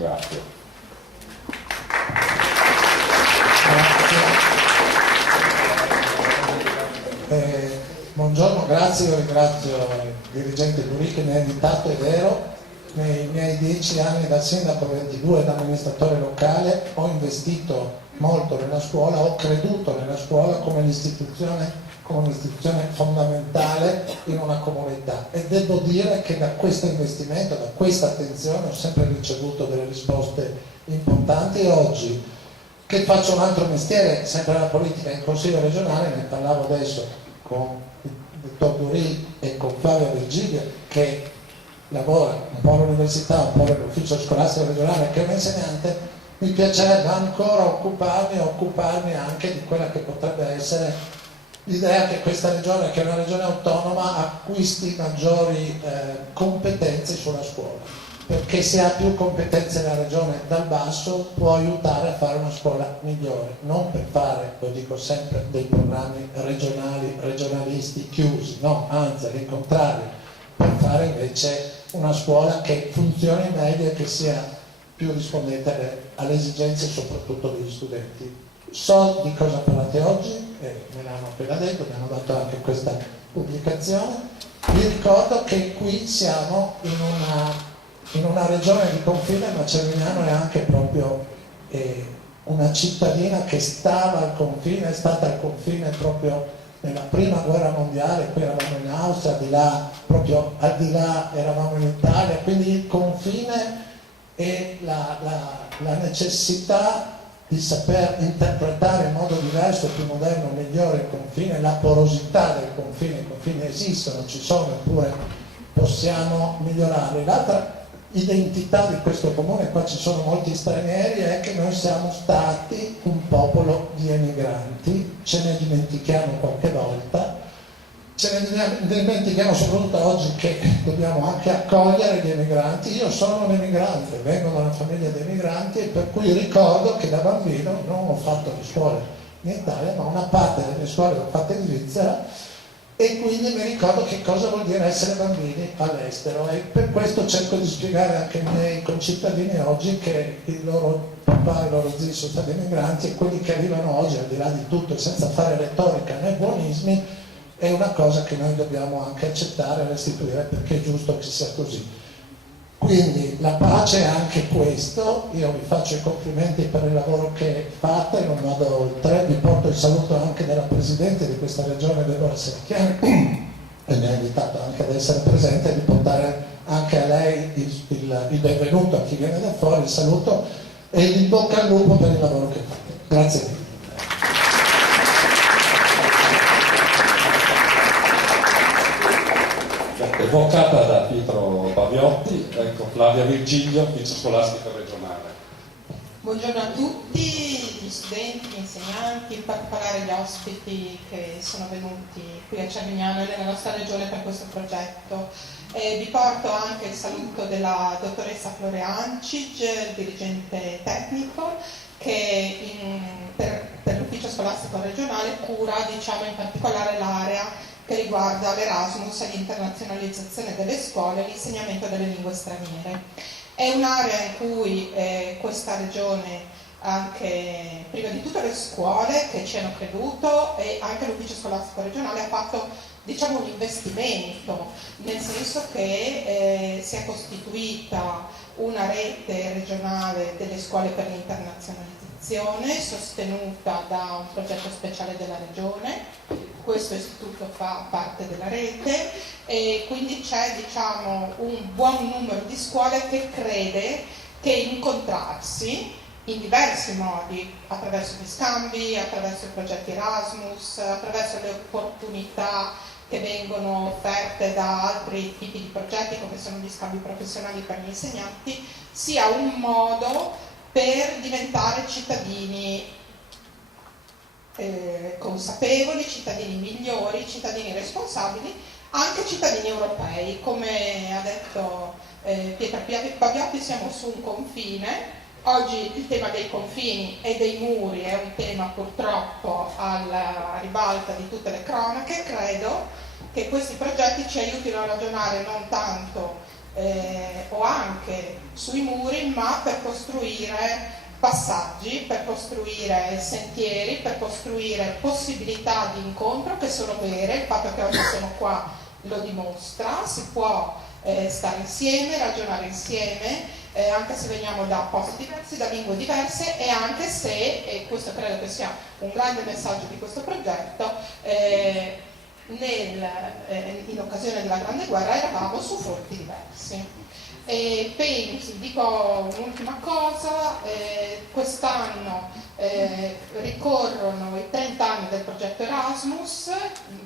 ringrazio. Buongiorno, grazie, io ringrazio il dirigente DURÍ che mi ha invitato, è vero. Nei miei 10 anni da sindaco, 22 da amministratore locale, ho investito molto nella scuola, ho creduto nella scuola come un'istituzione fondamentale in una comunità, e devo dire che da questo investimento, da questa attenzione ho sempre ricevuto delle risposte importanti. E oggi che faccio un altro mestiere, sempre la politica in Consiglio regionale, ne parlavo adesso con il dottor DURÍ e con Flavio Virgilio, che lavora un po' all'università, un po' nell'Ufficio Scolastico Regionale, che è un insegnante, mi piacerebbe ancora occuparmi anche di quella che potrebbe essere l'idea che questa regione, che è una regione autonoma, acquisti maggiori competenze sulla scuola, perché se ha più competenze nella regione dal basso può aiutare a fare una scuola migliore, non per fare, lo dico sempre, dei programmi regionalisti chiusi, no, anzi al contrario, per fare invece una scuola che funzioni meglio e che sia più rispondente alle esigenze soprattutto degli studenti. So di cosa parlate oggi, me l'hanno appena detto, mi hanno dato anche questa pubblicazione. Vi ricordo che qui siamo in una regione di confine, ma Cervignano è anche proprio una cittadina che stava al confine, è stata al confine proprio nella prima guerra mondiale. Qui eravamo in Austria, di là, proprio al di là eravamo in Italia, quindi il confine e la necessità di saper interpretare in modo diverso, più moderno, migliore il confine, la porosità del confine. I confini esistono, ci sono, eppure possiamo migliorarli. L'altra identità di questo comune, qua ci sono molti stranieri, è che noi siamo stati un popolo di emigranti, ce ne dimentichiamo qualche volta, ce ne dimentichiamo soprattutto oggi che dobbiamo anche accogliere gli emigranti. Io sono un emigrante, vengo da una famiglia di emigranti, e per cui ricordo che da bambino non ho fatto le scuole in Italia, ma una parte delle scuole l'ho fatta in Svizzera, e quindi mi ricordo che cosa vuol dire essere bambini all'estero, e per questo cerco di spiegare anche ai miei concittadini oggi che il loro papà e i loro zii sono stati emigranti, e quelli che arrivano oggi, al di là di tutto, senza fare retorica né buonismi, è una cosa che noi dobbiamo anche accettare e restituire, perché è giusto che sia così. Quindi la pace è anche questo. Io vi faccio i complimenti per il lavoro che fate, non vado oltre, vi porto il saluto anche della Presidente di questa regione, Deborah Serchiani, e mi ha invitato anche ad essere presente, e di portare anche a lei il benvenuto a chi viene da fuori, il saluto e il bocca al lupo per il lavoro che fate. Grazie mille. Evocata da Pietro Paviotti, ecco Flavia Virgilio, Ufficio Scolastico Regionale. Buongiorno a tutti, gli studenti, gli insegnanti, in particolare gli ospiti che sono venuti qui a Cervignano e nella nostra regione per questo progetto. Vi porto anche il saluto della dottoressa Florea Ancig, dirigente tecnico, che per l'Ufficio Scolastico Regionale cura, diciamo, in particolare l'area che riguarda l'Erasmus e l'internazionalizzazione delle scuole e l'insegnamento delle lingue straniere. È un'area in cui questa regione, anche prima di tutto le scuole che ci hanno creduto, e anche l'Ufficio Scolastico Regionale ha fatto, diciamo, un investimento, nel senso che si è costituita una rete regionale delle scuole per l'internazionalizzazione sostenuta da un progetto speciale della regione. Questo istituto fa parte della rete, e quindi c'è, diciamo, un buon numero di scuole che crede che incontrarsi in diversi modi, attraverso gli scambi, attraverso i progetti Erasmus, attraverso le opportunità che vengono offerte da altri tipi di progetti come sono gli scambi professionali per gli insegnanti, sia un modo per diventare cittadini consapevoli, cittadini migliori, cittadini responsabili, anche cittadini europei. Come ha detto Pietro Paviotti, siamo su un confine. Oggi il tema dei confini e dei muri è un tema purtroppo alla ribalta di tutte le cronache. Credo che questi progetti ci aiutino a ragionare non tanto o o anche sui muri, ma per costruire passaggi, per costruire sentieri, per costruire possibilità di incontro che sono vere. Il fatto che oggi siamo qua lo dimostra. Si può stare insieme, ragionare insieme, anche se veniamo da posti diversi, da lingue diverse, e anche se, e questo credo che sia un grande messaggio di questo progetto, in occasione della Grande Guerra eravamo su fronti diversi. E pensi, dico un'ultima cosa, quest'anno ricorrono i 30 anni del progetto Erasmus,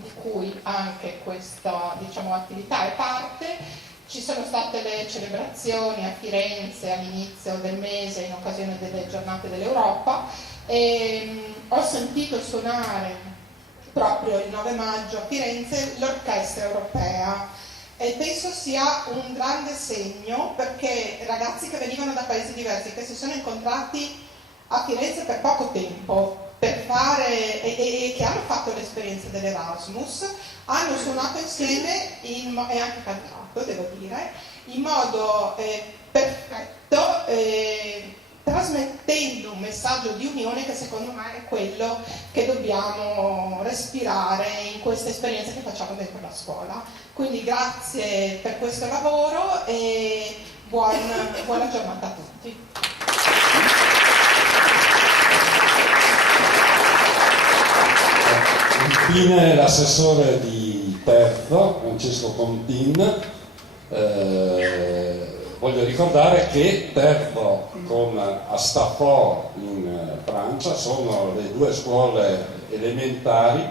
di cui anche questa, diciamo, attività è parte. Ci sono state le celebrazioni a Firenze all'inizio del mese in occasione delle giornate dell'Europa, e ho sentito suonare proprio il 9 maggio a Firenze l'orchestra europea, e penso sia un grande segno, perché ragazzi che venivano da paesi diversi, che si sono incontrati a Firenze per poco tempo per fare, e che hanno fatto l'esperienza dell'Erasmus, hanno suonato insieme e anche cantato, devo dire, in modo perfetto, trasmettendo un messaggio di unione che secondo me è quello che dobbiamo respirare in queste esperienze che facciamo dentro la scuola. Quindi grazie per questo lavoro e buona giornata a tutti. Infine l'assessore di terzo, Francesco Contin. Voglio ricordare che Terzo con Astafort in Francia sono le due scuole elementari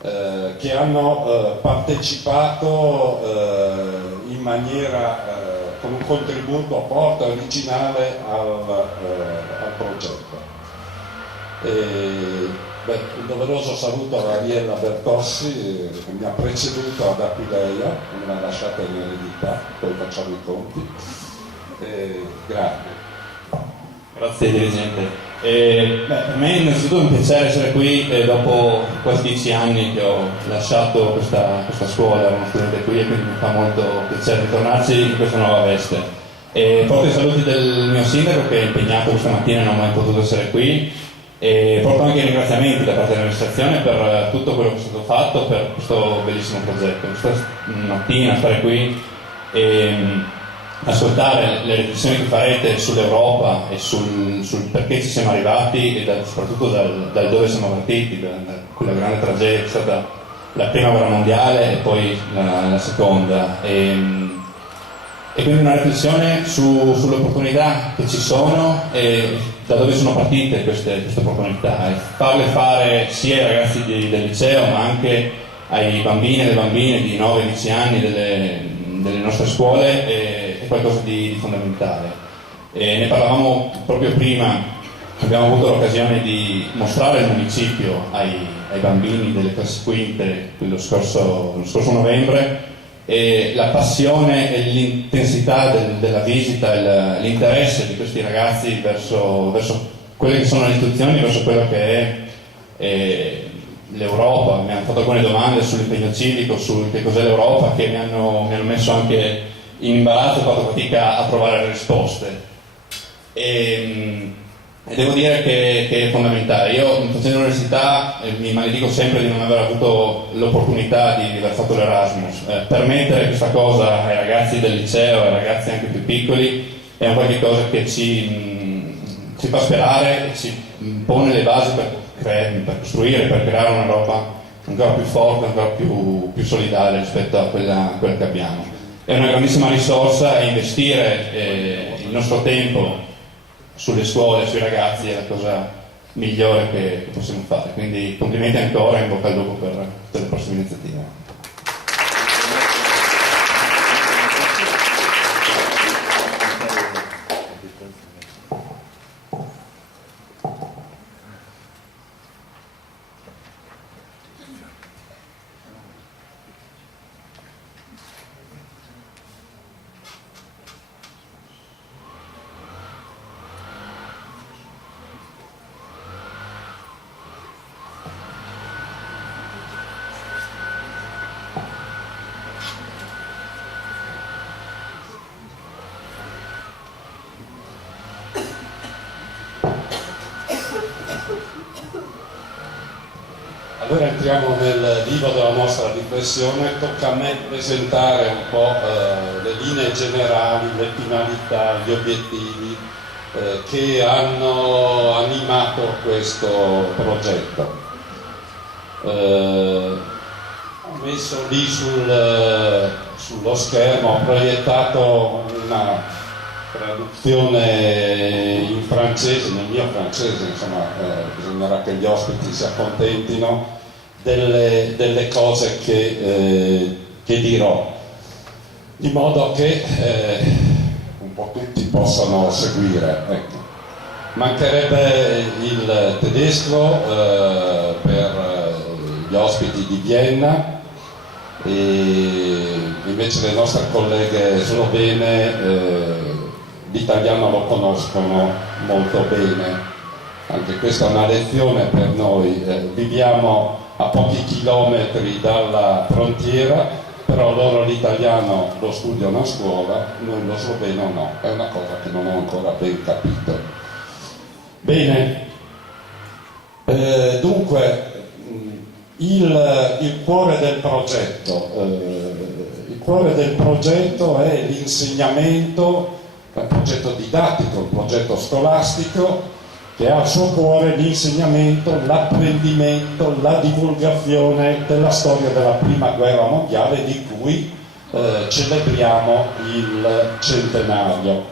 che hanno partecipato in maniera con un contributo apporto originale al progetto. Un doveroso saluto a Ariella Bertossi che mi ha preceduto ad Aquileia, me l'ha lasciata in eredità, poi facciamo i conti. Grazie. Grazie dirigente. Per me innanzitutto è un piacere essere qui dopo quasi 10 anni che ho lasciato questa scuola, ero uno studente qui, e quindi mi fa molto piacere ritornarci in questa nuova veste. Porto i saluti del mio sindaco che è impegnato questa mattina e non ha mai potuto essere qui. E porto anche i ringraziamenti da parte dell'amministrazione per tutto quello che è stato fatto per questo bellissimo progetto. Questa mattina stare qui e ascoltare le riflessioni che farete sull'Europa e sul perché ci siamo arrivati, e soprattutto dal dove siamo partiti, da quella grande tragedia che è stata la prima guerra mondiale e poi la seconda. E quindi una riflessione sulle opportunità che ci sono e da dove sono partite queste opportunità, e farle fare sia ai ragazzi del liceo ma anche ai bambini e alle bambine di 9-10 anni delle nostre scuole è qualcosa di fondamentale. Ne parlavamo proprio prima, abbiamo avuto l'occasione di mostrare il municipio ai bambini delle classi quinte lo scorso novembre, e la passione e l'intensità della visita e l'interesse di questi ragazzi verso quelle che sono le istituzioni, verso quello che è l'Europa. Mi hanno fatto alcune domande sull'impegno civico, su che cos'è l'Europa, che mi hanno messo anche in imbarazzo, ho fatto fatica a trovare le risposte. E devo dire che è fondamentale. Io, facendo l'università, mi maledico sempre di non aver avuto l'opportunità di aver fatto l'Erasmus. Permettere questa cosa ai ragazzi del liceo, ai ragazzi anche più piccoli, è un qualche cosa che ci fa sperare e ci pone le basi per costruire, per creare un'Europa ancora più forte, ancora più solidale rispetto a quella che abbiamo. È una grandissima risorsa, e investire il nostro tempo sulle scuole, sui ragazzi è la cosa migliore che possiamo fare. Quindi complimenti ancora e in bocca al lupo per tutte le prossime iniziative. Allora entriamo nel vivo della nostra riflessione. Tocca a me presentare un po' le linee generali, le finalità, gli obiettivi che hanno animato questo progetto. Ho messo lì sullo schermo, ho proiettato una traduzione in francese, nel mio francese, insomma, bisognerà che gli ospiti si accontentino delle cose che dirò, di modo che un po' tutti possano seguire. Ecco. Mancherebbe il tedesco per gli ospiti di Vienna, e invece le nostre colleghe slovene l'italiano lo conoscono molto bene. Anche questa è una lezione per noi. Viviamo a pochi chilometri dalla frontiera, però loro l'italiano lo studiano a scuola, noi lo sloveno no. È una cosa che non ho ancora ben capito. Bene, dunque il cuore del progetto. Il cuore del progetto è l'insegnamento, il progetto didattico, il progetto scolastico, che ha al suo cuore l'insegnamento, l'apprendimento, la divulgazione della storia della Prima Guerra Mondiale, di cui celebriamo il centenario.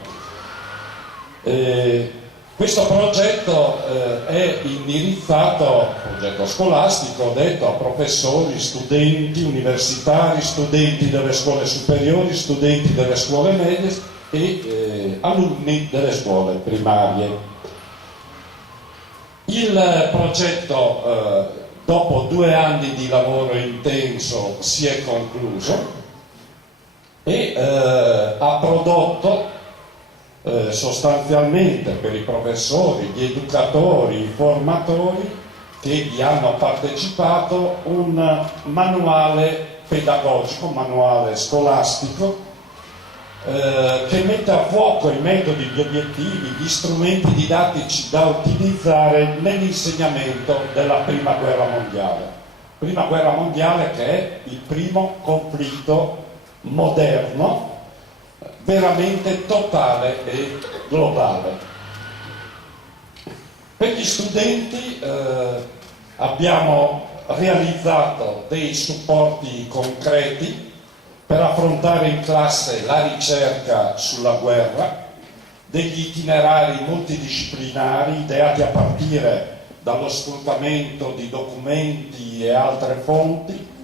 Questo progetto è indirizzato, progetto scolastico, ho detto, a professori, studenti universitari, studenti delle scuole superiori, studenti delle scuole medie e alunni delle scuole primarie. Il progetto, dopo 2 anni di lavoro intenso, si è concluso e ha prodotto sostanzialmente per i professori, gli educatori, i formatori che vi hanno partecipato un manuale pedagogico, un manuale scolastico che mette a fuoco i metodi, gli obiettivi, gli strumenti didattici da utilizzare nell'insegnamento della Prima Guerra Mondiale. Prima Guerra Mondiale che è il primo conflitto moderno veramente totale e globale. Per gli studenti abbiamo realizzato dei supporti concreti per affrontare in classe la ricerca sulla guerra, degli itinerari multidisciplinari ideati a partire dallo sfruttamento di documenti e altre fonti,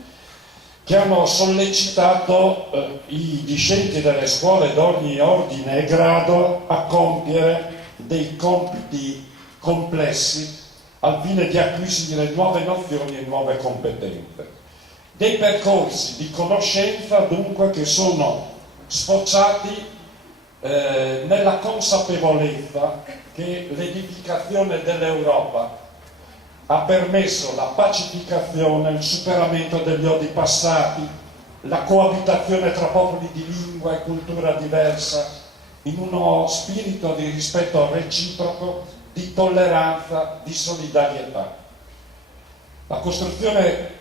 che hanno sollecitato i discenti delle scuole d'ogni ordine e grado a compiere dei compiti complessi al fine di acquisire nuove nozioni e nuove competenze. Dei percorsi di conoscenza dunque che sono sfociati nella consapevolezza che l'edificazione dell'Europa ha permesso la pacificazione, il superamento degli odi passati, la coabitazione tra popoli di lingua e cultura diversa in uno spirito di rispetto reciproco, di tolleranza, di solidarietà. La costruzione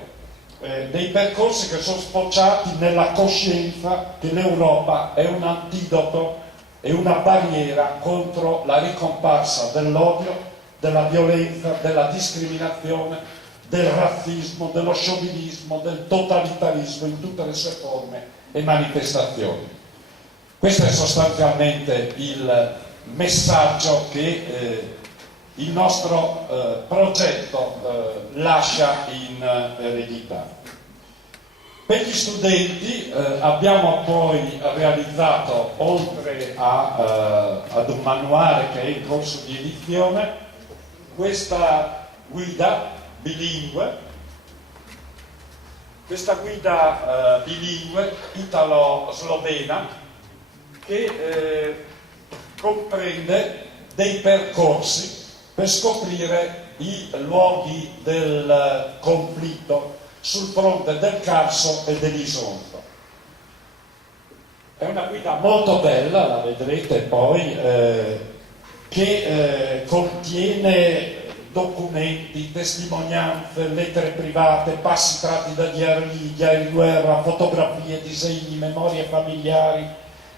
dei percorsi che sono sfociati nella coscienza che l'Europa è un antidoto e una barriera contro la ricomparsa dell'odio, della violenza, della discriminazione, del razzismo, dello sciovinismo, del totalitarismo in tutte le sue forme e manifestazioni. Questo è sostanzialmente il messaggio che il nostro progetto lascia in eredità. Per gli studenti abbiamo poi realizzato, oltre ad un manuale che è in corso di edizione, questa guida bilingue, italo-slovena, che comprende dei percorsi per scoprire i luoghi del conflitto sul fronte del Carso e dell'Isonzo. È una guida molto bella, la vedrete poi, che contiene documenti, testimonianze, lettere private, passi tratti da diari di guerra, fotografie, disegni, memorie familiari,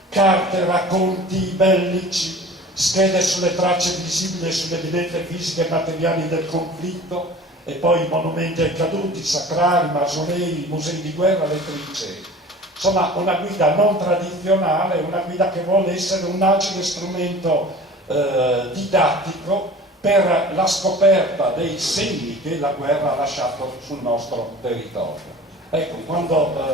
carte, racconti bellici, schede sulle tracce visibili e sulle evidenze fisiche e materiali del conflitto, e poi monumenti ai caduti, sacrari, mausolei, musei di guerra, le trincee. Insomma, una guida non tradizionale, una guida che vuole essere un agile strumento didattico per la scoperta dei segni che la guerra ha lasciato sul nostro territorio. Ecco,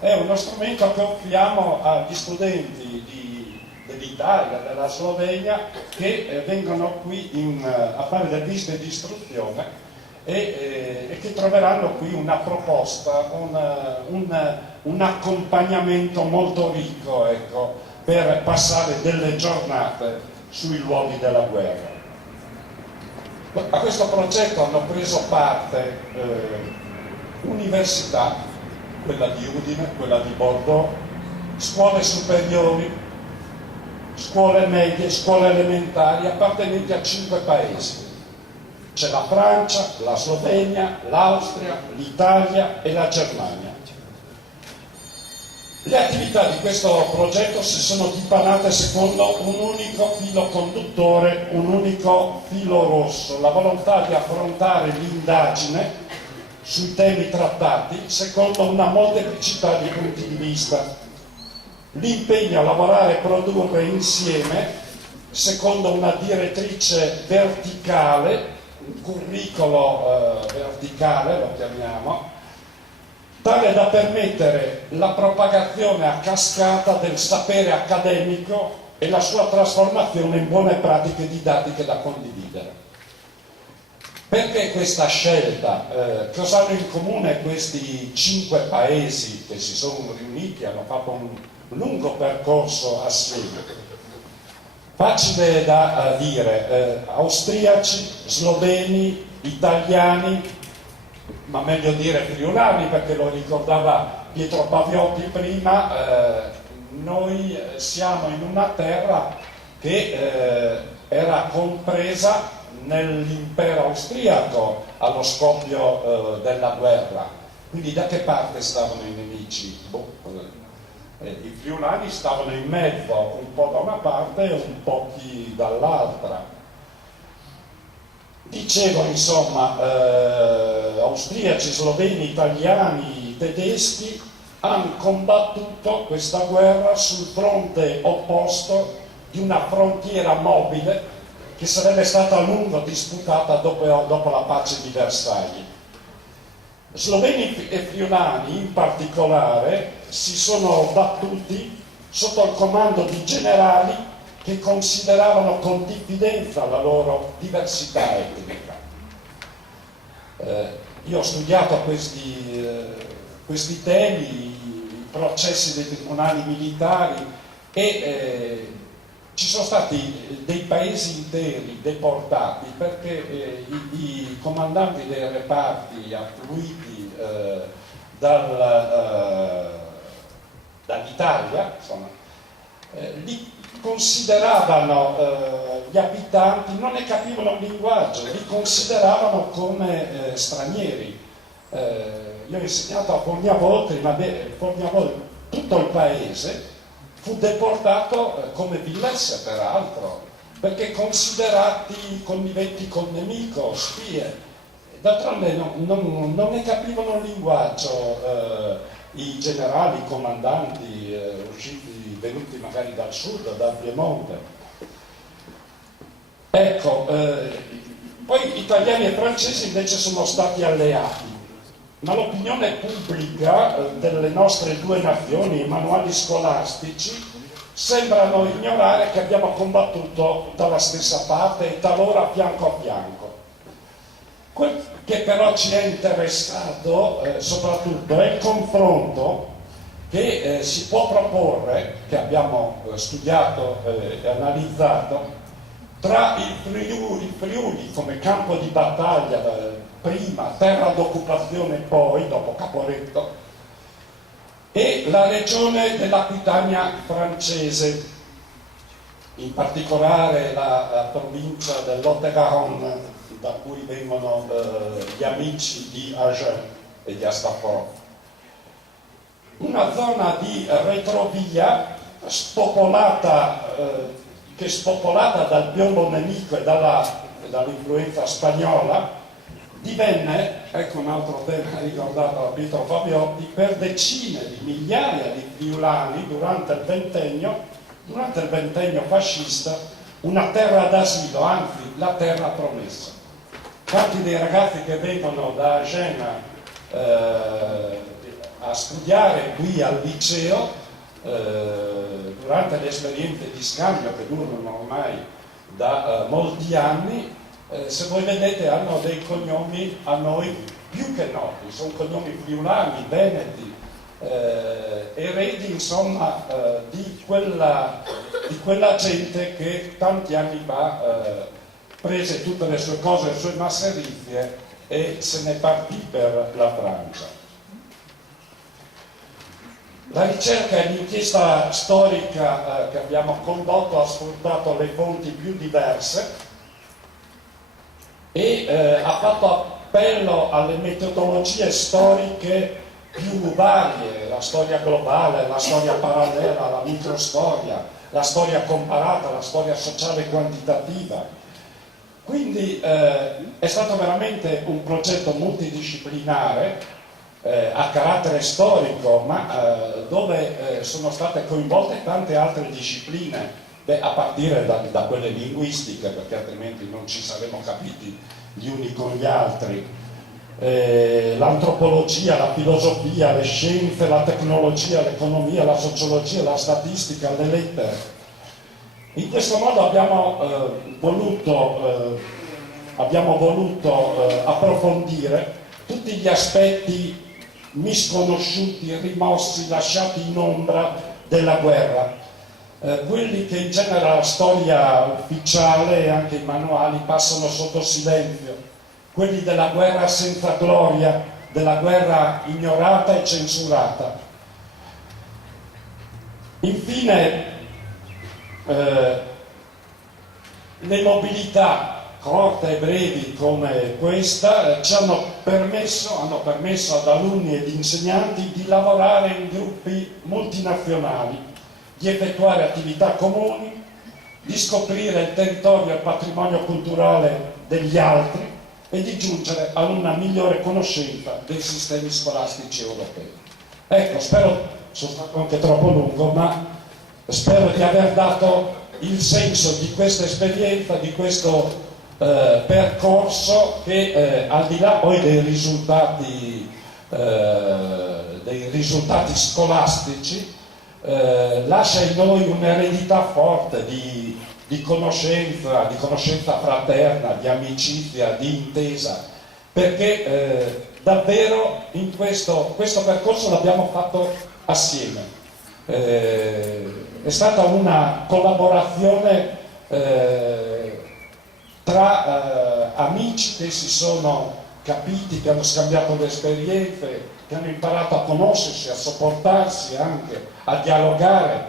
è uno strumento che offriamo agli studenti dell'Italia, della Slovenia, che vengono qui a fare le visite di istruzione e che troveranno qui una proposta, un accompagnamento molto ricco, ecco, per passare delle giornate sui luoghi della guerra. A questo progetto hanno preso parte università, quella di Udine, quella di Bordeaux, scuole superiori, scuole medie, scuole elementari appartenenti a 5 paesi. C'è la Francia, la Slovenia, l'Austria, l'Italia e la Germania. Le attività di questo progetto si sono dipanate secondo un unico filo conduttore, un unico filo rosso, la volontà di affrontare l'indagine sui temi trattati secondo una molteplicità di punti di vista, l'impegno a lavorare e produrre insieme secondo una direttrice verticale, un curricolo verticale lo chiamiamo, tale da permettere la propagazione a cascata del sapere accademico e la sua trasformazione in buone pratiche didattiche da condividere. Perché questa scelta? Cosa hanno in comune questi 5 paesi che si sono riuniti, hanno fatto un lungo percorso assieme? Facile da dire, austriaci, sloveni, italiani, ma meglio dire friulani, perché lo ricordava Pietro Paviotti prima, noi siamo in una terra che era compresa nell'impero austriaco allo scoppio della guerra. Quindi da che parte stavano i nemici? I friulani stavano in mezzo, un po' da una parte e un po' dall'altra. Dicevo, insomma, austriaci, sloveni, italiani, tedeschi hanno combattuto questa guerra sul fronte opposto di una frontiera mobile che sarebbe stata a lungo disputata dopo la pace di Versailles. Sloveni e friulani in particolare si sono battuti sotto il comando di generali che consideravano con diffidenza la loro diversità etnica. Io ho studiato questi temi, i processi dei tribunali militari e ci sono stati dei paesi interi deportati perché i comandanti dei reparti affluiti dall'Italia, insomma, li consideravano gli abitanti, non ne capivano il linguaggio, li consideravano come stranieri. Io ho insegnato a Forniavoltri, ma tutto il paese fu deportato come villesse, peraltro, perché considerati conniventi col nemico, spie. D'altronde non ne capivano il linguaggio i generali, i comandanti venuti magari dal sud, dal Piemonte. Ecco, poi italiani e francesi invece sono stati alleati, ma l'opinione pubblica delle nostre 2 nazioni, i manuali scolastici, sembrano ignorare che abbiamo combattuto dalla stessa parte e talora fianco a fianco. Quel che però ci è interessato soprattutto è il confronto che si può proporre, che abbiamo studiato e analizzato, tra il Friuli come campo di battaglia, prima, terra d'occupazione poi, dopo Caporetto, e la regione dell'Aquitania francese, in particolare la provincia dell'Haut-Garonne, da cui vengono gli amici di Agen e di Astapor. Una zona di retrovia che spopolata dal piombo nemico e dall'influenza spagnola, divenne, ecco un altro tema ricordato da Pietro Paviotti, per decine di migliaia di friulani durante il ventennio fascista, una terra d'asilo, anzi la terra promessa. Tanti dei ragazzi che vengono da Agen a studiare qui al liceo, durante le esperienze di scambio che durano ormai da molti anni, se voi vedete hanno dei cognomi a noi più che noti, sono cognomi friulani, veneti, eredi insomma di quella gente che tanti anni fa prese tutte le sue cose, le sue masserizie e se ne partì per la Francia. La ricerca e l'inchiesta storica che abbiamo condotto ha sfruttato le fonti più diverse e ha fatto appello alle metodologie storiche più varie, la storia globale, la storia parallela, la microstoria, la storia comparata, la storia sociale quantitativa. Quindi è stato veramente un progetto multidisciplinare a carattere storico, ma dove sono state coinvolte tante altre discipline, a partire da quelle linguistiche, perché altrimenti non ci saremmo capiti gli uni con gli altri, l'antropologia, la filosofia, le scienze, la tecnologia, l'economia, la sociologia, la statistica, le lettere. In questo modo abbiamo voluto approfondire tutti gli aspetti misconosciuti, rimossi, lasciati in ombra della guerra, quelli che in genere la storia ufficiale e anche i manuali passano sotto silenzio, quelli della guerra senza gloria, della guerra ignorata e censurata. Infine, le mobilità corte e brevi come questa hanno permesso ad alunni ed insegnanti di lavorare in gruppi multinazionali, di effettuare attività comuni, di scoprire il territorio e il patrimonio culturale degli altri e di giungere a una migliore conoscenza dei sistemi scolastici europei. Ecco, sono stato anche troppo lungo, ma spero di aver dato il senso di questa esperienza, di questo percorso che al di là poi dei risultati scolastici lascia in noi un'eredità forte di conoscenza fraterna, di amicizia, di intesa, perché davvero in questo percorso l'abbiamo fatto assieme. È stata una collaborazione tra amici che si sono capiti, che hanno scambiato le esperienze, che hanno imparato a conoscersi, a sopportarsi anche, a dialogare.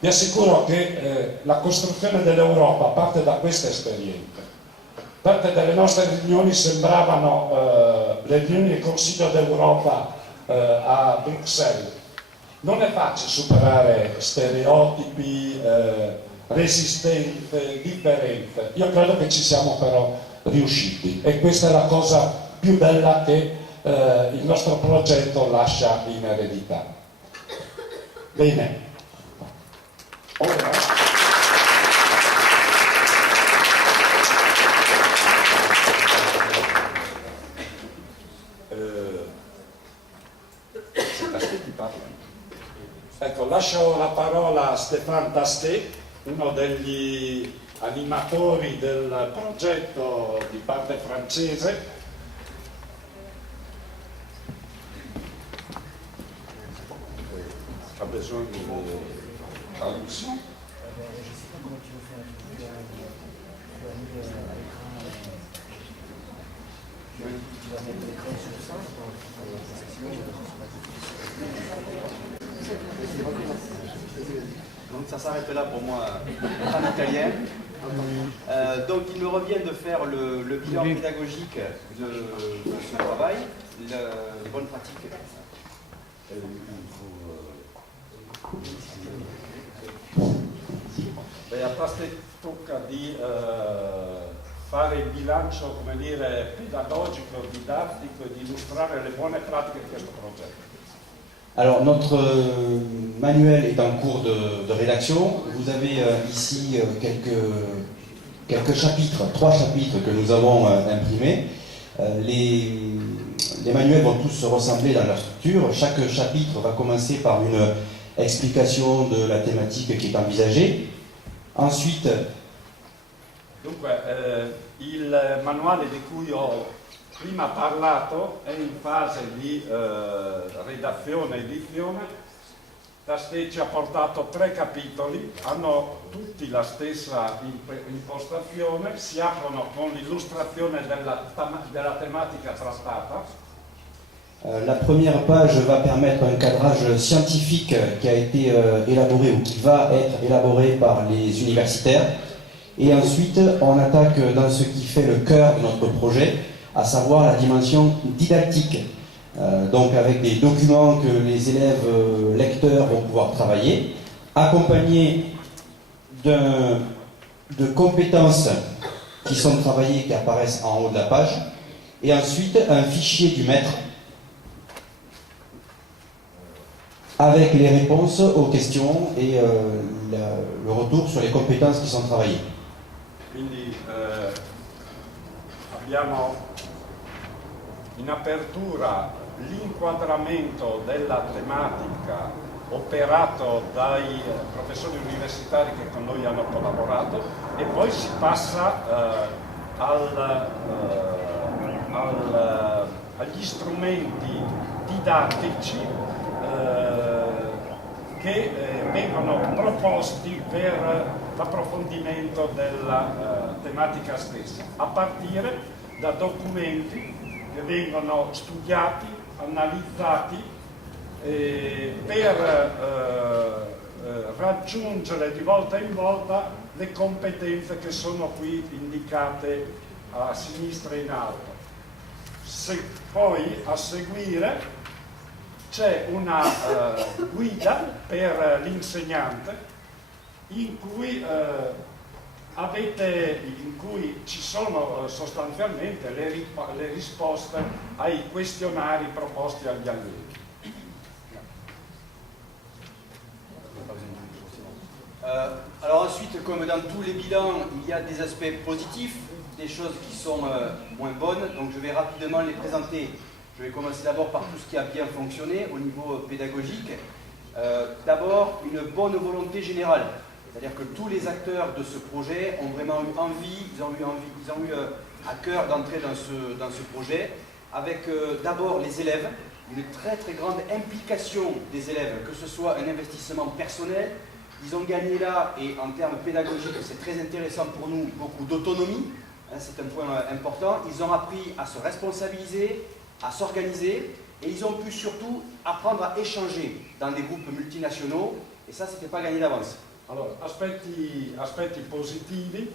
Vi assicuro che la costruzione dell'Europa parte da queste esperienze. Parte delle nostre riunioni sembravano le riunioni del Consiglio d'Europa a Bruxelles. Non è facile superare stereotipi, resistenze, differenze. Io credo che ci siamo però riusciti e questa è la cosa più bella che il nostro progetto lascia in eredità. Bene, ora ecco, lascio la parola a Stéphane Tasquet, uno degli animatori del progetto di parte francese. Ha bisogno di traduzione. Donc ça s'arrête là pour moi en italien. Donc il me revient de faire le bilan pédagogique de ce travail, les bonnes pratiques. A te tocca di fare il bilancio, come dire, pedagogico, didattico e di illustrare le buone pratiche di questo progetto. Alors notre manuel est en cours de rédaction. Vous avez ici quelques chapitres, 3 chapitres que nous avons imprimés. Les manuels vont tous se ressembler dans leur structure. Chaque chapitre va commencer par une explication de la thématique qui est envisagée. Ensuite, dunque, il manuale di cui ho prima parlato è in fase di redazione e edizione. La STE ci ha portato 3 capitoli, hanno tutti la stessa impostazione, si aprono con l'illustrazione della tematica trattata. La première page va permettre un cadrage scientifique qui a été élaboré ou qui va être élaboré par les universitaires. Et ensuite, on attaque dans ce qui fait le cœur de notre projet, à savoir la dimension didactique. Donc avec des documents que les élèves lecteurs vont pouvoir travailler, accompagnés de compétences qui sont travaillées, qui apparaissent en haut de la page, et ensuite un fichier du maître avec les réponses aux questions et le retour sur les compétences qui sont travaillées. Quindi abbiamo in apertura l'inquadramento della tematica operato dai professori universitari che con noi hanno collaborato e poi si passa agli strumenti didattici che vengono proposti per l'approfondimento della tematica stessa, a partire da documenti che vengono studiati, analizzati per raggiungere di volta in volta le competenze che sono qui indicate a sinistra in alto. Poi a seguire c'è una guida per l'insegnante in cui ci sono sostanzialmente le risposte ai questionari proposti agli allievi. Alors ensuite, comme dans tous les bilans, il y a des aspects positifs, des choses qui sont moins bonnes, donc je vais rapidement les présenter. Je vais commencer d'abord par tout ce qui a bien fonctionné au niveau pédagogique. D'abord, une bonne volonté générale. C'est-à-dire que tous les acteurs de ce projet ont vraiment eu envie, ils ont eu à cœur d'entrer dans ce projet, avec d'abord les élèves, une très très grande implication des élèves, que ce soit un investissement personnel. Ils ont gagné là, et en termes pédagogiques, c'est très intéressant pour nous, beaucoup d'autonomie, hein, c'est un point important. Ils ont appris à se responsabiliser, à s'organiser, et ils ont pu surtout apprendre à échanger dans des groupes multinationaux, et ça, c'était pas gagné d'avance. Allora, aspetti positivi,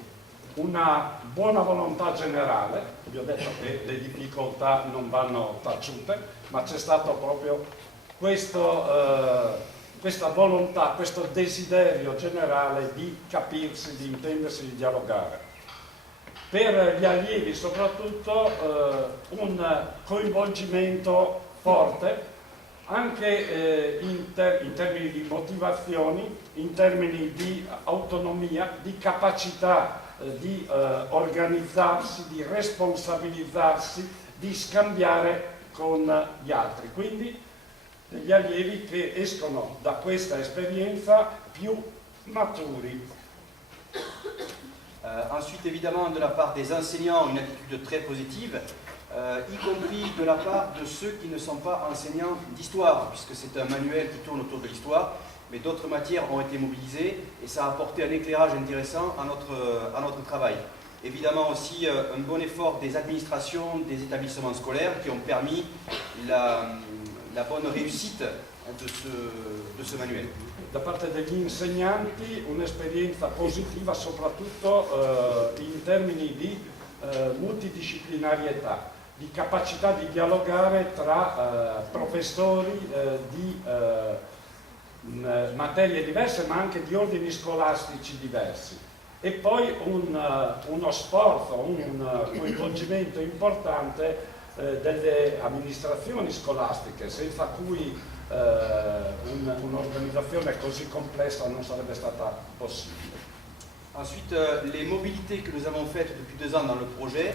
una buona volontà generale. Vi ho detto che le difficoltà non vanno taciute, ma c'è stato proprio questa volontà, questo desiderio generale di capirsi, di intendersi, di dialogare. Per gli allievi soprattutto un coinvolgimento forte anche in termini di motivazioni, in termini di autonomia, di capacità di organizzarsi, di responsabilizzarsi, di scambiare con gli altri. Quindi degli allievi che escono da questa esperienza più maturi. Ensuite, évidemment, de la part des enseignants, une attitude très positive, y compris de la part de ceux qui ne sont pas enseignants d'histoire, puisque c'est un manuel qui tourne autour de l'histoire, mais d'autres matières ont été mobilisées et ça a apporté un éclairage intéressant à notre travail. Évidemment aussi un bon effort des administrations, des établissements scolaires qui ont permis la bonne réussite de ce manuel. da parte degli insegnanti un'esperienza positiva soprattutto in termini di multidisciplinarietà, di capacità di dialogare tra professori di materie diverse ma anche di ordini scolastici diversi, e poi uno sforzo, un coinvolgimento importante delle amministrazioni scolastiche, senza cui un'organizzazione così complessa non sarebbe stata possibile. Ensuite, les mobilités que nous avons faites depuis 2 ans dans le projet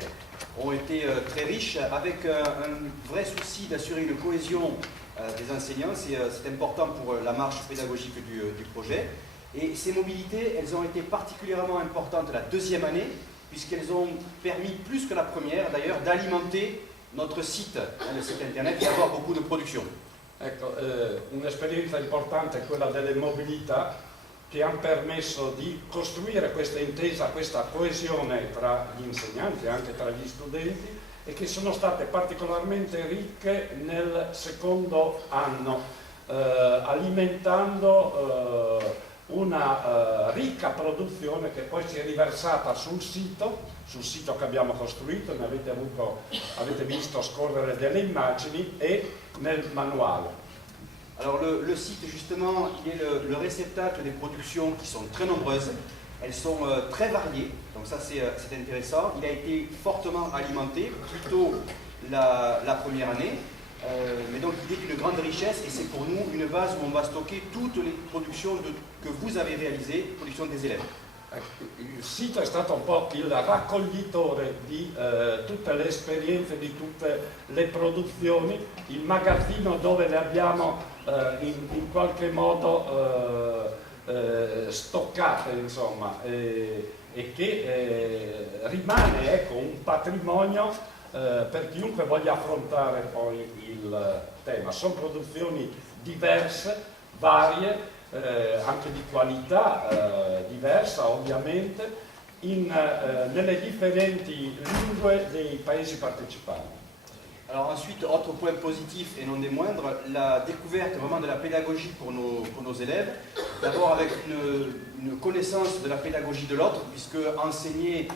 ont été très riches, avec un vrai souci d'assurer une cohésion des enseignants. C'est important pour la marche pédagogique du projet. Et ces mobilités, elles ont été particulièrement importantes la 2e année, puisqu'elles ont permis, plus que la première d'ailleurs, d'alimenter notre site, le site internet, et d'avoir beaucoup de production. Ecco, un'esperienza importante è quella delle mobilità, che hanno permesso di costruire questa intesa, questa coesione tra gli insegnanti e anche tra gli studenti, e che sono state particolarmente ricche nel secondo anno, alimentando una ricca produzione che poi si è riversata sul sito che abbiamo costruito, ne avete visto scorrere delle immagini, e nel manuale. Alors le site justement, il est le réceptacle des productions qui sont très nombreuses, elles sont très variées, donc ça c'est intéressant. Il a été fortement alimenté, plutôt la première année, mais donc il est d'une grande richesse, et c'est pour nous une base où on va stocker toutes les productions que vous avez réalisées, productions des élèves. Il sito è stato un po' il raccoglitore di tutte le esperienze, di tutte le produzioni, il magazzino dove le abbiamo in qualche modo stoccate, insomma, e che rimane, ecco, un patrimonio per chiunque voglia affrontare poi il tema. Sono produzioni diverse, varie, anche di qualità diversa ovviamente, nelle differenti lingue dei paesi partecipanti. Alors ensuite, autre point positif et non des moindres, la découverte vraiment de la pédagogie pour nos élèves. D'abord avec une connaissance de la pédagogie de l'autre, puisque enseigner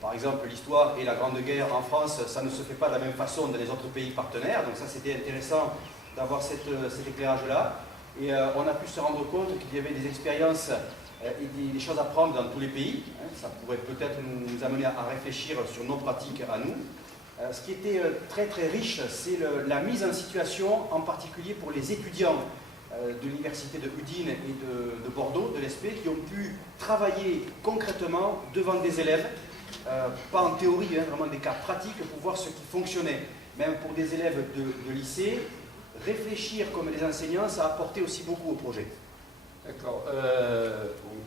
par exemple l'histoire et la Grande Guerre en France, ça ne se fait pas de la même façon dans les autres pays partenaires, donc ça c'était intéressant d'avoir cet éclairage-là. Et on a pu se rendre compte qu'il y avait des expériences et des choses à prendre dans tous les pays. Ça pourrait peut-être nous amener à réfléchir sur nos pratiques à nous. Ce qui était très très riche, c'est la mise en situation, en particulier pour les étudiants de l'université de Udine et de Bordeaux, de l'ESP, qui ont pu travailler concrètement devant des élèves, pas en théorie, vraiment des cas pratiques pour voir ce qui fonctionnait. Même pour des élèves de lycée, réfléchir comme des enseignants, ça a apporté aussi beaucoup au projet. Ecco,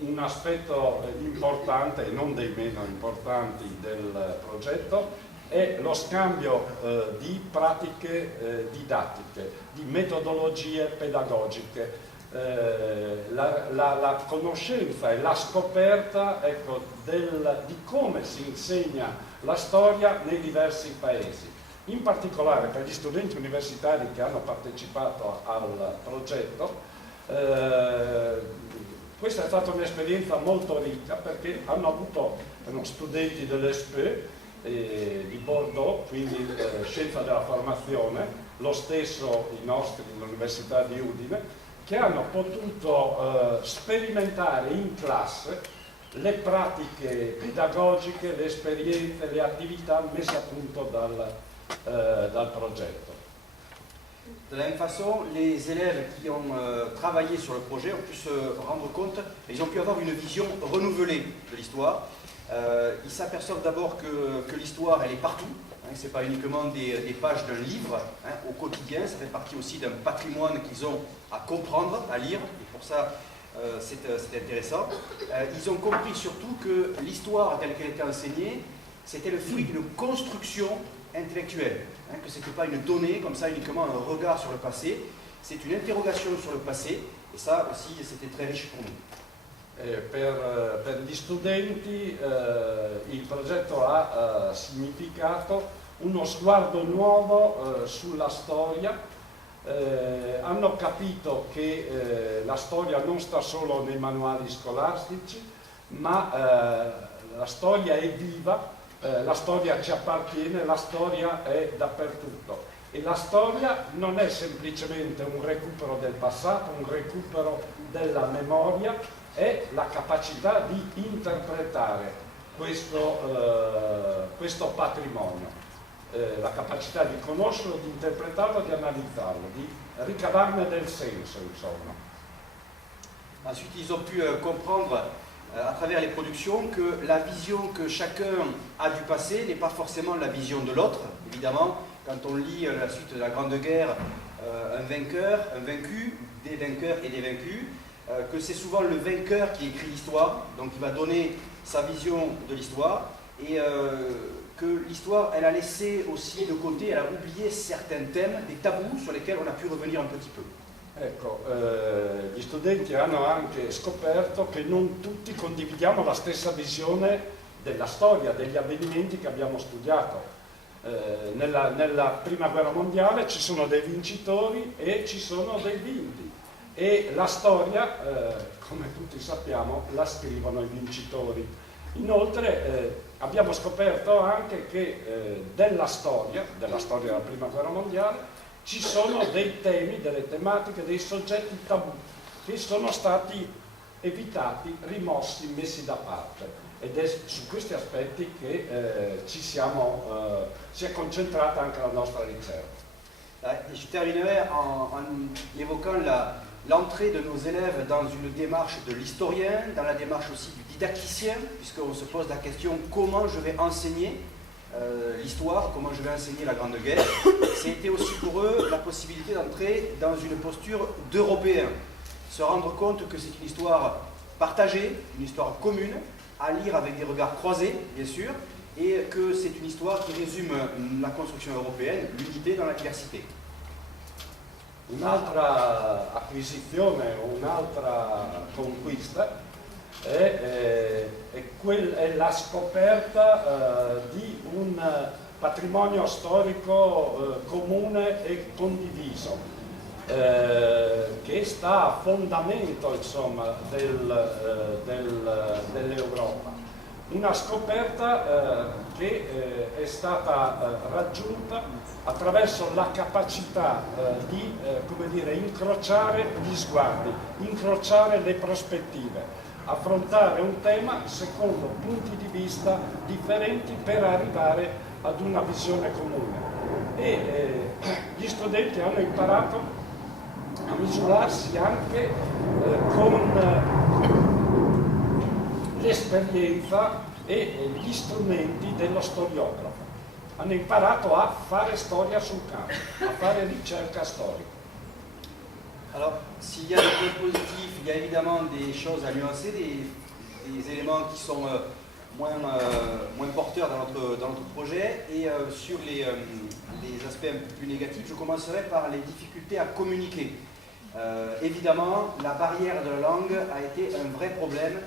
un aspetto importante e non dei meno importanti del progetto è lo scambio di pratiche didattiche, di metodologie pedagogiche, la conoscenza e la scoperta, ecco, di come si insegna la storia nei diversi paesi. In particolare per gli studenti universitari che hanno partecipato al progetto, questa è stata un'esperienza molto ricca, perché erano studenti dell'ESP di Bordeaux, quindi scienza della formazione, lo stesso i nostri dell'Università di Udine, che hanno potuto sperimentare in classe le pratiche pedagogiche, le esperienze, le attività messe a punto dal progetto. De la même façon, les élèves qui ont travaillé sur le projet ont pu se rendre compte, ils ont pu avoir une vision renouvelée de l'histoire. Ils s'aperçoivent d'abord que l'histoire, elle est partout, ce n'est pas uniquement des pages d'un livre, au quotidien, ça fait partie aussi d'un patrimoine qu'ils ont à comprendre, à lire, et pour ça c'est intéressant. Ils ont compris surtout que l'histoire telle qu'elle était enseignée, c'était le fruit d'une construction intellectuelle, que ce n'était pas une donnée comme ça, uniquement un regard sur le passé, c'est une interrogation sur le passé, et ça aussi c'était très riche pour nous. Per gli studenti il progetto ha significato uno sguardo nuovo sulla storia, hanno capito che la storia non sta solo nei manuali scolastici, ma la storia è viva, la storia ci appartiene, la storia è dappertutto. E la storia non è semplicemente un recupero del passato, un recupero della memoria, è la capacità di interpretare questo patrimonio, la capacità di conoscerlo, di interpretarlo, di analizzarlo, di ricavarne del senso, insomma. Ensuite, ils ont pu comprendre à travers les productions que la vision que chacun a du passé n'est pas forcément la vision de l'autre. Évidemment, quand on lit la suite de la Grande Guerre, un vainqueur, un vaincu, des vainqueurs et des vaincus, que c'est souvent le vainqueur qui écrit l'histoire, donc il va donner sa vision de l'histoire, et que l'histoire, elle a laissé aussi de côté, elle a oublié certains thèmes, des tabous sur lesquels on a pu revenir un petit peu. Ecco, gli studenti hanno anche scoperto che non tutti condividiamo la stessa visione della storia, degli avvenimenti che abbiamo studiato. Nella prima guerra mondiale ci sono dei vincitori e ci sono dei vinti, e la storia, come tutti sappiamo, la scrivono i vincitori. Inoltre abbiamo scoperto anche che della storia della prima guerra mondiale ci sono dei temi, delle tematiche, dei soggetti tabù che sono stati evitati, rimossi, messi da parte. Ed è su questi aspetti che si è concentrata anche la nostra ricerca. Je terminerai en évoquant l'entrée de nos élèves dans une démarche de l'historien, dans la démarche aussi du didacticien, puisqu'on se pose la question comment je vais enseigner l'histoire, comment je vais enseigner la Grande Guerre. C'était aussi pour eux la possibilité d'entrer dans une posture d'Européen, se rendre compte que c'est une histoire partagée, une histoire commune, à lire avec des regards croisés, bien sûr, et que c'est une histoire qui résume la construction européenne, l'unité dans la diversité. Un'altra acquisizione, un'altra conquista è la scoperta di un patrimonio storico comune e condiviso, che sta a fondamento, insomma, dell'Europa. Una scoperta che è stata raggiunta attraverso la capacità di come dire, incrociare gli sguardi, incrociare le prospettive, affrontare un tema secondo punti di vista differenti per arrivare ad una visione comune. E gli studenti hanno imparato a misurarsi anche con l'esperienza e gli strumenti dello storiografo. Hanno imparato a fare storia sul campo, a fare ricerca storica. Alors, s'il y a des points positifs, il y a évidemment des choses à nuancer, des éléments qui sont moins porteurs dans notre projet. Et sur les aspects un peu plus négatifs, je commencerai par les difficultés à communiquer. Évidemment, la barrière de la langue a été un vrai problème,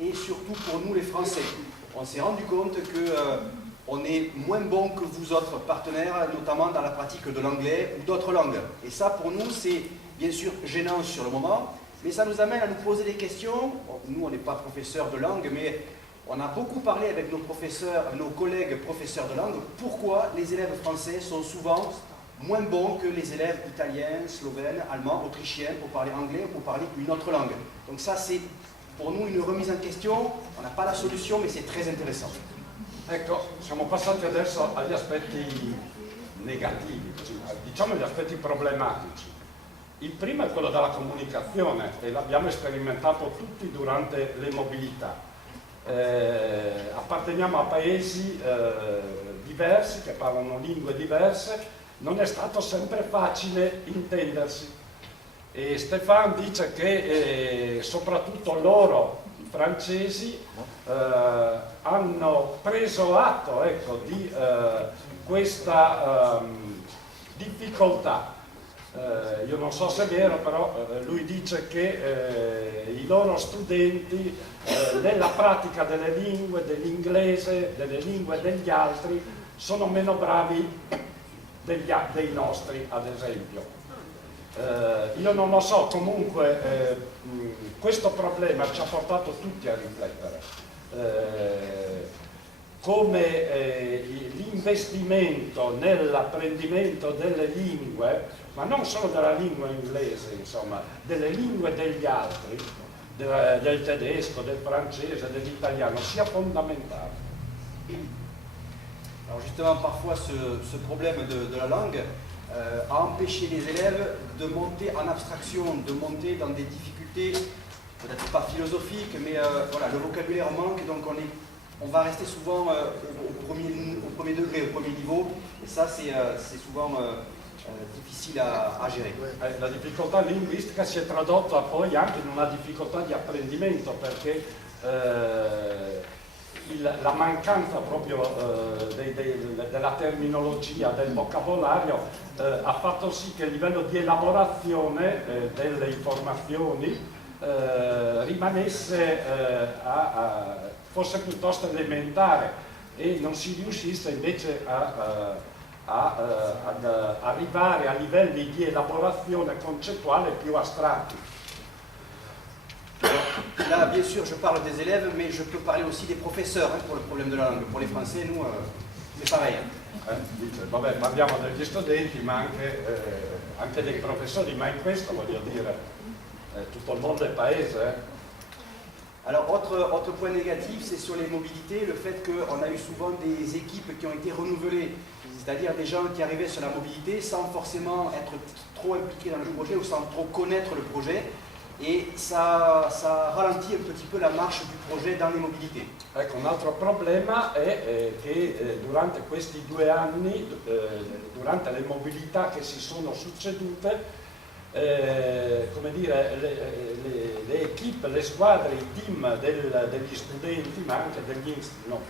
et surtout pour nous les Français. On s'est rendu compte qu'on est moins bon que vous autres partenaires, notamment dans la pratique de l'anglais ou d'autres langues. Et ça, pour nous, c'est bien sûr gênant sur le moment, mais ça nous amène à nous poser des questions. Nous, on n'est pas professeurs de langue, mais on a beaucoup parlé avec nos collègues professeurs de langue, pourquoi les élèves français sont souvent moins bons que les élèves italiens, slovènes, allemands, autrichiens, pour parler anglais ou pour parler une autre langue. Donc ça, c'est pour nous une remise en question. On n'a pas la solution, mais c'est très intéressant. Ecco, siamo passati adesso agli aspetti negativi, diciamo gli aspetti problematici. Il primo è quello della comunicazione, e l'abbiamo sperimentato tutti durante le mobilità. Apparteniamo a paesi diversi, che parlano lingue diverse, non è stato sempre facile intendersi. E Stéphane dice che soprattutto loro, i francesi, hanno preso atto, ecco, di questa difficoltà. Io non so se è vero, però lui dice che i loro studenti nella pratica delle lingue, dell'inglese, delle lingue degli altri, sono meno bravi dei nostri, ad esempio. Io non lo so, comunque questo problema ci ha portato tutti a riflettere. Come l'investimento nell'apprendimento delle lingue, ma non solo della lingua inglese, insomma, delle lingue degli altri, del tedesco, del francese, dell'italiano, sia fondamentale. Alors justement, parfois ce problème de la langue a empêché les élèves de monter en abstraction, de monter dans des difficultés, peut-être pas philosophiques, mais voilà, le vocabulaire manque, donc on va rester souvent au premier degré, au premier niveau, et ça c'est souvent difficile a gérer. La difficoltà linguistica si è tradotta poi anche in una difficoltà di apprendimento, perché la mancanza proprio della terminologia, del vocabolario ha fatto sì che il livello di elaborazione delle informazioni rimanesse fosse piuttosto elementare e non si riuscisse invece ad arrivare a livelli di elaborazione concettuale più astratti. Là, bien sûr, je parle des élèves, mais je peux parler aussi des professeurs pour le problème de la langue. Pour les Français, nous, c'est pareil. Dice, vabbè, parliamo degli studenti, ma anche dei professori, ma in questo voglio dire, tutto il mondo è paese. Alors, autre point négatif, c'est sur les mobilités, le fait qu'on a eu souvent des équipes qui ont été renouvelées, c'est-à-dire des gens qui arrivaient sur la mobilité sans forcément être trop impliqués dans le projet ou sans trop connaître le projet. E ça ralentit un petit peu la marcia du projet dans les mobilités. Ecco, un altro problema è che durante questi 2 anni, durante le mobilità che si sono succedute, come dire, le equip, le squadre, i team degli studenti, ma anche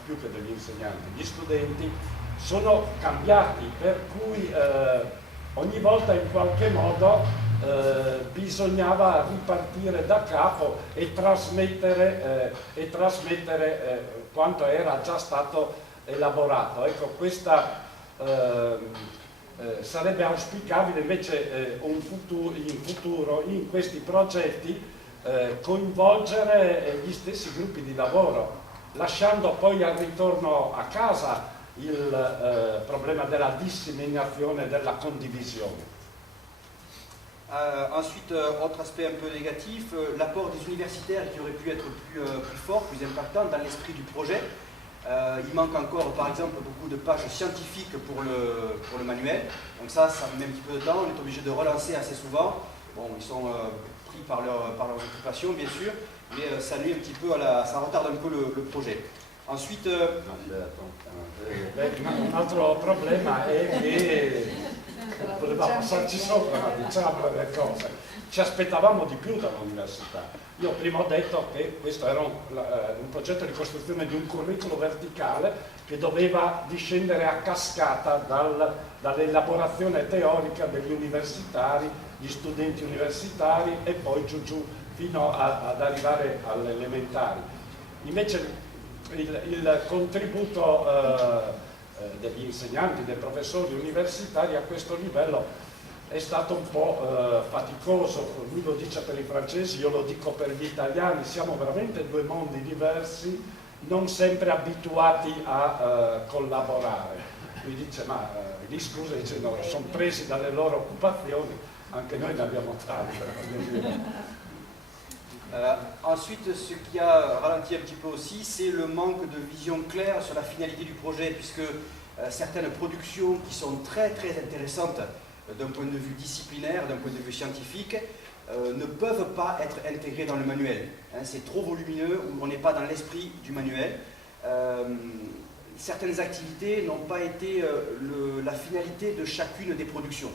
più che degli insegnanti, gli studenti sono cambiati, per cui ogni volta in qualche modo bisognava ripartire da capo e trasmettere quanto era già stato elaborato. Ecco, questa sarebbe auspicabile invece in futuro in questi progetti coinvolgere gli stessi gruppi di lavoro, lasciando poi al ritorno a casa il problema della disseminazione, della condivisione. Ensuite, autre aspect un peu négatif, l'apport des universitaires qui aurait pu être plus fort, plus impactant dans l'esprit du projet. Il manque encore, par exemple, beaucoup de pages scientifiques pour le manuel. Donc ça met un petit peu de temps, on est obligé de relancer assez souvent. Bon, ils sont pris par leurs occupations, bien sûr, mais ça nuit un petit peu, ça retarde un peu le projet. Ensuite... un altro problema è che voleva passarci sopra, ma diciamo le cose. Ci aspettavamo di più dall'università. Io prima ho detto che questo era un progetto di costruzione di un curriculum verticale che doveva discendere a cascata dall'elaborazione teorica degli universitari, gli studenti universitari e poi giù fino ad arrivare alle elementari. Invece il contributo degli insegnanti, dei professori universitari a questo livello è stato un po' faticoso. Lui lo dice per i francesi, io lo dico per gli italiani, siamo veramente 2 mondi diversi, non sempre abituati a collaborare. Lui dice, ma gli scusa, dice no, sono presi dalle loro occupazioni, anche noi ne abbiamo tante. Ensuite, ce qui a ralenti un petit peu aussi, c'est le manque de vision claire sur la finalité du projet, puisque certaines productions qui sont très très intéressantes d'un point de vue disciplinaire, d'un point de vue scientifique, ne peuvent pas être intégrées dans le manuel. C'est trop volumineux, ou on n'est pas dans l'esprit du manuel. Certaines activités n'ont pas été la finalité de chacune des productions.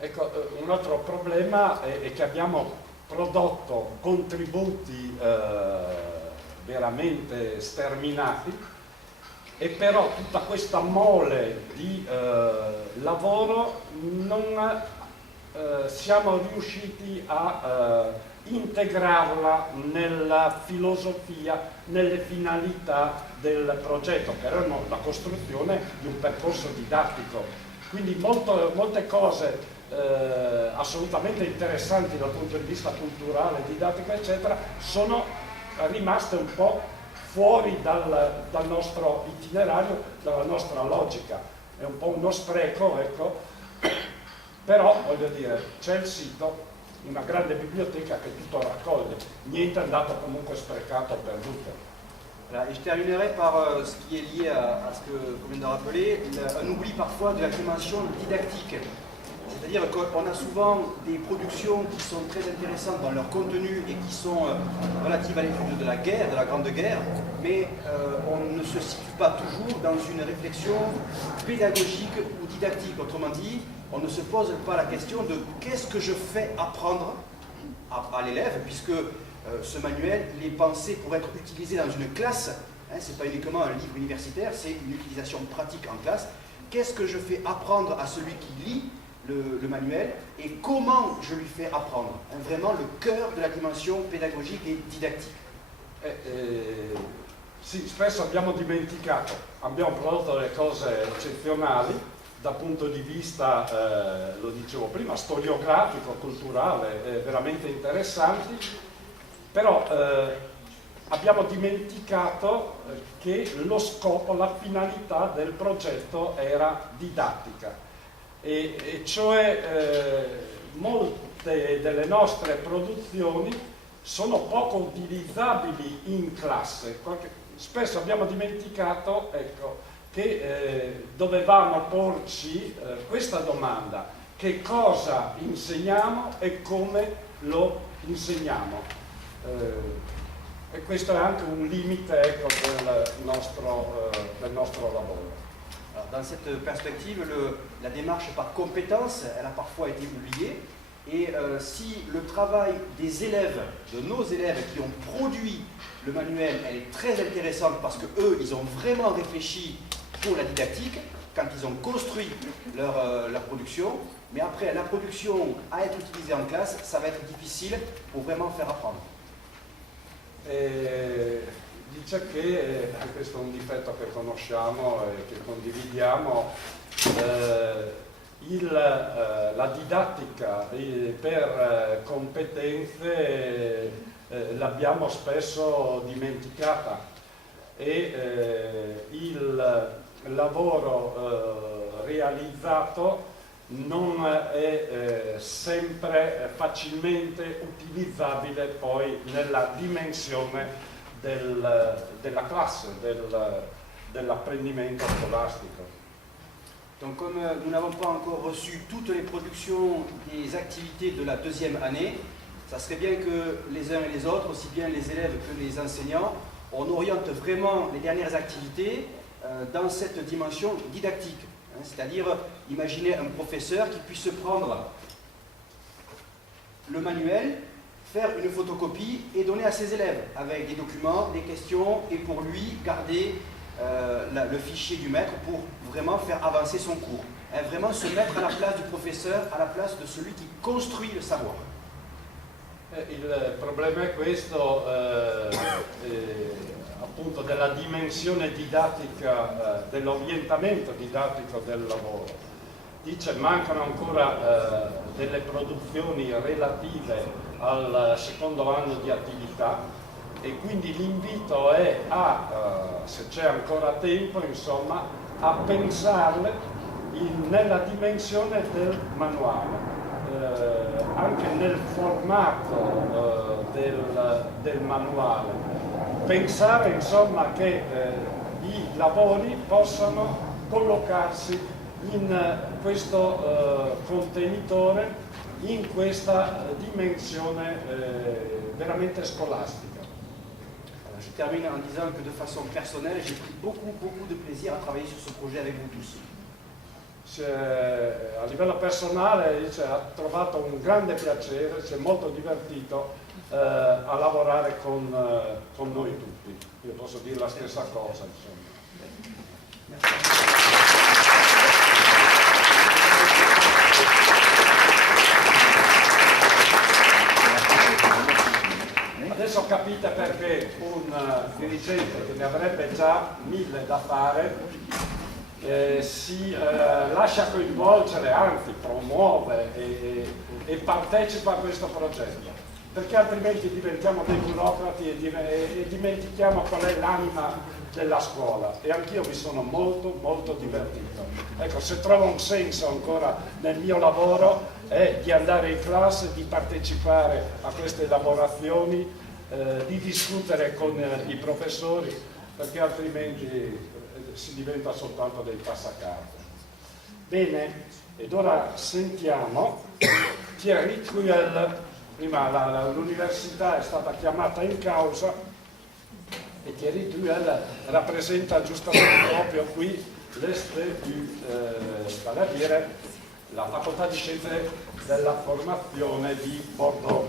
Ecco, un altro problema è che abbiamo prodotto contributi veramente sterminati e però tutta questa mole di lavoro non siamo riusciti a integrarla nella filosofia, nelle finalità del progetto, che erano la costruzione di un percorso didattico Quindi molte cose assolutamente interessanti dal punto di vista culturale, didattico, eccetera, sono rimaste un po' fuori dal nostro itinerario, dalla nostra logica. È un po' uno spreco, ecco, però voglio dire, c'è il sito, una grande biblioteca che tutto raccoglie, niente è andato comunque sprecato o perduto. Voilà, et je terminerai par ce qui est lié à ce qu'on vient de rappeler, un oubli parfois de la dimension didactique. C'est-à-dire qu'on a souvent des productions qui sont très intéressantes dans leur contenu et qui sont relatives à l'étude de la guerre, de la Grande Guerre, mais on ne se situe pas toujours dans une réflexion pédagogique ou didactique. Autrement dit, on ne se pose pas la question de qu'est-ce que je fais apprendre à l'élève, puisque ce manuel, il est pensé pour être utilisé dans une classe, hein, ce n'est pas uniquement un livre universitaire, c'est une utilisation pratique en classe. Qu'est-ce que je fais apprendre à celui qui lit le manuel et comment je lui fais apprendre, hein, vraiment le cœur de la dimension pédagogique et didactique. Sì, spesso abbiamo dimenticato, abbiamo prodotto delle cose eccezionali dal punto di vista, lo dicevo prima, storiografico, culturale, veramente interessanti, però abbiamo dimenticato che lo scopo, la finalità del progetto era didattica e cioè molte delle nostre produzioni sono poco utilizzabili in classe. Spesso abbiamo dimenticato, ecco, che dovevamo porci questa domanda: che cosa insegniamo e come lo insegniamo? E questo è anche un limite, ecco, del nostro lavoro. Alors, dans cette perspective, la démarche par compétence, elle a parfois été oubliée. Et si le travail des élèves, de nos élèves qui ont produit le manuel, elle est très intéressante parce que eux, ils ont vraiment réfléchi pour la didactique quand ils ont construit leur production. Mais après, la production à être utilisée en classe, ça va être difficile pour vraiment faire apprendre. Dice che, questo è un difetto che conosciamo e che condividiamo, la didattica per competenze l'abbiamo spesso dimenticata e il lavoro realizzato non è sempre facilmente utilizzabile poi nella dimensione della classe, dell'apprendimento scolastico. Donc comme nous n'avons pas encore reçu toutes les productions des activités de la deuxième année, ça serait bien que les uns et les autres, aussi bien les élèves que les enseignants, on oriente vraiment les dernières activités dans cette dimension didactique. C'est-à-dire, imaginez un professeur qui puisse prendre le manuel, faire une photocopie et donner à ses élèves avec des documents, des questions et pour lui garder le fichier du maître pour vraiment faire avancer son cours. Hein, vraiment se mettre à la place du professeur, à la place de celui qui construit le savoir. Il problema è questo, appunto, della dimensione didattica, dell'orientamento didattico del lavoro. Dice mancano ancora delle produzioni relative al secondo anno di attività e quindi l'invito è se c'è ancora tempo, insomma, a pensarle nella dimensione del manuale. Anche nel formato del manuale, pensare insomma che i lavori possano collocarsi in questo contenitore, in questa dimensione veramente scolastica. Je termine en disant que de façon personnelle, j'ai pris beaucoup de plaisir à travailler sur ce projet avec vous tous. A livello personale ha trovato un grande piacere, si è molto divertito a lavorare con noi tutti. Io posso dire la stessa cosa, insomma. Adesso capite perché un dirigente che ne avrebbe già 1000 da fare si lascia coinvolgere, anzi promuove e partecipa a questo progetto, perché altrimenti diventiamo dei burocrati e dimentichiamo qual è l'anima della scuola. E anch'io mi sono molto molto divertito. Ecco, se trovo un senso ancora nel mio lavoro è di andare in classe, di partecipare a queste elaborazioni, di discutere con i professori, perché altrimenti si diventa soltanto dei passacarte. Bene, ed ora sentiamo Thierry Truel. Prima l'università è stata chiamata in causa e Thierry Truel rappresenta giustamente proprio qui vale a dire la facoltà di scienze della formazione di Bordeaux.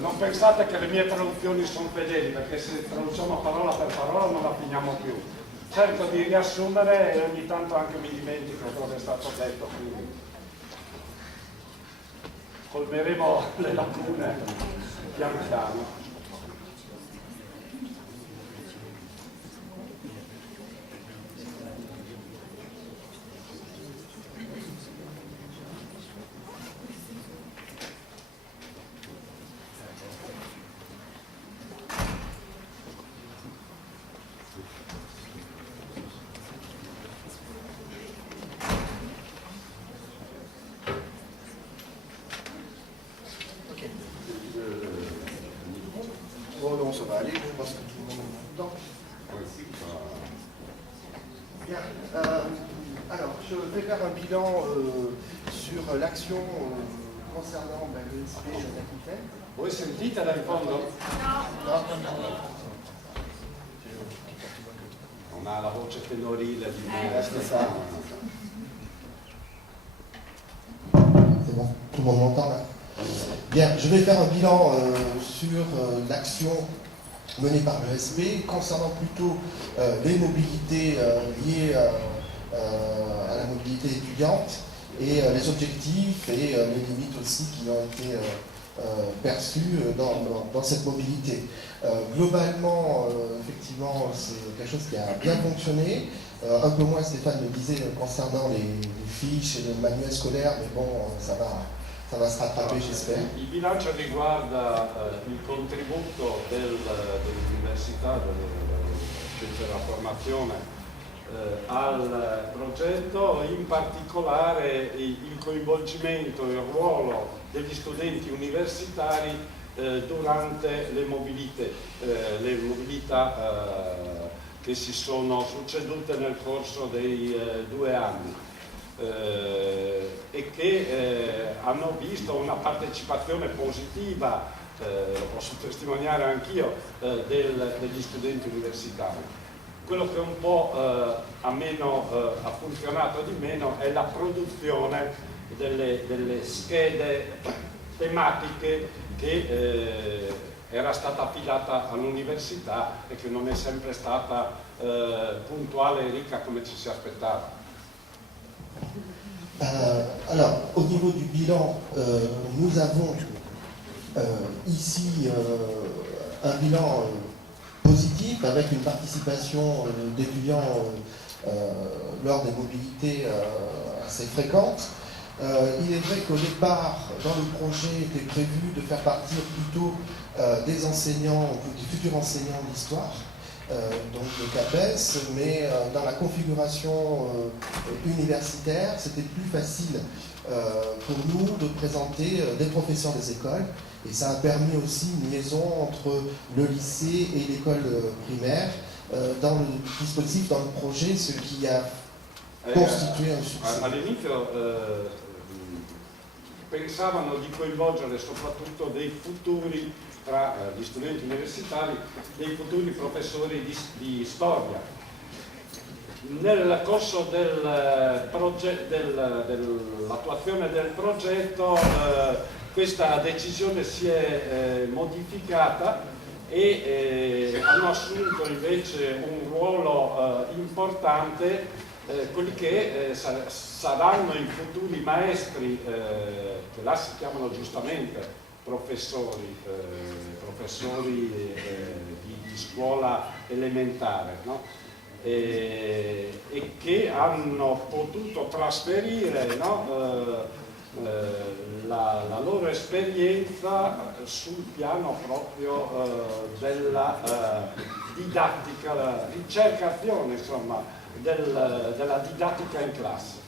Non pensate che le mie traduzioni sono fedeli, perché se traduciamo parola per parola non la finiamo più. Cerco di riassumere e ogni tanto anche mi dimentico quello che è stato detto, quindi colmeremo le lacune piano piano. Non, ça va aller, je pense que tout le monde m'entend. Bien. Alors, je vais faire un bilan sur l'action concernant l'ENSP d'Aquitaine. Voi sentite dal fondo? No. Non ha la voce tenorile di C'est ça. C'est bon, tout le monde m'entend là? Bien, je vais faire un bilan sur l'action menée par l'ESP concernant plutôt les mobilités liées à la mobilité étudiante et les objectifs et les limites aussi qui ont été perçues dans cette mobilité. Globalement, effectivement, c'est quelque chose qui a bien fonctionné. Un peu moins, Stéphane me disait, concernant les fiches et le manuel scolaire, mais bon, ça va se rattraper, j'espère. Il bilancio riguarda il contributo dell'università, della scienza della formazione al progetto, in particolare il coinvolgimento e il ruolo degli studenti universitari durante le mobilità che si sono succedute nel corso dei 2 anni. E che hanno visto una partecipazione positiva, lo posso testimoniare anch'io, degli studenti universitari. Quello che un po' ha funzionato di meno è la produzione delle schede tematiche che era stata affidata all'università e che non è sempre stata puntuale e ricca come ci si aspettava. Alors, au niveau du bilan, nous avons ici un bilan positif avec une participation d'étudiants lors des mobilités assez fréquentes. Il est vrai qu'au départ, dans le projet, était prévu de faire partir plutôt des enseignants, ou des futurs enseignants d'histoire. Donc le CAPES, mais dans la configuration universitaire, c'était plus facile pour nous de présenter des professeurs des écoles, et ça a permis aussi une liaison entre le lycée et l'école primaire dans le dispositif, dans le projet, ce qui a costitué un succès. All'inizio pensavano di coinvolgere soprattutto dei futuri, tra gli studenti universitari, dei futuri professori di storia. Nel corso dell'attuazione del progetto questa decisione si è modificata e hanno assunto invece un ruolo importante quelli che saranno i futuri maestri, che là si chiamano giustamente professori di scuola elementare, no? E che hanno potuto trasferire, no, la loro esperienza sul piano proprio della didattica, la ricercazione, insomma, della didattica in classe.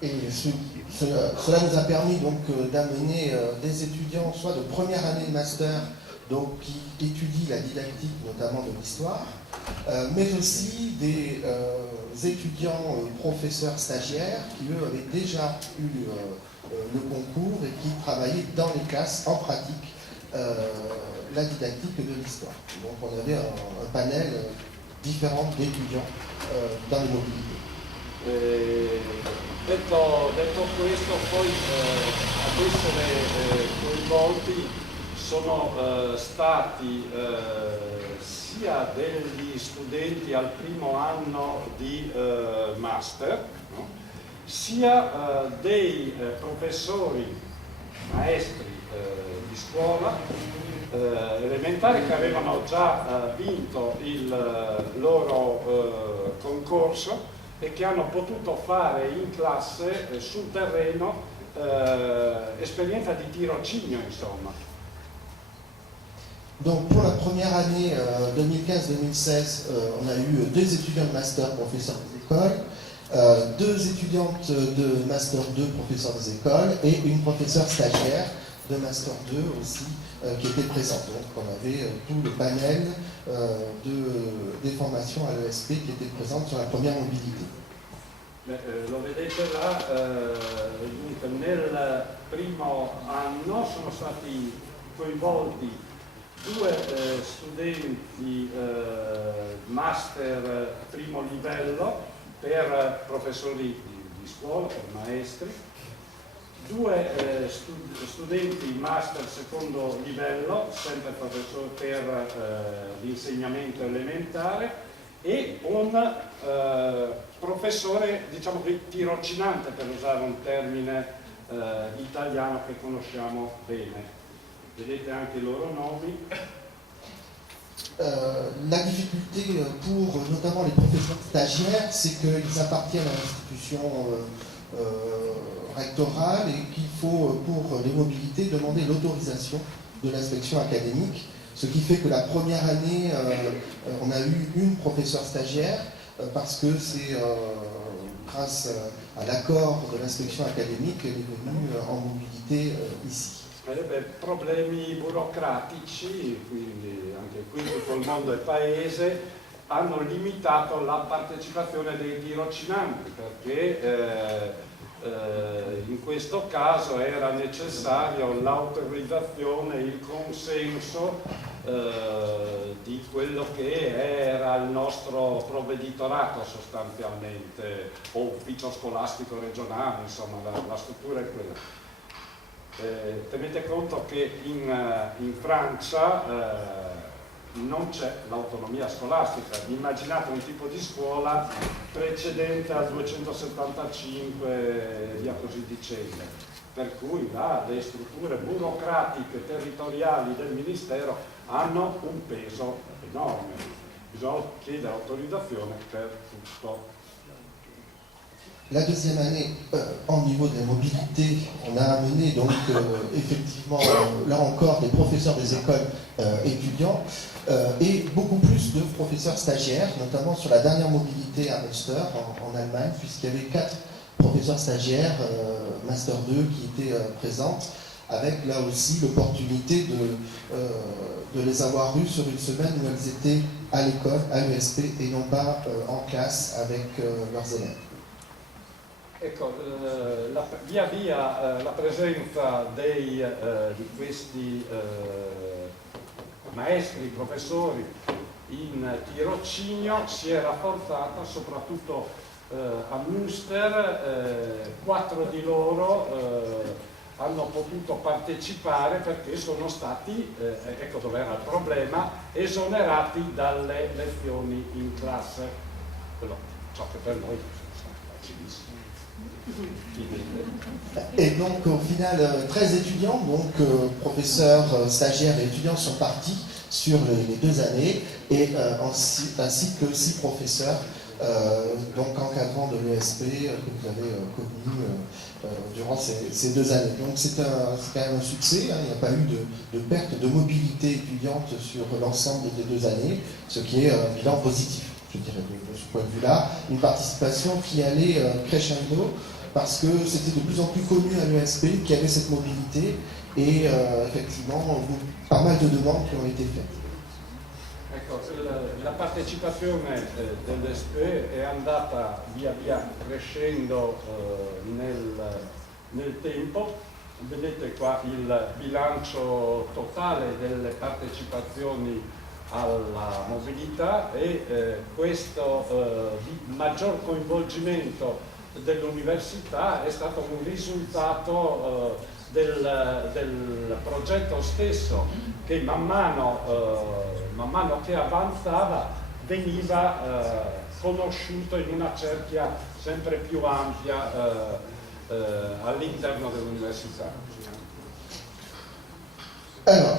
Et cela nous a permis donc d'amener des étudiants soit de première année de master, donc qui étudient la didactique notamment de l'histoire, mais aussi des étudiants professeurs stagiaires qui eux avaient déjà eu le concours et qui travaillaient dans les classes en pratique la didactique de l'histoire. Donc on avait un panel différent d'étudiants dans les mobilités. Detto questo, poi ad essere coinvolti sono stati sia degli studenti al primo anno di master, no? Sia dei professori, maestri di scuola elementare che avevano già vinto il loro concorso e che hanno potuto fare in classe sul terreno esperienza di tirocinio, insomma. Donc pour la première année 2015-2016, on a eu 2 étudiants de master professeurs des écoles, 2 étudiantes de master 2 professeurs des écoles et une professeure stagiaire de master 2 aussi qui était présente. Donc on avait tout le panel des formations à l'ESP qui étaient présentes sur la première mobilité. Lo vedete là, dunque nel primo anno sono stati coinvolti 2 studenti master primo livello per professori di scuola, per maestri, 2 studenti master secondo livello, sempre professore per l'insegnamento elementare, e un professore, diciamo qui, tirocinante, per usare un termine italiano che conosciamo bene. Vedete anche i loro nomi. La difficulté pour notamment les professeurs stagiaires, c'est qu'ils appartiennent à l'institution rectorale et qu'il faut, pour les mobilités, demander l'autorisation de l'inspection académique. Ce qui fait que la première année, on a eu une professeure stagiaire parce que c'est grâce à l'accord de l'inspection académique qu'elle est venue en mobilité ici. Problemi burocratici, quindi anche qui tutto il mondo e paese, hanno limitato la partecipazione dei tirocinanti perché in questo caso era necessario l'autorizzazione, il consenso di quello che era il nostro provveditorato sostanzialmente, o ufficio scolastico regionale, insomma la struttura è quella. Tenete conto che in Francia non c'è l'autonomia scolastica. Immaginate un tipo di scuola precedente al 275 e via così dicendo, per cui là le strutture burocratiche territoriali del Ministero hanno un peso enorme, bisogna chiedere autorizzazione per tutto. La deuxième année, en niveau de la mobilité, on a amené donc effectivement, là encore, des professeurs des écoles étudiants et beaucoup plus de professeurs stagiaires, notamment sur la dernière mobilité à Münster en Allemagne, puisqu'il y avait 4 professeurs stagiaires, Master 2, qui étaient présentes, avec là aussi l'opportunité de les avoir eus sur une semaine où elles étaient à l'école, à l'ESP, et non pas en classe avec leurs élèves. Ecco, via via la presenza di questi maestri, professori in tirocinio si è rafforzata soprattutto a Münster. 4 di loro hanno potuto partecipare perché sono stati, ecco dove era il problema, esonerati dalle lezioni in classe. ciò che per noi è facilissimo. Et donc au final, 13 étudiants, donc professeurs, stagiaires et étudiants sont partis sur les 2 années, et ainsi que 6 professeurs, donc encadrants de l'ESP que vous avez connus durant ces 2 années. Donc c'est quand même un succès, hein, il n'y a pas eu de perte de mobilité étudiante sur l'ensemble des 2 années, ce qui est un bilan positif, je dirais, de ce point de vue-là. Une participation qui allait crescendo, parce que c'était de plus en plus connu à l'ESP qu'il y avait cette mobilité, et effectivement pas mal de demandes qui ont été faites. Ecco, la partecipazione dell'ESP è andata via via crescendo nel tempo. Vedete qua il bilancio totale delle partecipazioni alla mobilità, e questo maggior coinvolgimento dell'università è stato un risultato del progetto stesso, che man mano che avanzava veniva conosciuto in una cerchia sempre più ampia all'interno dell'università. Alors,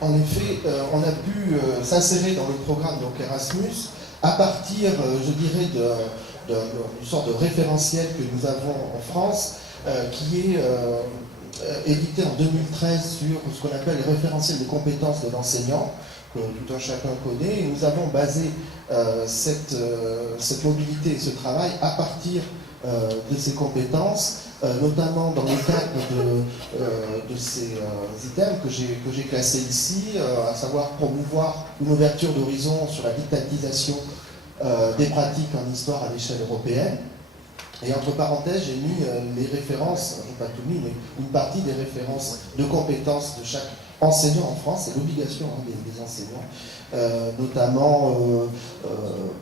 en effet, on a pu s'insérer dans le programme donc Erasmus à partir, je dirais, d'une sorte de référentiel que nous avons en France, qui est édité en 2013 sur ce qu'on appelle les référentiels de compétences de l'enseignant, que tout un chacun connaît, et nous avons basé cette mobilité et ce travail à partir de ces compétences, notamment dans le cadre de ces items que j'ai classés ici, à savoir promouvoir une ouverture d'horizon sur la didactisation des pratiques en histoire à l'échelle européenne. Et entre parenthèses, j'ai mis les références, je n'ai pas tout mis, mais une partie des références de compétences de chaque enseignant en France. C'est l'obligation des enseignants, notamment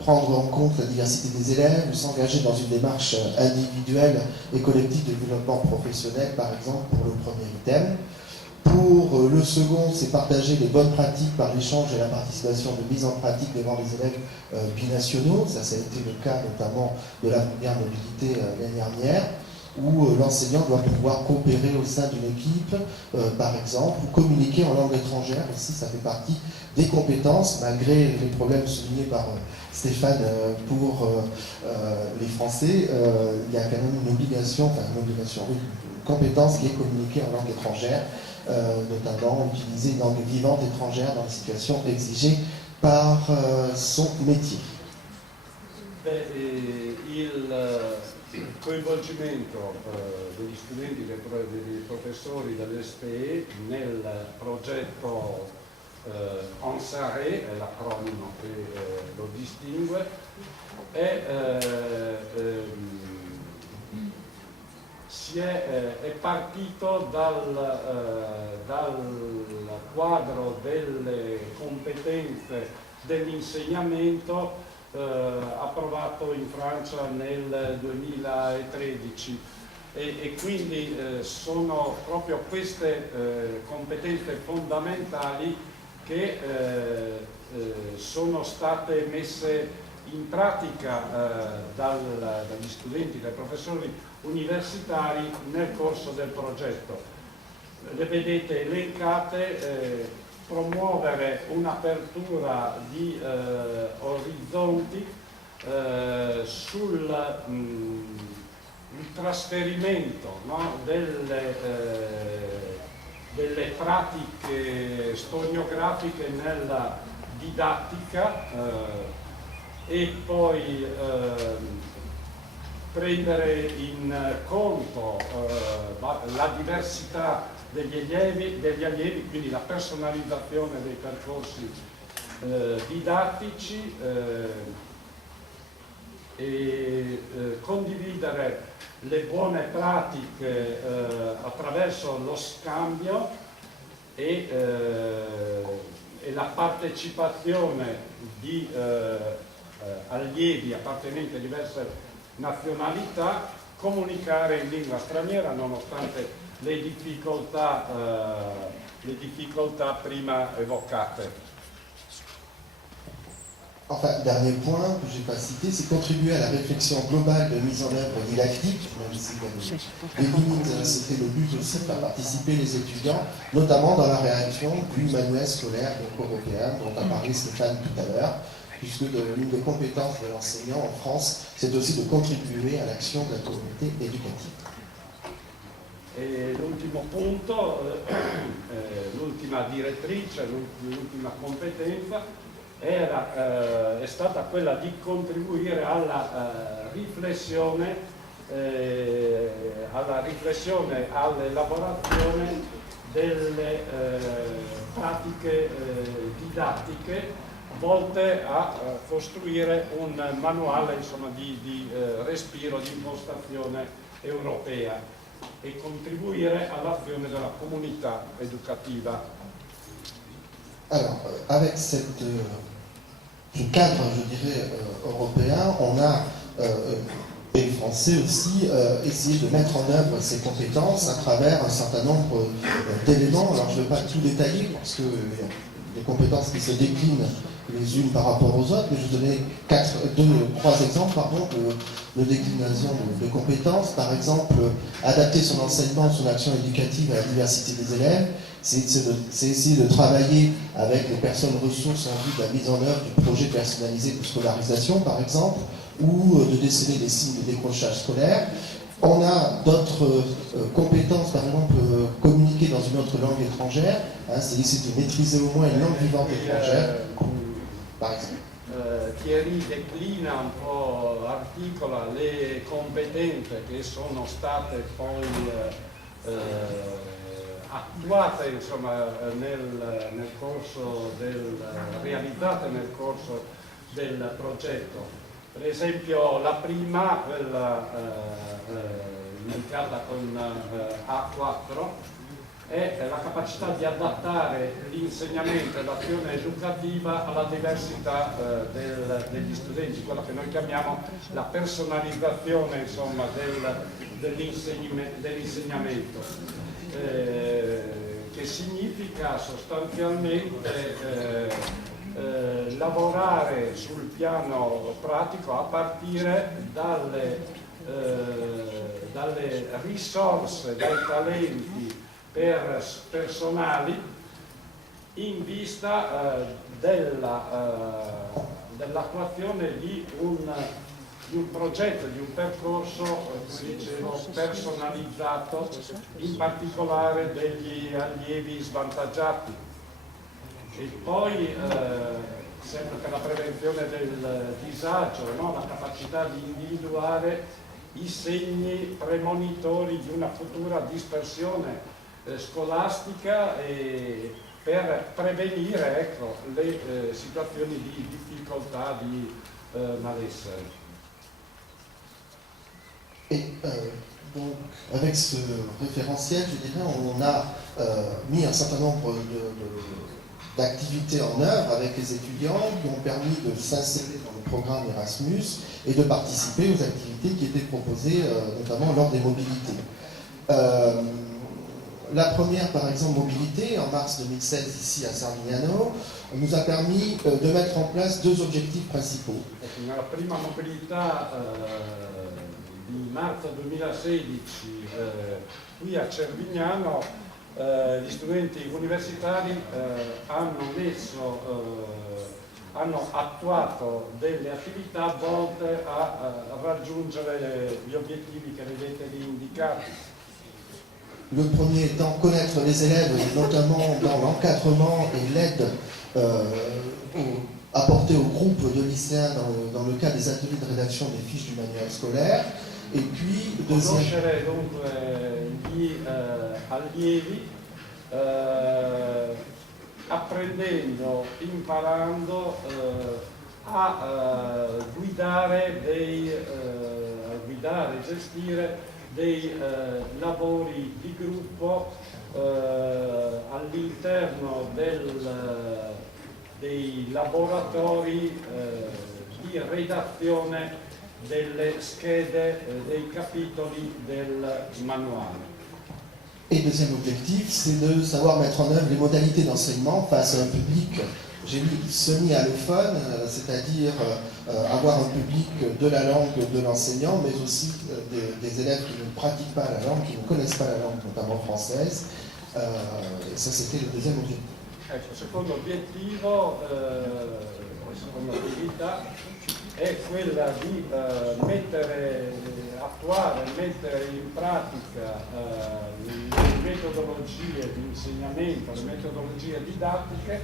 prendre en compte la diversité des élèves, s'engager dans une démarche individuelle et collective de développement professionnel, par exemple, pour le premier item. Pour le second, c'est partager les bonnes pratiques par l'échange et la participation de mise en pratique devant les élèves binationaux. Ça a été le cas notamment de la première mobilité l'année dernière, où l'enseignant doit pouvoir coopérer au sein d'une équipe, par exemple, ou communiquer en langue étrangère. Aussi, ça fait partie des compétences, malgré les problèmes soulignés par Stéphane pour les Français. Il y a quand même une obligation, oui, une compétence qui est communiquer en langue étrangère, notamment utiliser une langue vivante étrangère dans les situations exigées par son métier. Il coinvolgimento degli studenti e dei professori dell'SPE nel progetto ENSERRER, è l'acronimo che lo distingue, è partito dal quadro delle competenze dell'insegnamento approvato in Francia nel 2013, e quindi sono proprio queste competenze fondamentali che sono state messe in pratica dagli studenti, dai professori universitari nel corso del progetto. Le vedete elencate. Promuovere un'apertura di orizzonti sul trasferimento, no, delle pratiche storiografiche nella didattica, e poi prendere in conto la diversità degli allievi, quindi la personalizzazione dei percorsi didattici, e condividere le buone pratiche attraverso lo scambio e la partecipazione di allievi appartenenti a diverse nazionalità, comunicare in lingua straniera nonostante le difficoltà prima evocate. Enfin, dernier point que je n'ai pas cité, c'est contribuer à la réflexion globale de mise en œuvre didactique, même si les limites, c'était le but aussi, faire participer les étudiants, notamment dans la rédaction du manuel scolaire européen dont a parlé Stéphane tout à l'heure, puisque l'une des compétences de l'enseignant en France, c'est aussi de contribuer à l'action de la communauté éducative. E l'ultimo punto, l'ultima direttrice, l'ultima competenza è stata quella di contribuire alla riflessione, all'elaborazione delle pratiche didattiche volte a costruire un manuale, insomma, di respiro, di impostazione europea e contribuire all'azione della comunità educativa. Alors, avec ce cadre, je dirais, européen, on a, et français aussi, essayé de mettre en œuvre ces compétences à travers un certain nombre d'éléments. Alors, je ne vais pas tout détailler, parce que les compétences qui se déclinent les unes par rapport aux autres, mais je vais donner trois exemples de déclinaison de compétences. Par exemple, adapter son enseignement, son action éducative à la diversité des élèves. C'est essayer de travailler avec les personnes ressources en vue de la mise en œuvre du projet personnalisé de scolarisation, par exemple, ou de déceler les signes de décrochage scolaire. On a d'autres compétences, par exemple, communiquer dans une autre langue étrangère, c'est essayer de maîtriser au moins une langue vivante étrangère, par exemple. Thierry declina un po', articola le competenze che sono state poi attuate, insomma, nel corso realizzate nel corso del progetto. Per esempio la prima, quella indicata con A4, è la capacità di adattare l'insegnamento e l'azione educativa alla diversità degli studenti, quella che noi chiamiamo la personalizzazione, insomma, dell'insegnamento, che significa sostanzialmente lavorare sul piano pratico a partire dalle risorse, dai talenti personali in vista dell'attuazione di un progetto, di un percorso, come dicevo, personalizzato, in particolare degli allievi svantaggiati. E poi sempre per la prevenzione del disagio, no? La capacità di individuare i segni premonitori di una futura dispersione scolastica e per prevenire, ecco, le situazioni di difficoltà, di malessere. Et donc, avec ce référentiel, je dirais, on a mis un certain nombre d'activités en œuvre avec les étudiants qui ont permis de s'insérer dans le programme Erasmus et de participer aux activités qui étaient proposées notamment lors des mobilités. La première, par exemple, mobilité, en mars 2016, ici à Cervignano, nous a permis de mettre en place deux objectifs principaux. La prima mobilità di marzo 2016 qui a Cervignano, gli studenti universitari hanno attuato delle attività volte a raggiungere gli obiettivi che vedete lì indicati. Le premier étant connaître les élèves, notamment dans l'encadrement et l'aide apportée au groupe de lycéens dans le cas des ateliers de rédaction des fiches du manuel scolaire. Et puis, conoscere dunque gli allievi, apprendendo, imparando a guidare gestire dei lavori di gruppo all'interno dei laboratori di redazione delle schede, dei capitoli del manuale. Et deuxième objectif, c'est de savoir mettre en œuvre les modalités d'enseignement face à un public j'ai mis semi-allophone, c'est-à-dire avoir un public de la langue de l'enseignant, mais aussi des élèves qui ne pratiquent pas la langue, qui ne connaissent pas la langue, notamment française. Et ça, c'était le deuxième objectif. Ecco, il secondo obiettivo, la seconda attività è quella di attuare, mettere in pratica le metodologie di insegnamento, le metodologie didattiche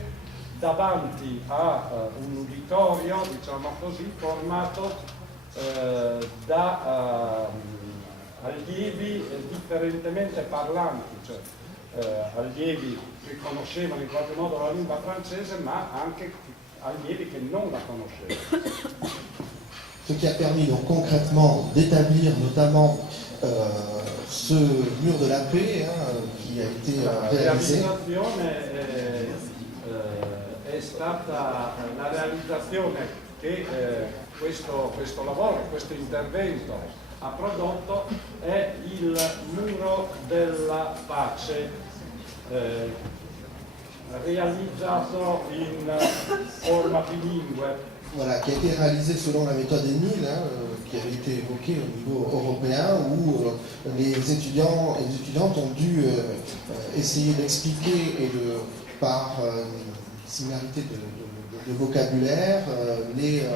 davanti a un uditorio, diciamo così, formato da allievi differentemente parlanti, cioè allievi che conoscevano in qualche modo la lingua francese, ma anche allievi che non la conoscevano. Ce qui a permis donc concrètement d'établir notamment ce mur de la paix qui a été réalisé. La realizzazione è stata la realizzazione che questo lavoro, questo intervento ha prodotto è il muro della pace, realizzato in forma bilingue. Voilà, qui a été réalisé selon la méthode ENIL, qui avait été évoquée au niveau européen, où les étudiants et les étudiantes ont dû essayer d'expliquer par similarité de vocabulaire les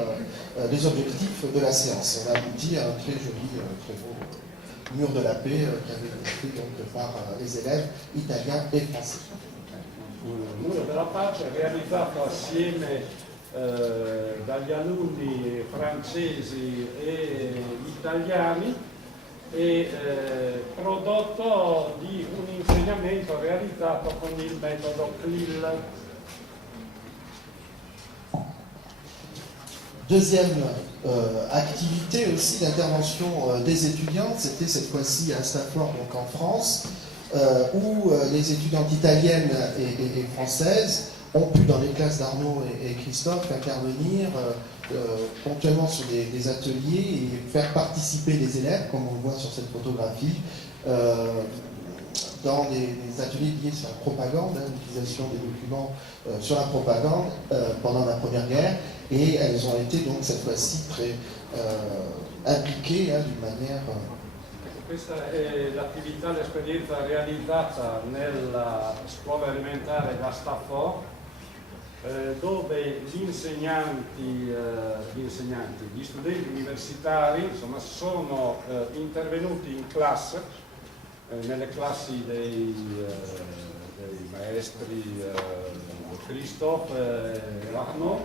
objectifs de la séance. On a abouti à un très joli, très beau mur de la paix qui avait été fait donc par les élèves italiens et français. Il muro della pace realizzato assieme dagli alunni francesi e italiani e prodotto di un insegnamento realizzato con il metodo CLIL. Deuxième activité aussi d'intervention des étudiantes, c'était cette fois-ci à Stafford, donc en France, où les étudiantes italiennes et françaises ont pu, dans les classes d'Arnaud et Christophe, intervenir ponctuellement sur des ateliers et faire participer les élèves, comme on le voit sur cette photographie, dans des ateliers liés sur la propagande, l'utilisation des documents sur la propagande pendant la Première Guerre, et elles ont été donc cette fois-ci très impliquées d'une manière... Questa è l'attività, l'esperienza realizzata nella scuola elementare da Stafford, dove gli studenti universitari insomma, sono intervenuti in classe, nelle classi dei maestri Christophe e Arnaud,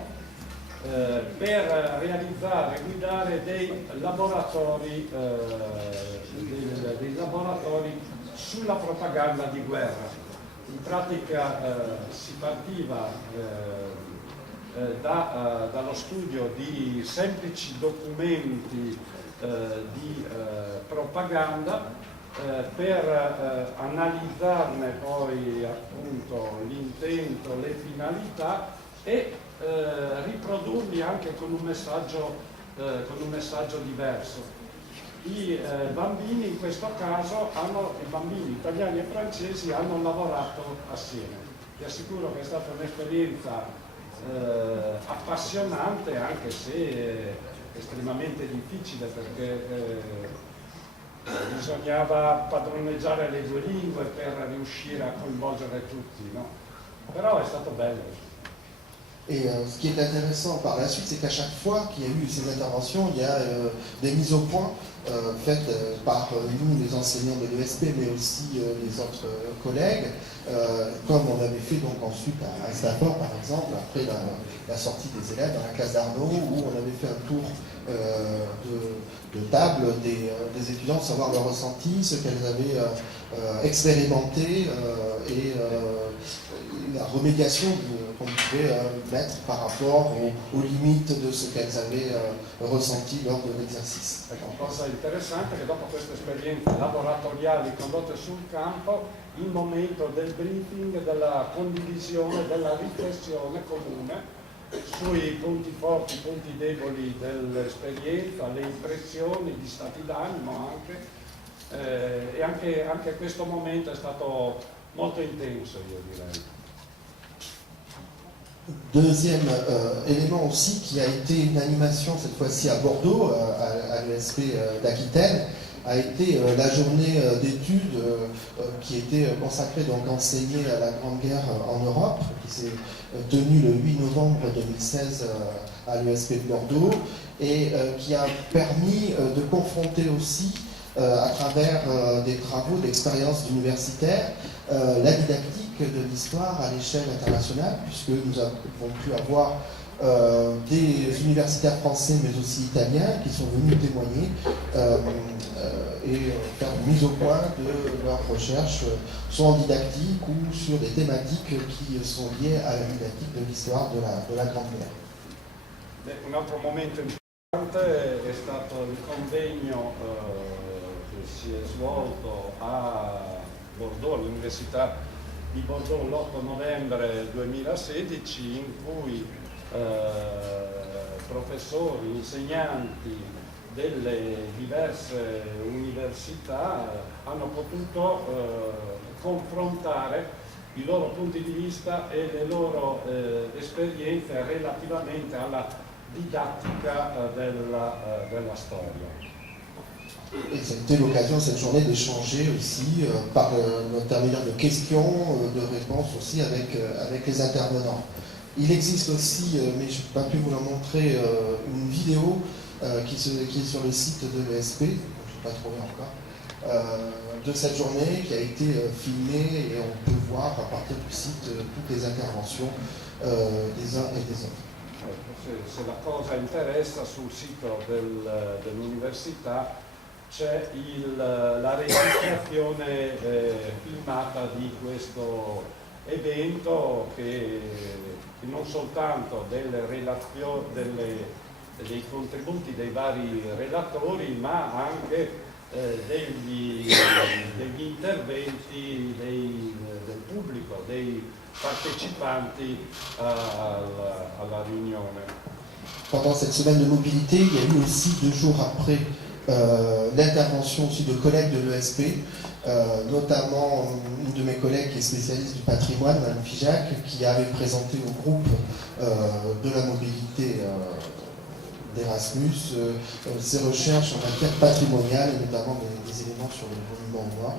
per realizzare e guidare dei laboratori sulla propaganda di guerra. In pratica si partiva dallo studio di semplici documenti di propaganda per analizzarne poi appunto l'intento, le finalità e riprodurli anche con un messaggio diverso. I bambini in questo caso i bambini italiani e francesi hanno lavorato assieme. Vi assicuro che è stata un'esperienza appassionante, anche se estremamente difficile, perché bisognava padroneggiare le due lingue per riuscire a coinvolgere tutti, no? Però è stato bello. Et ce qui est intéressant par la suite, c'est qu'à chaque fois qu'il y a eu ces interventions, il y a des mises au point faites par nous, les enseignants de l'ESP, mais aussi les autres collègues, comme on avait fait donc ensuite à Stafford, par exemple, après la sortie des élèves dans la classe d'Arnaud, où on avait fait un tour de table des étudiants, savoir leur ressenti, ce qu'elles avaient expérimenté et la remédiation qu'on pouvait mettre par rapport aux limites de ce qu'elles avaient ressenti lors de l'exercice. Ecco, cosa interessante è che dopo queste esperienze laboratoriali condotte sul campo, il momento del briefing, della condivisione, della riflessione comune sui punti forti, punti deboli dell'esperienza, le impressioni, gli stati d'animo anche, e anche questo momento è stato molto intenso, io direi. Deuxième élément aussi qui a été une animation cette fois-ci à Bordeaux, à l'ESP d'Aquitaine, a été la journée d'études qui était consacrée donc à enseigner à la Grande Guerre en Europe, qui s'est tenue le 8 novembre 2016 à l'ESP de Bordeaux, et qui a permis de confronter aussi, à travers des travaux d'expériences universitaires, la didactique de l'histoire à l'échelle internationale, puisque nous avons pu avoir des universitaires français mais aussi italiens qui sont venus témoigner et faire une mise au point de leurs recherches, soit en didactique ou sur des thématiques qui sont liées à la didactique de l'histoire de la Grande Guerre. Un altro momento importante è stato il convegno che si è svolto a Bordeaux, all'Università di Bordeaux l'8 novembre 2016, in cui professori, insegnanti delle diverse università hanno potuto confrontare i loro punti di vista e le loro esperienze relativamente alla didattica della storia. Et c'était l'occasion cette journée d'échanger aussi par l'intermédiaire de questions, de réponses aussi avec les intervenants. Il existe aussi, mais je n'ai pas pu vous la montrer, une vidéo qui est sur le site de l'ESP, je n'ai pas trouvé encore, de cette journée qui a été filmée et on peut voir à partir du site toutes les interventions des uns et des autres. Se la cosa interessa, sul sito dell'università c'è la registrazione filmata di questo evento che non soltanto dei contributi dei vari relatori, ma anche degli interventi del pubblico, dei partecipanti alla riunione. Pendant cette semaine de mobilité, il y a eu aussi 2 jours après l'intervention aussi de collègues de l'ESP, notamment une de mes collègues qui est spécialiste du patrimoine, Mme Figeac, qui avait présenté au groupe de la mobilité d'Erasmus ses recherches en matière patrimoniale, et notamment des éléments sur les monuments noirs.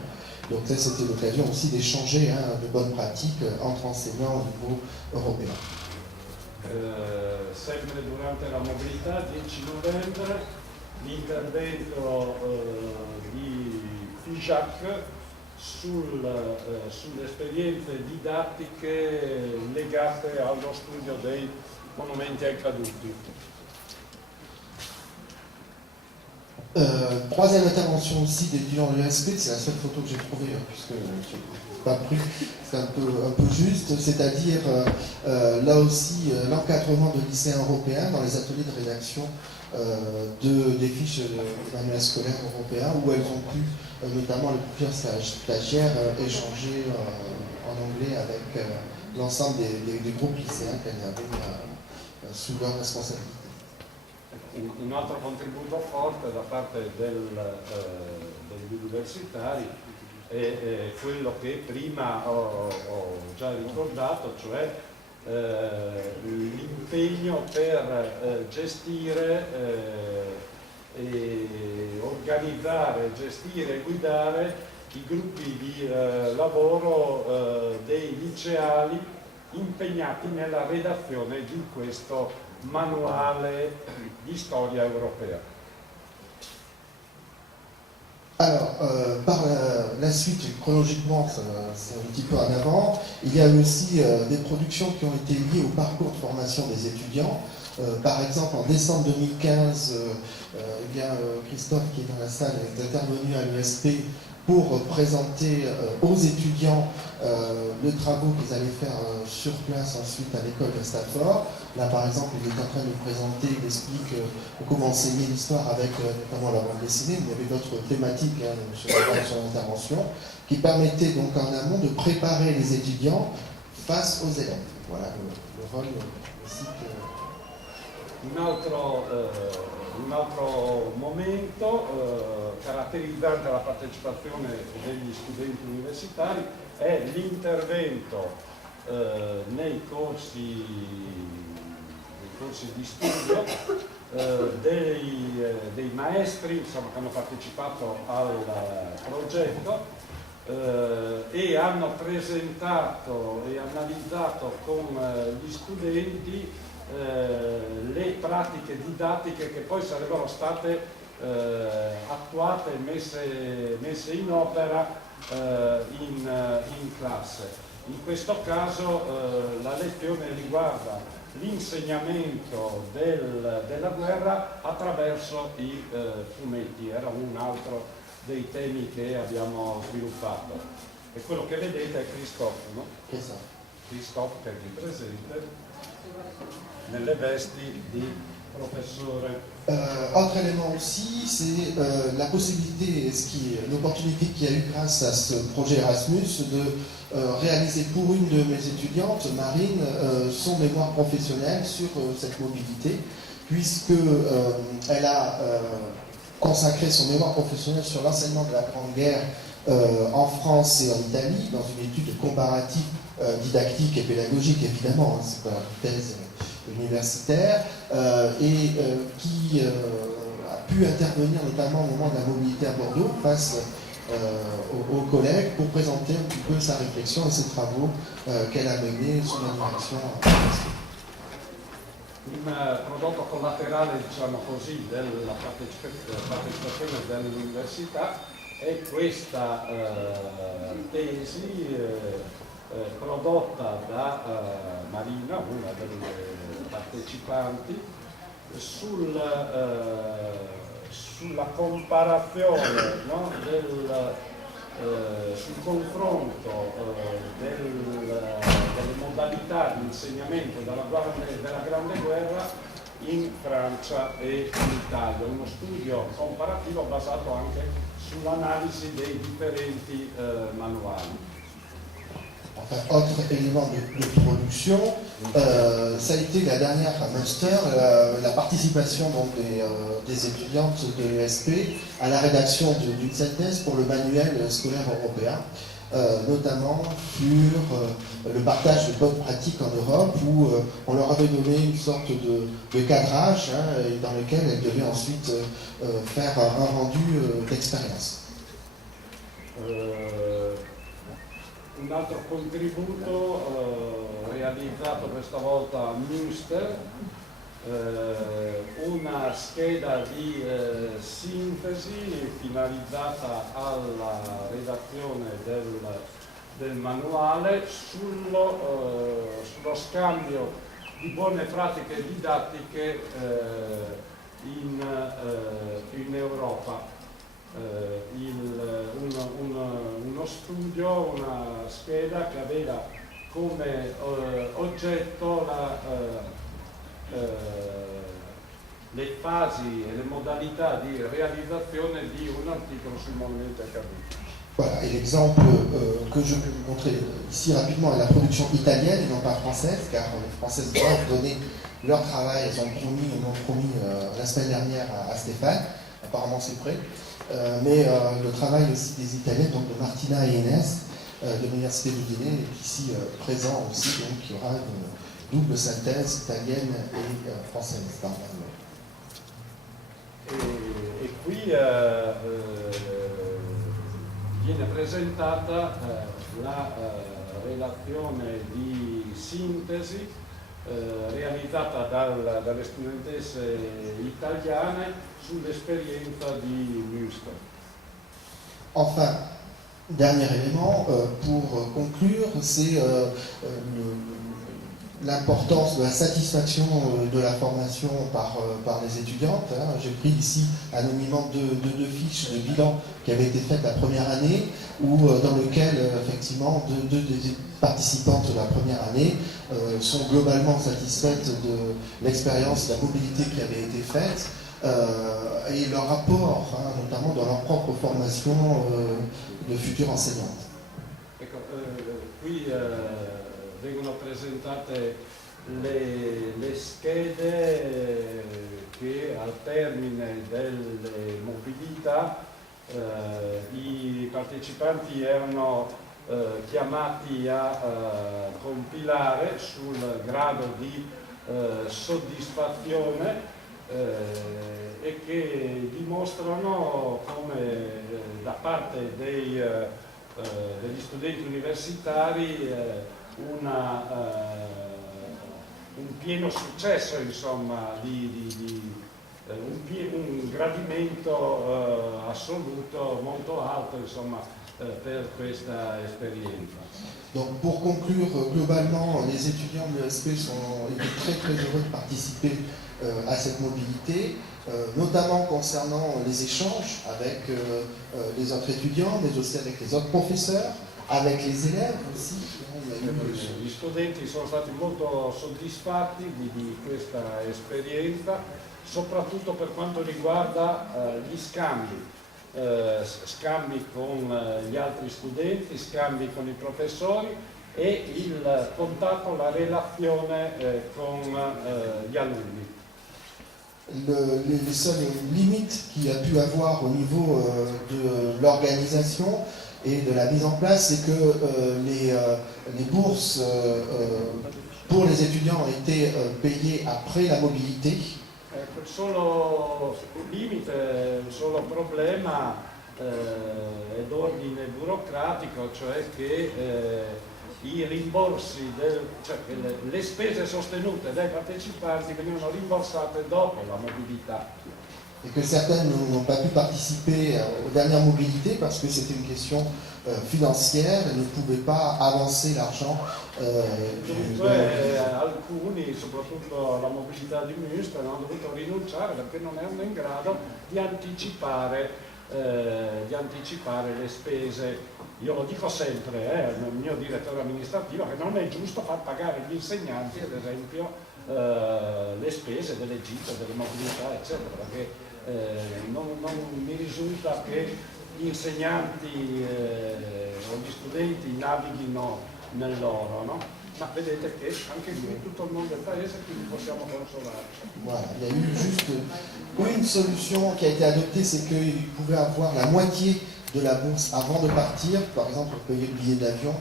Donc ça, c'était l'occasion aussi d'échanger de bonnes pratiques entre enseignants au niveau européen. Sempre durante la mobilità, 10 novembre, l'intervento di Figeac sulle esperienze didattiche legate allo studio dei monumenti ai caduti. Troisième intervention aussi d'étudiants de l'ESP, c'est la seule photo que j'ai trouvée, puisque je n'ai pas pris, c'est un peu juste, c'est-à-dire là aussi l'encadrement de lycéens européens dans les ateliers de rédaction des fiches de manuels scolaires européens, où elles ont pu, notamment les plusieurs stagiaires, échanger en anglais avec l'ensemble des groupes lycéens qu'elles avaient sous leur responsabilité. Un altro contributo forte da parte degli universitari è quello che prima ho già ricordato, cioè l'impegno per gestire e organizzare, gestire e guidare i gruppi di lavoro dei liceali impegnati nella redazione di questo manuale di storia europea. Alors, par la suite, chronologiquement, c'est un petit peu en avant, il y a aussi des productions qui ont été liées au parcours de formation des étudiants. Par exemple, en décembre 2015, Christophe, qui est dans la salle, est intervenu à l'ESP pour présenter aux étudiants les travaux qu'ils allaient faire sur place ensuite à l'école de Stafford. Là, par exemple, il est en train de présenter, il explique comment enseigner l'histoire avec notamment la bande dessinée, mais il y avait d'autres thématiques sur l'intervention, qui permettaient donc en amont de préparer les étudiants face aux élèves. Voilà le rôle aussi que... Un altro momento caratterizzante la partecipazione degli studenti universitari è l'intervento nei corsi di studio dei maestri, insomma, che hanno partecipato al progetto e hanno presentato e analizzato con gli studenti le pratiche didattiche che poi sarebbero state attuate e messe in opera in classe. In questo caso la lezione riguarda l'insegnamento della guerra attraverso i fumetti, era un altro dei temi che abbiamo sviluppato. E quello che vedete è Christophe, no? Esatto. Christophe che è qui presente nelle vesti di professore. Autre élément aussi, c'est la possibilité, l'opportunité qu'il y a eu grâce à ce projet Erasmus de réaliser pour une de mes étudiantes, Marine, son mémoire professionnel sur cette mobilité, puisque elle a consacré son mémoire professionnel sur l'enseignement de la Grande Guerre en France et en Italie, dans une étude comparative, didactique et pédagogique évidemment, hein, c'est pas une thèse universitaire, qui a pu intervenir notamment au moment de la mobilité à Bordeaux face aux collègues pour présenter un petit peu sa réflexion et ses travaux qu'elle a menés sous la direction. Un prodotto collaterale, diciamo così, della partecipazione dell'università è questa tesi prodotta da Marina, una delle partecipanti, sulla comparazione, no, sul confronto delle modalità di insegnamento della Grande Guerra in Francia e in Italia, uno studio comparativo basato anche sull'analisi dei differenti manuali. Enfin, autre élément de production, ça a été la dernière master, la participation donc, des étudiantes de l'ESP à la rédaction d'une synthèse pour le manuel scolaire européen, notamment sur le partage de bonnes pratiques en Europe, où on leur avait donné une sorte de cadrage, hein, dans lequel elles devaient ensuite faire un rendu d'expérience. Un altro contributo realizzato questa volta a Münster, una scheda di sintesi finalizzata alla redazione del manuale sullo scambio di buone pratiche didattiche in Europa. Uno studio, una scheda che aveva come oggetto le fasi e le modalità di realizzazione di un articolo sul movimento accaduto. Voilà, et l'exemple que je peux vous montrer ici rapidement est la production italienne et non pas française, car les Françaises doivent donner leur travail, elles m'ont promis la semaine dernière à Stéphane, apparemment c'est prêt. Mais le travail aussi des Italiens, donc de Martina et Inès, de l'Université d'Udine, est ici présent aussi, donc il y aura une double synthèse italienne et française dans le manuel. E qui viene presentata la relazione di sintesi realizzata dalle studentesse italiane sull'esperienza di Münster. Enfin, dernier élément pour conclure, c'est l'importance de la satisfaction de la formation par les étudiantes. Hein. J'ai pris ici anonymement deux fiches de bilan qui avaient été faites la première année, dans lequel effectivement deux des participantes de la première année sont globalement satisfaites de l'expérience, de la mobilité qui avait été faite et leur apport, hein, notamment dans leur propre formation de futures enseignantes. Ecco, qui vengono presentate le schede che al termine delle mobilità i partecipanti erano chiamati a compilare sul grado di soddisfazione e che dimostrano come da parte degli studenti universitari un pieno successo, insomma, un gradimento assoluto molto alto, insomma, per questa esperienza. Donc pour conclure, globalement, les étudiants de l'ESP étaient très très heureux de participer à cette mobilité, notamment concernant les échanges avec les autres étudiants, mais aussi avec les autres professeurs, avec les élèves aussi. Gli studenti sono stati molto soddisfatti di questa esperienza, soprattutto per quanto riguarda gli scambi con gli altri studenti, scambi con i professori e il contatto, la relazione con gli alunni. Les seules limites qu'il y a pu avoir au niveau de l'organisation et de la mise en place, c'est que les bourses pour les étudiants ont été payées après la mobilité. Il solo limite, il solo problema è d'ordine burocratico, cioè che i rimborsi, cioè che le spese sostenute dai partecipanti venivano rimborsate dopo la mobilità. Et que certains n'ont pas pu participer aux dernières mobilités parce que c'était une question financière et ne pouvaient pas avancer l'argent. Dunque alcuni, soprattutto la mobilità di Münster, hanno dovuto rinunciare perché non erano in grado di anticipare le spese. Io lo dico sempre al mio direttore amministrativo che non è giusto far pagare gli insegnanti, ad esempio, le spese delle gite, delle mobilità, eccetera, perché non mi risulta che gli insegnanti o gli studenti navighino nell'oro, no? Ma vedete che anche qui tutto il mondo è paese, quindi possiamo consolarci. Voilà, il y a eu juste une solution qui a été adoptée, c'est qu'ils pouvaient avoir la moitié de la bourse avant de partir, par exemple pour payer le billet d'avion,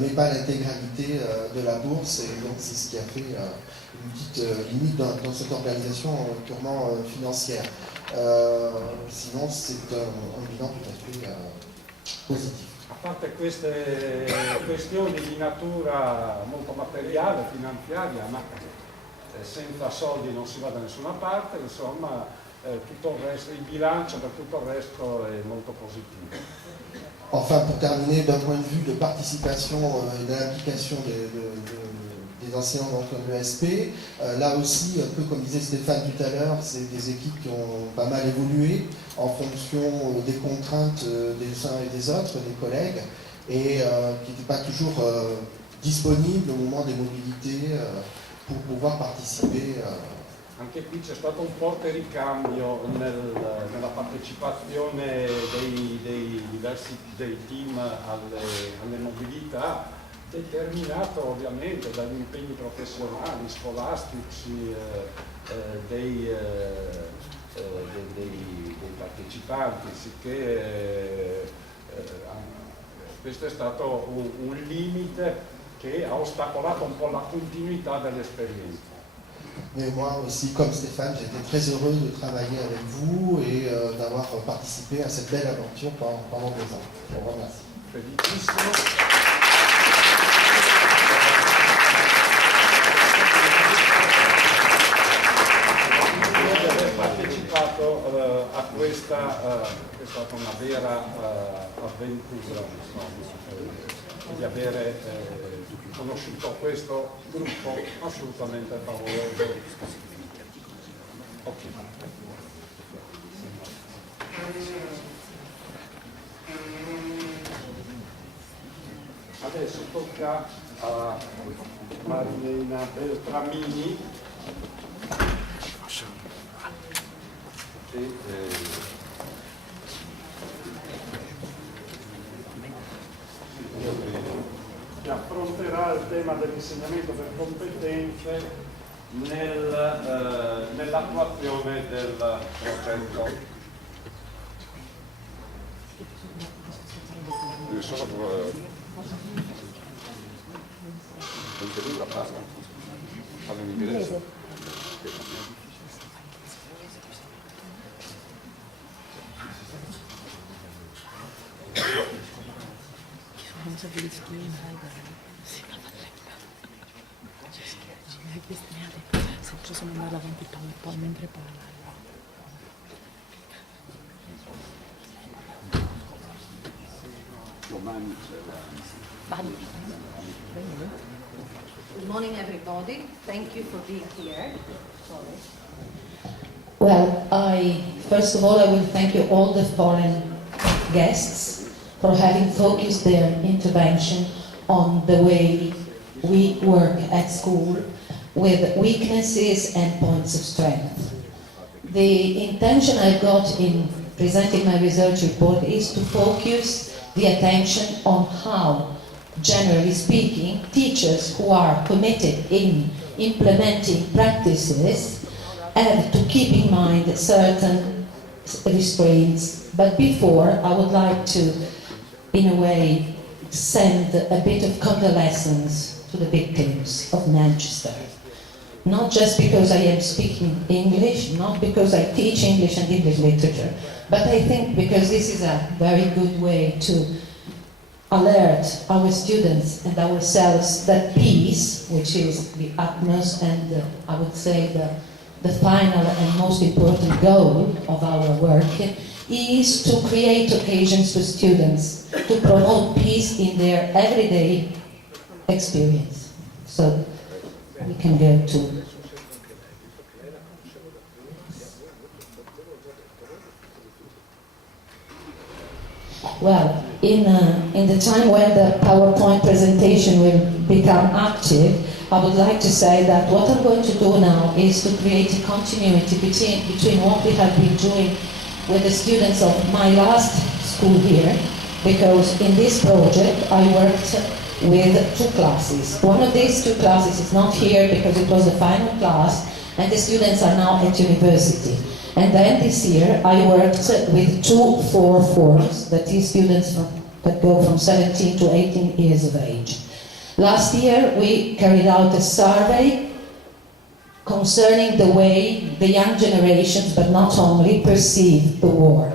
mais pas l'intégralité de la bourse, et donc c'est ce qui a fait une petite limite dans cette organisation purement financière. Sinon c'est un bilan tout à fait positif. A parte queste questioni di natura molto materiale, finanziaria, ma senza soldi non si va da nessuna parte, insomma, tutto il resto, il bilancio per tutto il resto è molto positivo. Enfin, pour terminer, d'un point de vue de participation et de l'implication des enseignants dans l'ESP, là aussi, un peu comme disait Stéphane tout à l'heure, c'est des équipes qui ont pas mal évolué en fonction des contraintes des uns et des autres, des collègues, et qui n'étaient pas toujours disponibles au moment des mobilités pour pouvoir participer. Anche qui c'è stato un forte ricambio nella partecipazione dei team alle mobilità, determinato ovviamente dagli impegni professionali, scolastici dei partecipanti, sicché questo è stato un limite che ha ostacolato un po' la continuità dell'esperienza. Mais moi aussi, comme Stéphane, j'étais très heureux de travailler avec vous et d'avoir participé à cette belle aventure pendant 2 ans. Je vous remercie. Felicissimo. Di aver partecipato a questa è stata una vera avventura, insomma, di avere conosciuto questo gruppo assolutamente favoloso. Okay. Adesso tocca a Marilena Beltramini che affronterà il tema dell'insegnamento per competenze nell'attuazione del progetto. Solo Sempre sono andare avanti il PowerPoint mentre parla. Good morning, everybody. Thank you for being here. Well, first of all, I will thank you all the foreign guests for having focused their intervention on the way we work at school with weaknesses and points of strength. The intention I've got in presenting my research report is to focus the attention on how, generally speaking, teachers who are committed in implementing practices have to keep in mind certain restraints. But before, I would like to, in a way, send a bit of condolences to the victims of Manchester. Not just because I am speaking English, not because I teach English and English literature, but I think because this is a very good way to alert our students and ourselves that peace, which is the utmost and I would say the final and most important goal of our work, is to create occasions for students to promote peace in their everyday experience. So we can go to... Well, in the time when the PowerPoint presentation will become active, I would like to say that what I'm going to do now is to create a continuity between what we have been doing with the students of my last school here, because in this project I worked with 2 classes. One of these 2 classes is not here because it was the final class and the students are now at university. And then this year I worked with 2 4-4s, that is students that go from 17 to 18 years of age. Last year we carried out a survey concerning the way the young generations, but not only, perceive the war.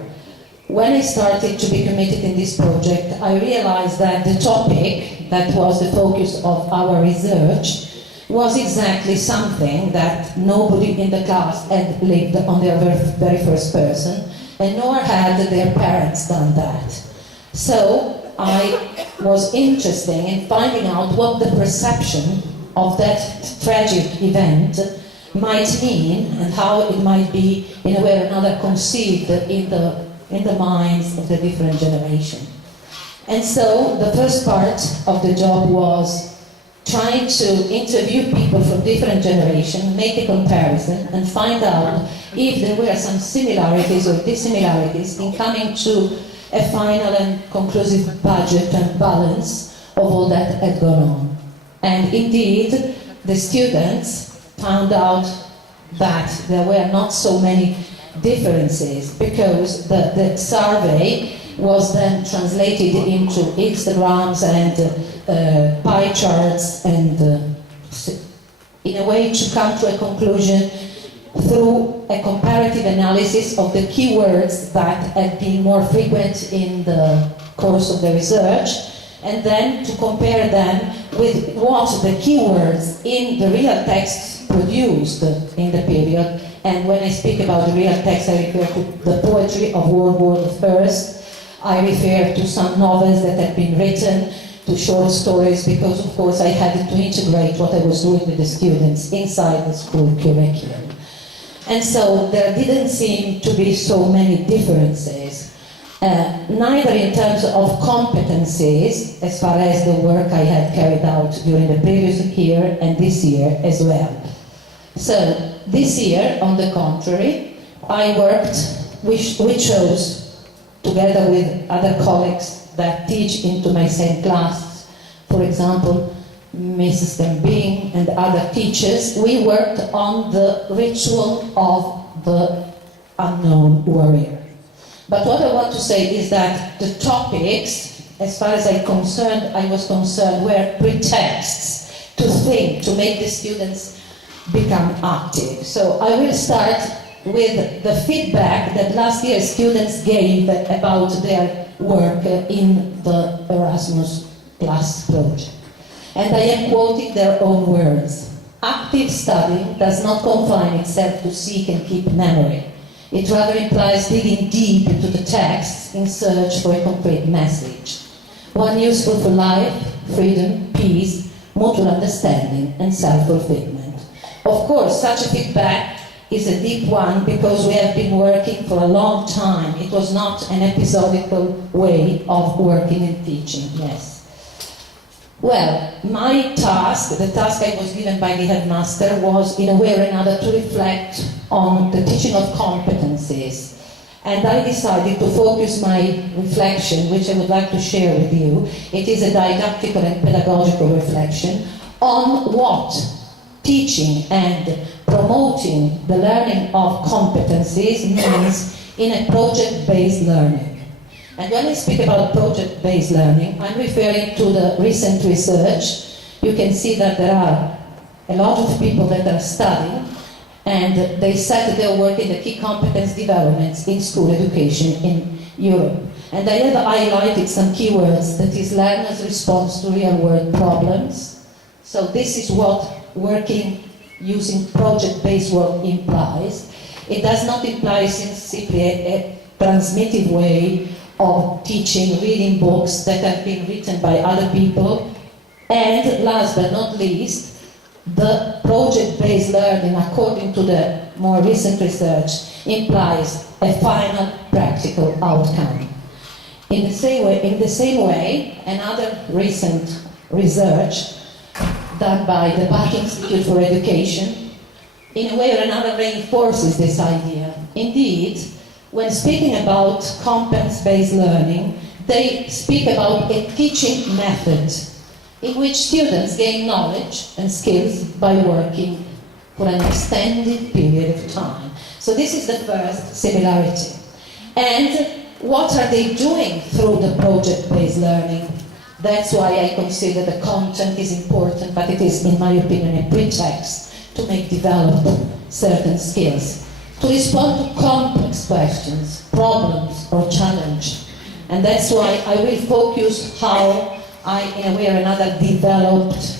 When I started to be committed in this project, I realized that the topic that was the focus of our research was exactly something that nobody in the class had lived on their very first person, and nor had their parents done that. So I was interested in finding out what the perception of that tragic event might mean and how it might be, in a way or another, conceived in the minds of the different generations. And so the first part of the job was trying to interview people from different generations, make a comparison, and find out if there were some similarities or dissimilarities in coming to a final and conclusive budget and balance of all that had gone on. And indeed, the students found out that there were not so many differences, because the survey was then translated into histograms and pie charts, and in a way to come to a conclusion through a comparative analysis of the keywords that had been more frequent in the course of the research, and then to compare them with what the keywords in the real texts produced in the period. And when I speak about the real text, I refer to the poetry of World War I, I refer to some novels that had been written, to short stories, because of course I had to integrate what I was doing with the students inside the school curriculum. And so there didn't seem to be so many differences, neither in terms of competencies, as far as the work I had carried out during the previous year and this year as well. So this year, on the contrary, we chose, together with other colleagues that teach into my same class, for example, Mrs. Dembing and other teachers, we worked on the ritual of the unknown warrior. But what I want to say is that the topics as far as I was concerned, were pretexts to think, to make the students become active. So I will start with the feedback that last year students gave about their work in the Erasmus Plus project. And I am quoting their own words. Active study does not confine itself to seek and keep memory. It rather implies digging deep into the text in search for a concrete message. One useful for life, freedom, peace, mutual understanding, and self-fulfillment. Of course, such a feedback is a deep one because we have been working for a long time. It was not an episodical way of working and teaching, yes. Well, my task, the task I was given by the headmaster, was in a way or another to reflect on the teaching of competencies. And I decided to focus my reflection, which I would like to share with you. It is a didactical and pedagogical reflection on what teaching and promoting the learning of competencies means in a project-based learning. And when I speak about project-based learning, I'm referring to the recent research. You can see that there are a lot of people that are studying, and they said that they're working the key competence developments in school education in Europe. And I have highlighted some keywords, that is learners' response to real-world problems. So this is what working using project-based work implies. It does not imply simply a transmittive way of teaching, reading books that have been written by other people. And last but not least, the project-based learning, according to the more recent research, implies a final practical outcome. In the same way, another recent research done by the Bach Institute for Education, in a way or another reinforces this idea. Indeed, when speaking about competence-based learning, they speak about a teaching method in which students gain knowledge and skills by working for an extended period of time. So this is the first similarity. And what are they doing through the project-based learning? That's why I consider the content is important, but it is, in my opinion, a pretext to make develop certain skills. To respond to complex questions, problems, or challenges. And that's why I will focus how I, in a way or another, developed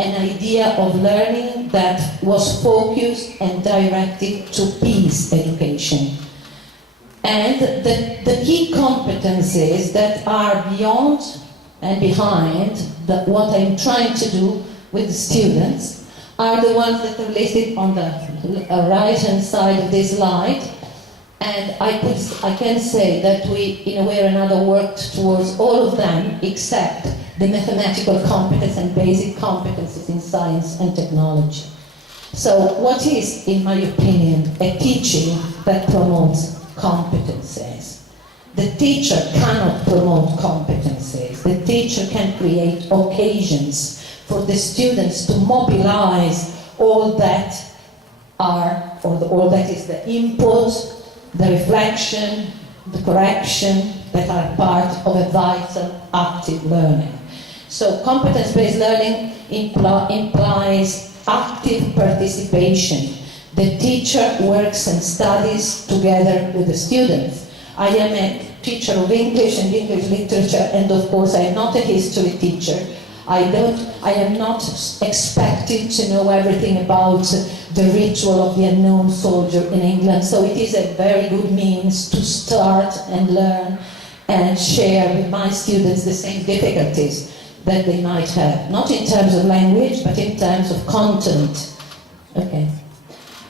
an idea of learning that was focused and directed to peace education. And the key competencies that are beyond and behind what I'm trying to do with the students are the ones that are listed on the right-hand side of this slide. And I can say that we, in a way or another, worked towards all of them except the mathematical competence and basic competences in science and technology. So what is, in my opinion, a teaching that promotes competences? The teacher cannot promote competences. The teacher can create occasions for the students to mobilize all that all that is the input, the reflection, the correction that are part of a vital active learning. So competence-based learning implies active participation. The teacher works and studies together with the students. I am a teacher of English and English literature, and of course I am not a history teacher. I am not expected to know everything about the ritual of the unknown soldier in England, so it is a very good means to start and learn and share with my students the same difficulties that they might have, not in terms of language, but in terms of content. Okay.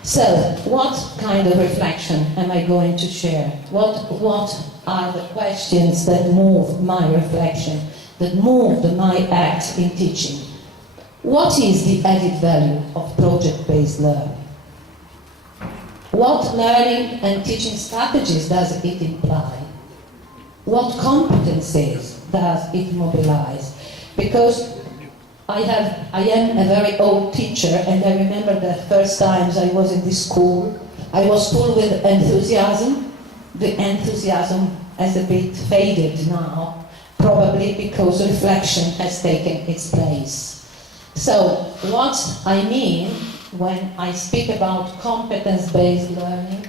So, what kind of reflection am I going to share? What are the questions that move my reflection, that move my act in teaching? What is the added value of project-based learning? What learning and teaching strategies does it imply? What competencies does it mobilize? Because I am a very old teacher, and I remember the first times I was in this school, I was full with enthusiasm, the enthusiasm has a bit faded now, probably because reflection has taken its place. So what I mean when I speak about competence-based learning,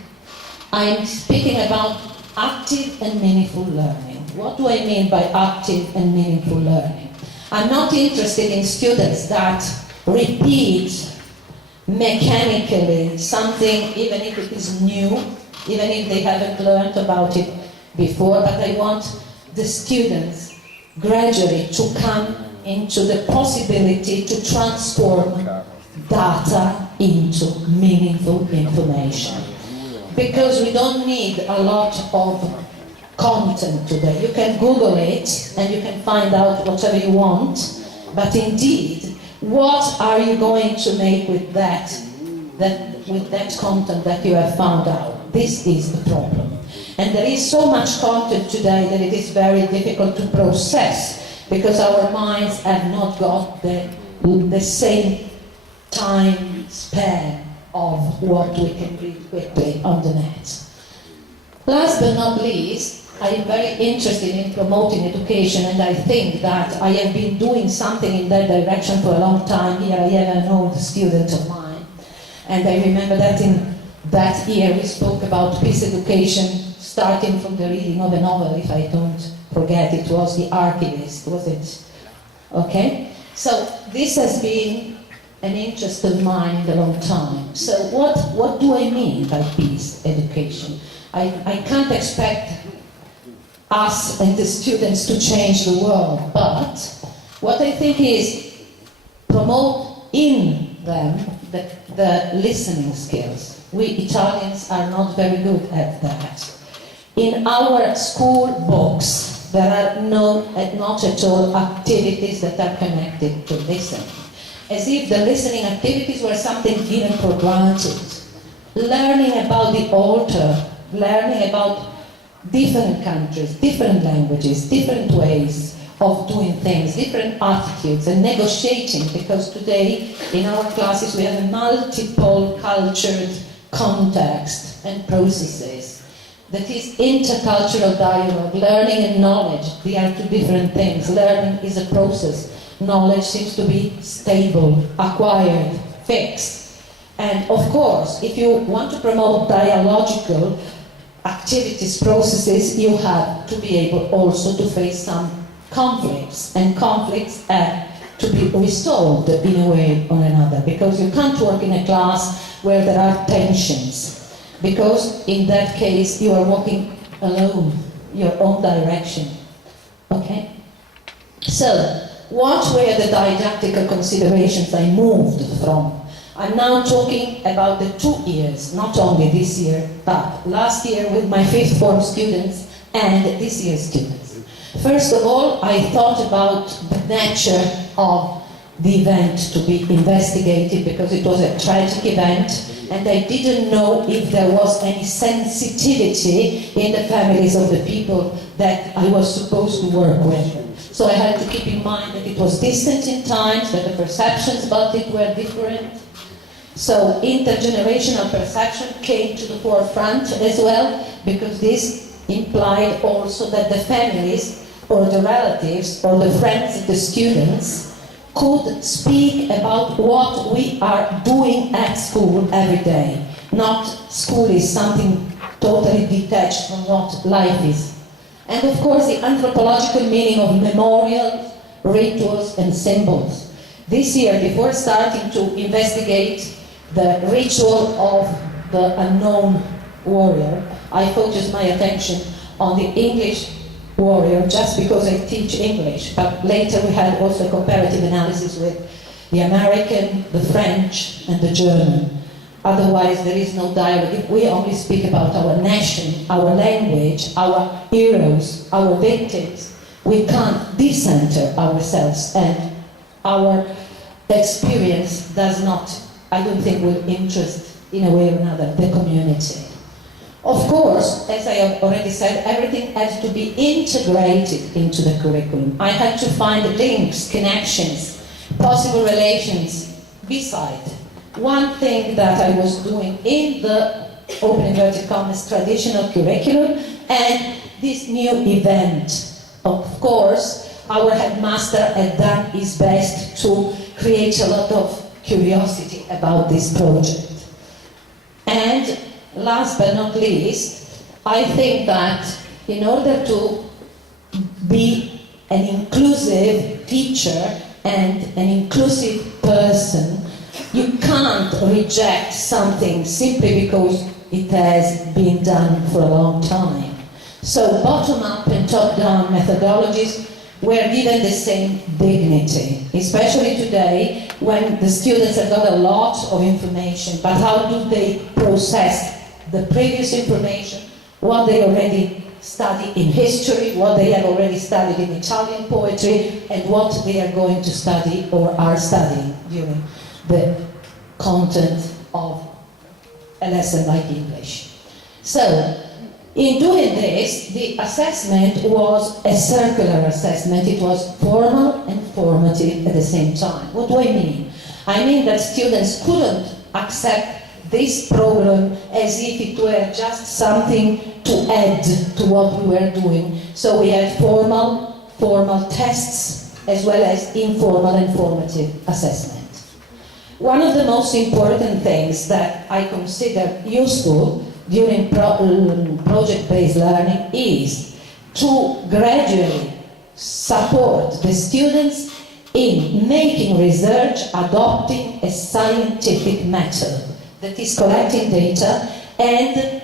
I'm speaking about active and meaningful learning. What do I mean by active and meaningful learning? I'm not interested in students that repeat mechanically something, even if it is new, even if they haven't learned about it before, but I want the students gradually to come into the possibility to transform data into meaningful information. Because we don't need a lot of content today. You can Google it and you can find out whatever you want, but indeed, what are you going to make with that content that you have found out? This is the problem. And there is so much content today that it is very difficult to process because our minds have not got the same time span of what we can read quickly on the net. Last but not least, I am very interested in promoting education, and I think that I have been doing something in that direction for a long time. Here I have an old student of mine, and I remember that in that year we spoke about peace education, starting from the reading of a novel, if I don't forget, it was The Archivist, was it? Okay? So this has been an interest of mine in a long time. So what do I mean by peace education? I can't expect us and the students to change the world, but what I think is promote in them the listening skills. We Italians are not very good at that. In our school books, there are not at all activities that are connected to listening, as if the listening activities were something given for granted. Learning about the author, learning about different countries, different languages, different ways of doing things, different attitudes, and negotiating, because today in our classes we have a multiple cultured context and processes. That is intercultural dialogue. Learning and knowledge, they are two different things. Learning is a process. Knowledge seems to be stable, acquired, fixed. And of course, if you want to promote dialogical activities, processes, you have to be able also to face some conflicts, and conflicts have to be resolved in a way or another, because you can't work in a class where there are tensions, because in that case you are walking alone, your own direction. Okay? So, what were the didactical considerations I moved from? I'm now talking about the 2 years, not only this year, but last year with my 5th form students and this year's students. First of all, I thought about the nature of the event to be investigated, because it was a tragic event, and I didn't know if there was any sensitivity in the families of the people that I was supposed to work with. So I had to keep in mind that it was distant in times, that the perceptions about it were different. So intergenerational perception came to the forefront as well, because this implied also that the families or the relatives or the friends of the students could speak about what we are doing at school every day. Not school is something totally detached from what life is. And of course the anthropological meaning of memorials, rituals and symbols. This year, before starting to investigate the ritual of the unknown warrior, I focused my attention on the English warrior just because I teach English, but later we had also comparative analysis with the American, the French and the German. Otherwise there is no dialogue. If we only speak about our nation, our language, our heroes, our victims, we can't decenter ourselves, and our experience does not, I don't think, will interest in a way or another the community. Of course, as I have already said, everything has to be integrated into the curriculum. I had to find links, connections, possible relations beside. One thing that I was doing in the open inverted commas traditional curriculum and this new event. Of course, our headmaster had done his best to create a lot of curiosity about this project. And last but not least, I think that in order to be an inclusive teacher and an inclusive person, you can't reject something simply because it has been done for a long time. So bottom-up and top-down methodologies were given the same dignity, especially today when the students have got a lot of information, but how do they process the previous information, what they already studied in history, what they have already studied in Italian poetry, and what they are going to study or are studying during the content of a lesson like English. So, in doing this, the assessment was a circular assessment. It was formal and formative at the same time. What do I mean? I mean that students couldn't accept this program as if it were just something to add to what we were doing. So we had formal tests as well as informal and formative assessment. One of the most important things that I consider useful during project-based learning is to gradually support the students in making research adopting a scientific method that is collecting data and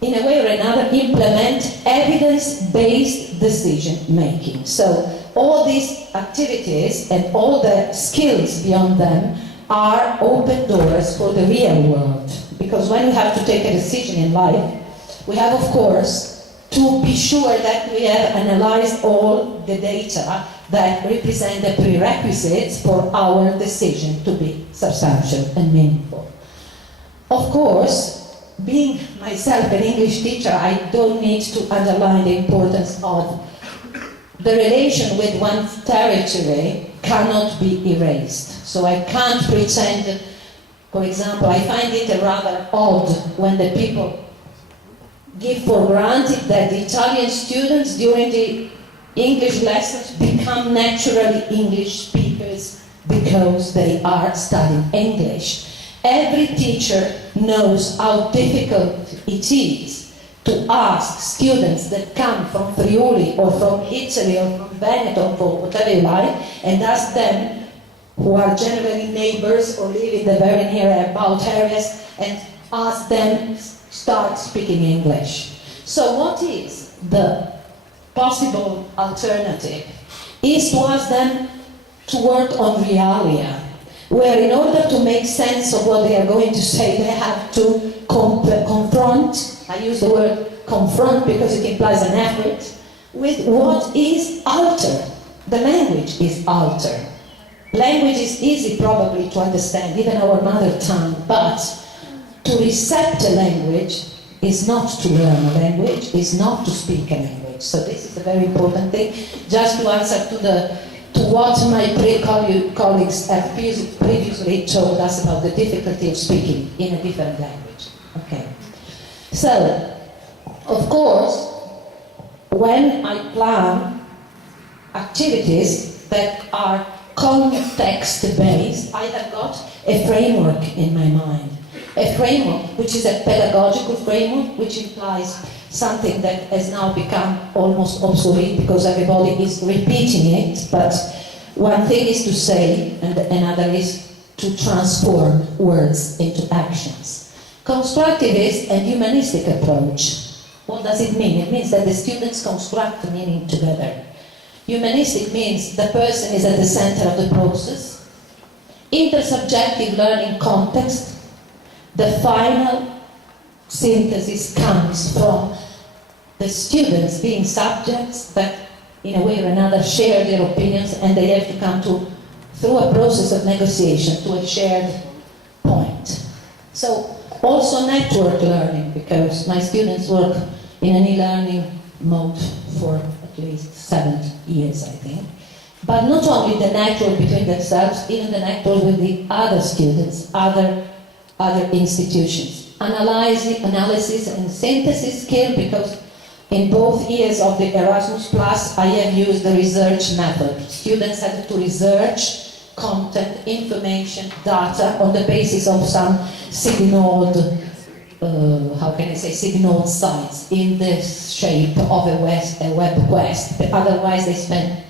in a way or another implement evidence-based decision-making. So all these activities and all the skills beyond them are open doors for the real world. Because when we have to take a decision in life, we have, of course, to be sure that we have analyzed all the data that represent the prerequisites for our decision to be substantial and meaningful. Of course, being myself an English teacher, I don't need to underline the importance of the relation with one's territory cannot be erased. So I can't pretend. For example, I find it rather odd when the people give for granted that the Italian students during the English lessons become naturally English speakers because they are studying English. Every teacher knows how difficult it is to ask students that come from Friuli or from Italy or from Veneto or whatever you like, and ask them, who are generally neighbors or live in the very near about areas, and ask them start speaking English. So what is the possible alternative? Is to ask them to work on realia, where in order to make sense of what they are going to say, they have to confront, I use the word confront because it implies an effort, with what is altered. The language is altered. Language is easy probably to understand, even our mother tongue, but to recept a language is not to learn a language, is not to speak a language. So this is a very important thing. Just to answer to what my colleagues have previously told us about the difficulty of speaking in a different language. Okay. So, of course, when I plan activities that are context-based, I have got a framework in my mind. A framework which is a pedagogical framework, which implies something that has now become almost obsolete because everybody is repeating it, but one thing is to say and another is to transform words into actions. Constructivist and humanistic approach. What does it mean? It means that the students construct meaning together. Humanistic means the person is at the center of the process. Intersubjective learning context. The final synthesis comes from the students being subjects that in a way or another share their opinions, and they have to come to, through a process of negotiation, to a shared point. So also network learning, because my students work in an e-learning mode for at least 7 years, I think. But not only the network between themselves, even the network with the other students, other institutions. Analysis and synthesis skill, because In both years of the Erasmus Plus, I have used the research method. Students had to research content, information, data on the basis of some signaled, signaled sites in the shape of a web quest. But otherwise, they spend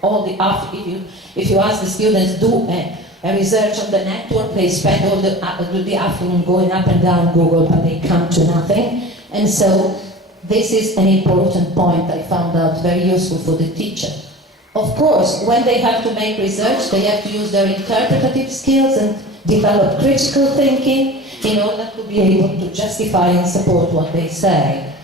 all the afternoon. If you ask the students do a research on the network, they spend all the afternoon going up and down Google, but they come to nothing. And so this is an important point I found out very useful for the teacher. Of course, when they have to make research, they have to use their interpretative skills and develop critical thinking in order to be able to justify and support what they say.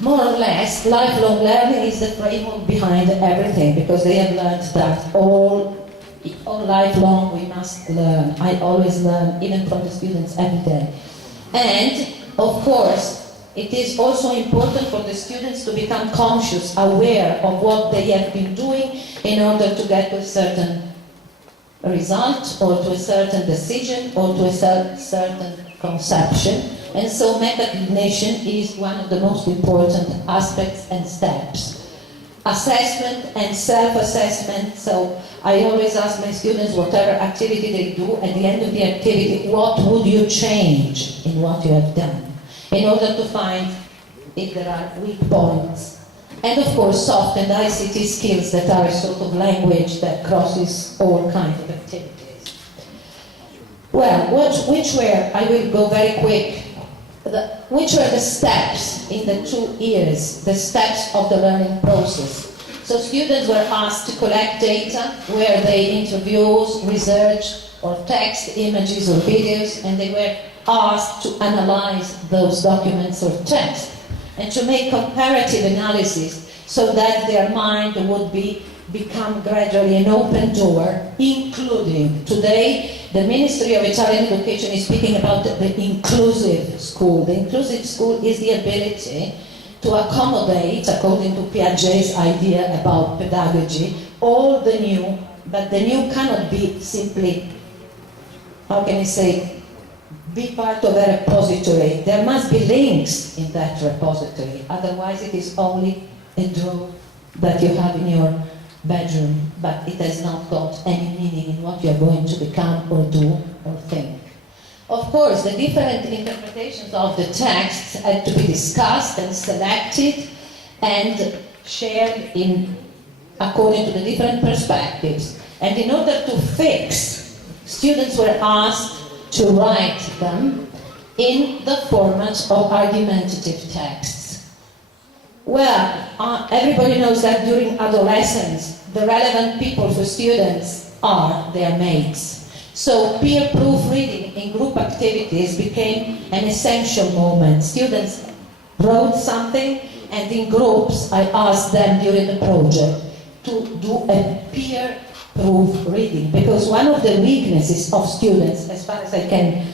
More or less, lifelong learning is the framework behind everything, because they have learned that all life long we must learn. I always learn, even from the students, every day. And, of course, it is also important for the students to become conscious, aware of what they have been doing in order to get to a certain result, or to a certain decision, or to a certain conception. And so metacognition is one of the most important aspects and steps. Assessment and self-assessment. So I always ask my students, whatever activity they do, at the end of the activity, what would you change in what you have done, in order to find if there are weak points. And of course, soft and ICT skills that are a sort of language that crosses all kinds of activities. Well, which were, I will go very quick, which were the steps in the 2 years, the steps of the learning process? So students were asked to collect data, where they interviews, research, or text, images, or videos, and they were asked to analyze those documents or text and to make comparative analysis so that their mind would become gradually an open door, including today the Ministry of Italian Education is speaking about the inclusive school. The inclusive school is the ability to accommodate, according to Piaget's idea about pedagogy, all the new, but the new cannot be simply, be part of a repository. There must be links in that repository, otherwise it is only a drawer that you have in your bedroom, but it has not got any meaning in what you are going to become or do or think. Of course, the different interpretations of the texts had to be discussed and selected and shared according to the different perspectives. And in order to fix, students were asked to write them in the format of argumentative texts. Well, everybody knows that during adolescence, the relevant people for students are their mates. So peer proofreading in group activities became an essential moment. Students wrote something, and in groups I asked them during the project to do a peer proofreading, because one of the weaknesses of students, as far as I can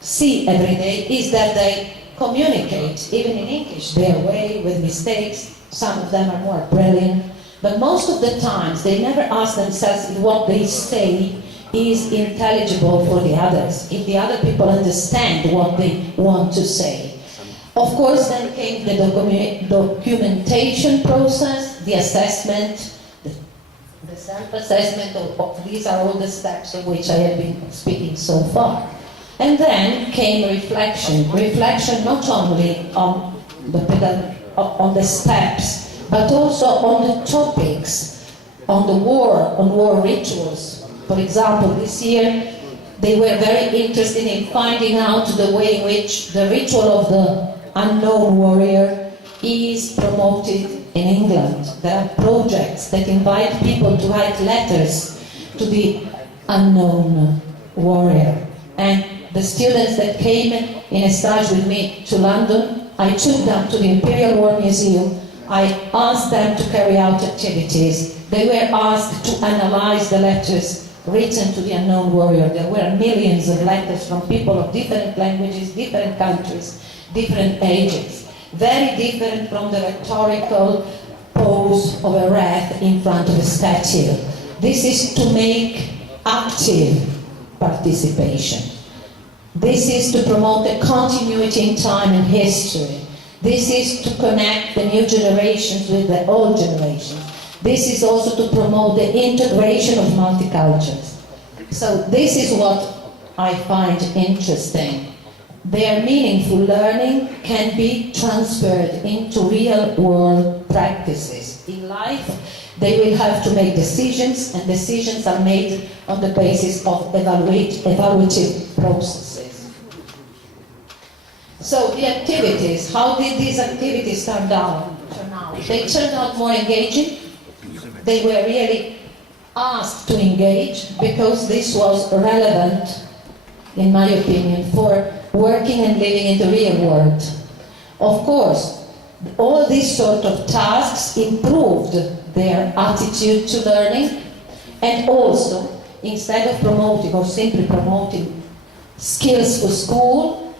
see every day, is that they communicate, even in English, their way with mistakes. Some of them are more brilliant, but most of the times they never ask themselves if what they say is intelligible for the others, if the other people understand what they want to say. Of course, then came the documentation process, the assessment, the self-assessment. These are all the steps of which I have been speaking so far. And then came reflection not only on the steps, but also on the topics, on war rituals. For example, this year they were very interested in finding out the way in which the ritual of the unknown warrior is promoted in England. There are projects that invite people to write letters to the unknown warrior. And the students that came in a stage with me to London, I took them to the Imperial War Museum. I asked them to carry out activities. They were asked to analyze the letters written to the unknown warrior. There were millions of letters from people of different languages, different countries, different ages. Very different from the rhetorical pose of a wreath in front of a statue. This is to make active participation. This is to promote a continuity in time and history. This is to connect the new generations with the old generations. This is also to promote the integration of multicultures. So this is what I find interesting. Their meaningful learning can be transferred into real-world practices. In life, they will have to make decisions, and decisions are made on the basis of evaluative processes. So the activities, how did these activities turn out? They turned out more engaging. They were really asked to engage because this was relevant, in my opinion, for working and living in the real world. Of course, all these sort of tasks improved their attitude to learning, and also, instead of promoting or simply promoting skills for school,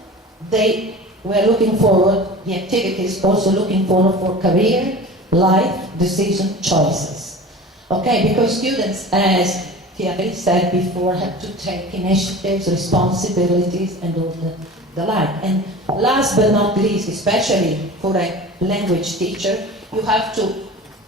they were looking forward, the activities also looking forward for career, life, decision, choices. Okay, because students, as Thierry said before, have to take initiatives, responsibilities, and all the like. And last but not least, especially for a language teacher, you have to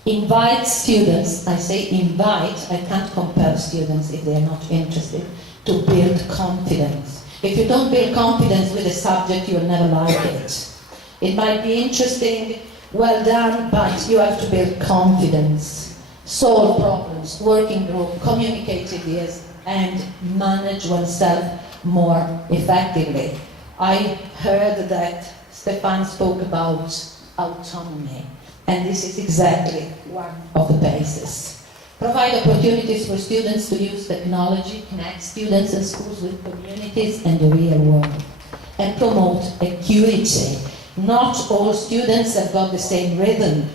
invite students, I say invite, I can't compel students if they're not interested, to build confidence. If you don't build confidence with a subject, you'll never like it. It might be interesting, well done, but you have to build confidence, solve problems, working group, communicate ideas, and manage oneself more effectively. I heard that Stefan spoke about autonomy, and this is exactly one of the bases. Provide opportunities for students to use technology, connect students and schools with communities and the real world, and promote equity. Not all students have got the same rhythm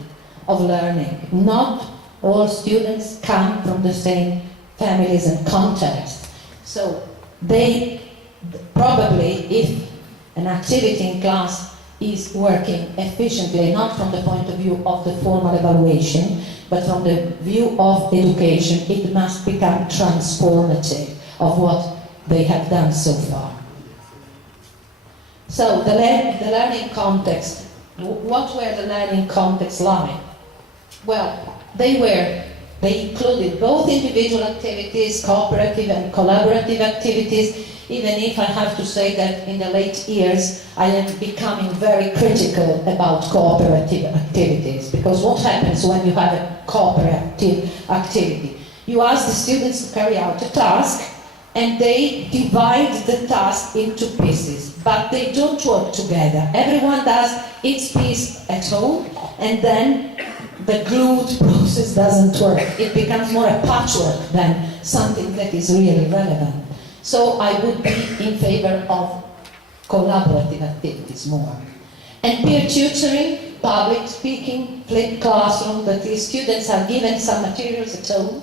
of learning. Not all students come from the same families and contexts. So they probably, if an activity in class is working efficiently, not from the point of view of the formal evaluation, but from the view of education, it must become transformative of what they have done so far. So the learning context, what were the learning contexts like? Well, they included both individual activities, cooperative and collaborative activities, even if I have to say that in the late years I am becoming very critical about cooperative activities, because what happens when you have a cooperative activity? You ask the students to carry out a task and they divide the task into pieces, but they don't work together. Everyone does its piece at home, and then the glued process doesn't work. It becomes more a patchwork than something that is really relevant. So I would be in favor of collaborative activities more. And peer tutoring, public speaking, flipped classroom, that is, students are given some materials at home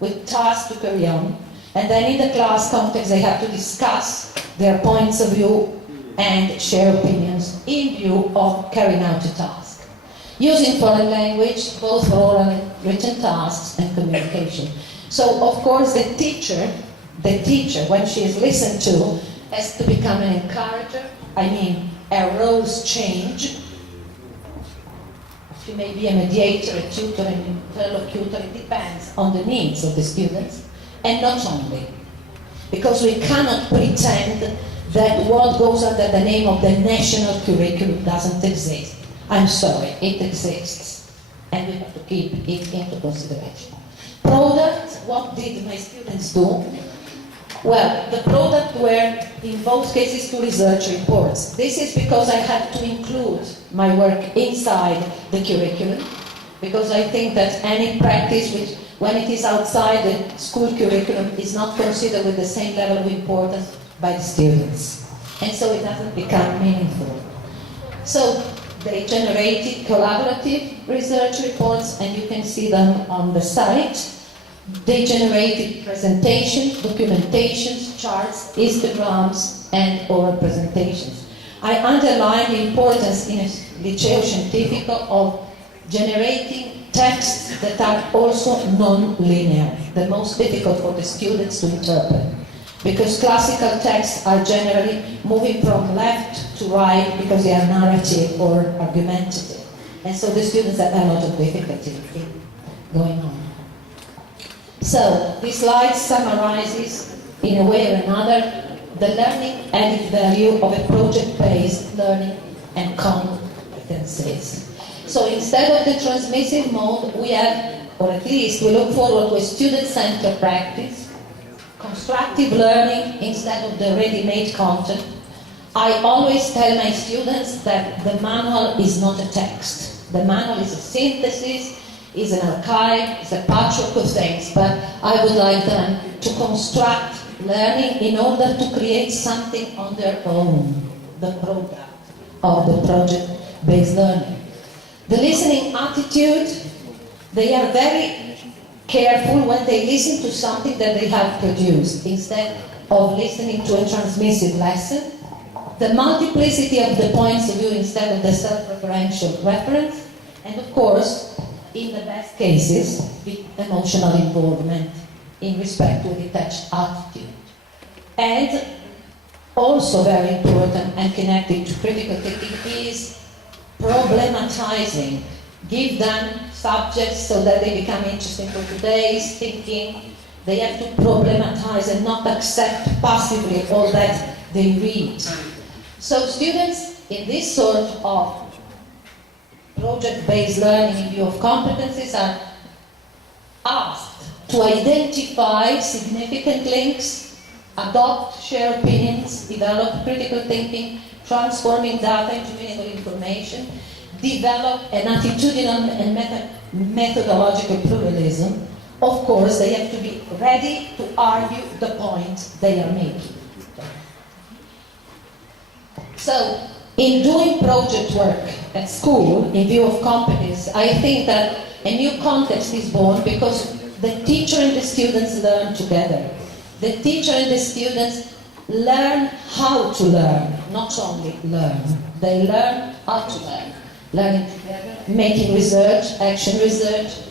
with tasks to carry on, and then in the class context they have to discuss their points of view and share opinions in view of carrying out a task. Using foreign language, both for oral and written tasks and communication. So, of course, the teacher, when she is listened to, has to become an encourager, a roles change. She may be a mediator, a tutor, an interlocutor, it depends on the needs of the students, and not only. Because we cannot pretend that what goes under the name of the national curriculum doesn't exist. I'm sorry, it exists, and we have to keep it into consideration. Product, what did my students do? Well, the product were, in both cases, two research reports. This is because I had to include my work inside the curriculum, because I think that any practice which, when it is outside the school curriculum, is not considered with the same level of importance by the students. And so it doesn't become meaningful. So they generated collaborative research reports, and you can see them on the site. They generated presentations, documentations, charts, histograms, and oral presentations. I underline the importance in a Liceo Scientifico of generating texts that are also non-linear, the most difficult for the students to interpret. because classical texts are generally moving from left to right because they are narrative or argumentative. And so the students have a lot of difficulty in going on. So this slide summarizes, in a way or another, the learning added value of a project-based learning and competencies. So instead of the transmissive mode, we have, or at least we look forward to a student-centered practice, constructive learning instead of the ready-made content. I always tell my students that the manual is not a text. The manual is a synthesis, is an archive, is a patchwork of things, but I would like them to construct learning in order to create something on their own, the product of the project-based learning. The listening attitude, they are very careful when they listen to something that they have produced, instead of listening to a transmissive lesson. The multiplicity of the points of view instead of the self-referential reference, and of course, in the best cases, the emotional involvement in respect to a detached attitude. And also very important and connected to critical thinking is problematizing. Give them subjects so that they become interesting for today's thinking. They have to problematize and not accept passively all that they read. So students in this sort of project-based learning in view of competencies are asked to identify significant links, adopt shared opinions, develop critical thinking, transforming data into meaningful information, develop an attitudinal and methodological pluralism. Of course, they have to be ready to argue the point they are making. So, in doing project work at school, in view of competence, I think that a new context is born because the teacher and the students learn together. The teacher and the students learn how to learn, not only learn. They learn how to learn. Learning together, making research, action research,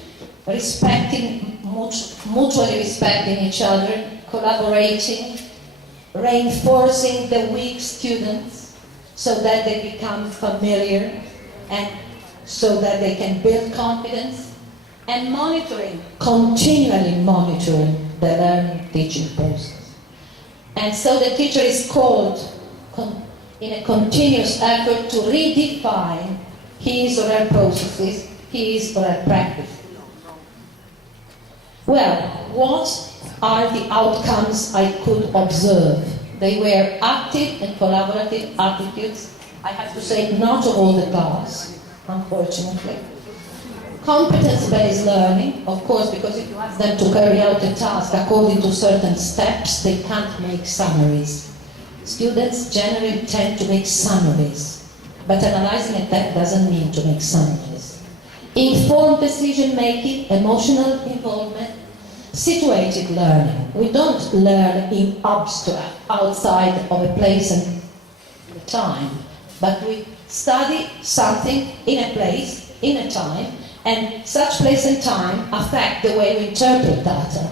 respecting, mutually respecting each other, collaborating, reinforcing the weak students, so that they become familiar and so that they can build confidence, and monitoring, continually monitoring the learning teaching process. And so the teacher is called in a continuous effort to redefine his or her processes, his or her practice. Well, what are the outcomes I could observe? They were active and collaborative attitudes. I have to say, not of all the class, unfortunately. Competence-based learning, of course, because if you ask them to carry out a task according to certain steps, they can't make summaries. Students generally tend to make summaries, but analyzing a text doesn't mean to make summaries. Informed decision-making, emotional involvement, situated learning. We don't learn in abstract, outside of a place and time, but we study something in a place, in a time, and such place and time affect the way we interpret data.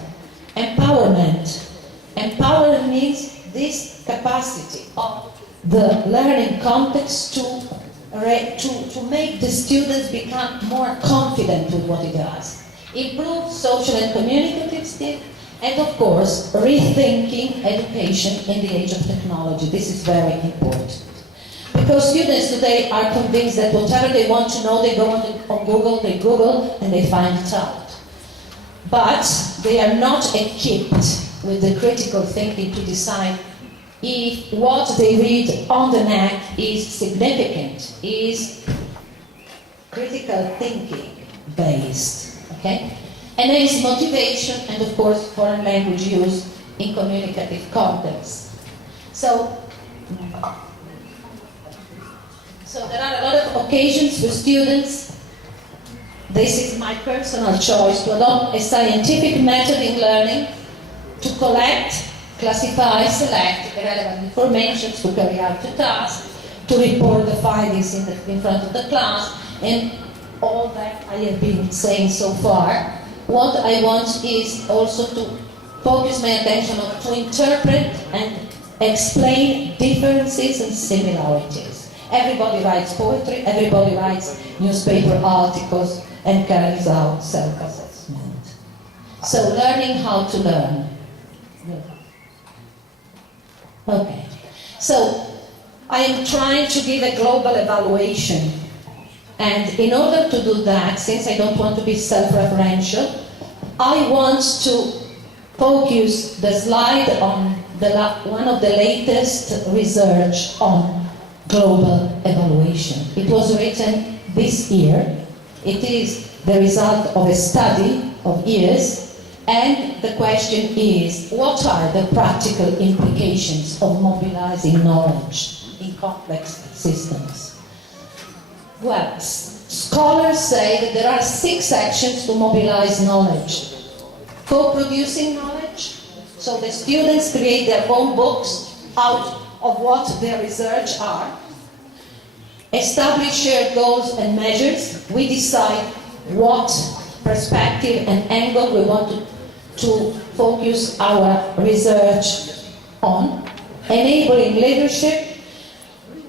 Empowerment. Empowerment means this capacity of the learning context to make the students become more confident with what it does. Improve social and communicative skills, and of course, rethinking education in the age of technology. This is very important. Because students today are convinced that whatever they want to know, they go on Google, they Google, and they find it out. But they are not equipped with the critical thinking to decide if what they read on the net is significant, is critical thinking based. Okay? And there is motivation and, of course, foreign language use in communicative context. So there are a lot of occasions for students. This is my personal choice to adopt a scientific method in learning to collect, classify, select relevant information, to carry out the task, to report the findings in front of the class, and all that I have been saying so far. What I want is also to focus my attention on to interpret and explain differences and similarities. Everybody writes poetry, everybody writes newspaper articles and carries out self-assessment. So learning how to learn. Okay. So I am trying to give a global evaluation, and in order to do that, since I don't want to be self-referential, I want to focus the slide on one of the latest research on global evaluation. It was written this year. It is the result of a study of years, and the question is, what are the practical implications of mobilizing knowledge in complex systems? Well, scholars say that there are 6 actions to mobilize knowledge. Co-producing knowledge, so the students create their own books out of what their research are. Establish shared goals and measures. We decide what perspective and angle we want to focus our research on. Enabling leadership.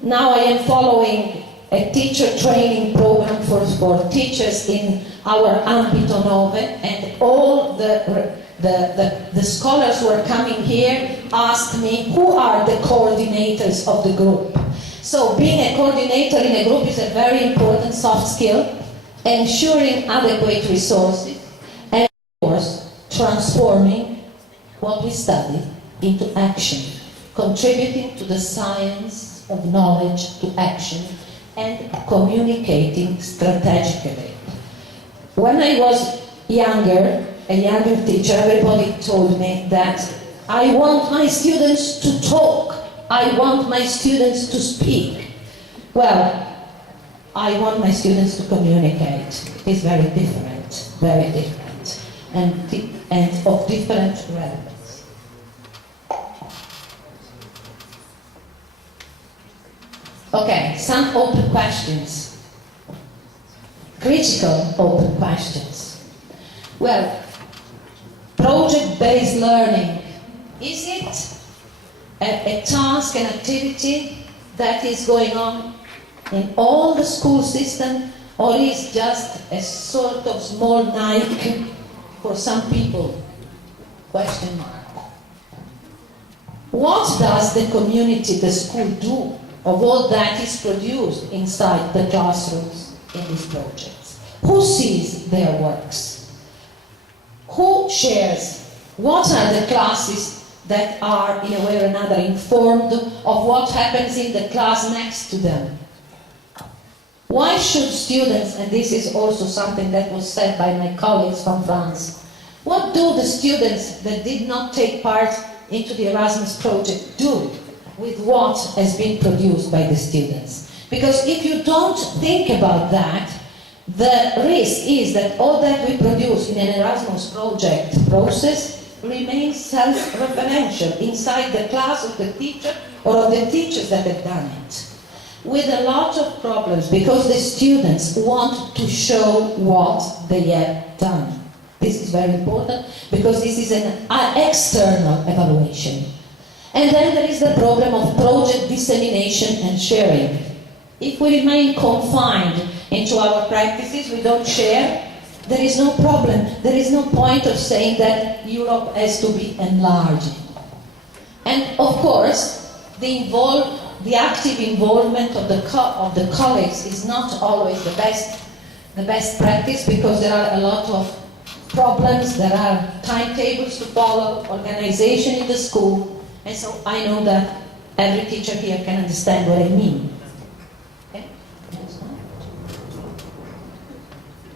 Now I am following a teacher training program for teachers in our Ambito 9, and all the scholars who are coming here asked me who are the coordinators of the group. So being a coordinator in a group is a very important soft skill, ensuring adequate resources, and of course transforming what we study into action, contributing to the science of knowledge to action, and communicating strategically. When I was younger, a younger teacher, everybody told me that I want my students to talk, I want my students to speak. Well, I want my students to communicate. It's very different, and of different relevance. Okay, some open questions. Critical open questions. Well, project-based learning, is it a task, an activity that is going on in all the school system, or is just a sort of small Nike for some people? Question mark. What does the community, the school, do of all that is produced inside the classrooms in these projects? Who sees their works? Who shares? What are the classes that are, in a way or another, informed of what happens in the class next to them? Why should students, and this is also something that was said by my colleagues from France, what do the students that did not take part into the Erasmus project do with what has been produced by the students? Because if you don't think about that, the risk is that all that we produce in an Erasmus project process remains self-referential inside the class of the teacher or of the teachers that have done it, with a lot of problems, because the students want to show what they have done. This is very important, because this is an external evaluation. And then there is the problem of project dissemination and sharing. If we remain confined into our practices, we don't share, there is no problem. There is no point of saying that Europe has to be enlarged. And of course, the active involvement of the colleagues is not always the best practice, because there are a lot of problems, there are timetables to follow, organization in the school, and so I know that every teacher here can understand what I mean. Okay?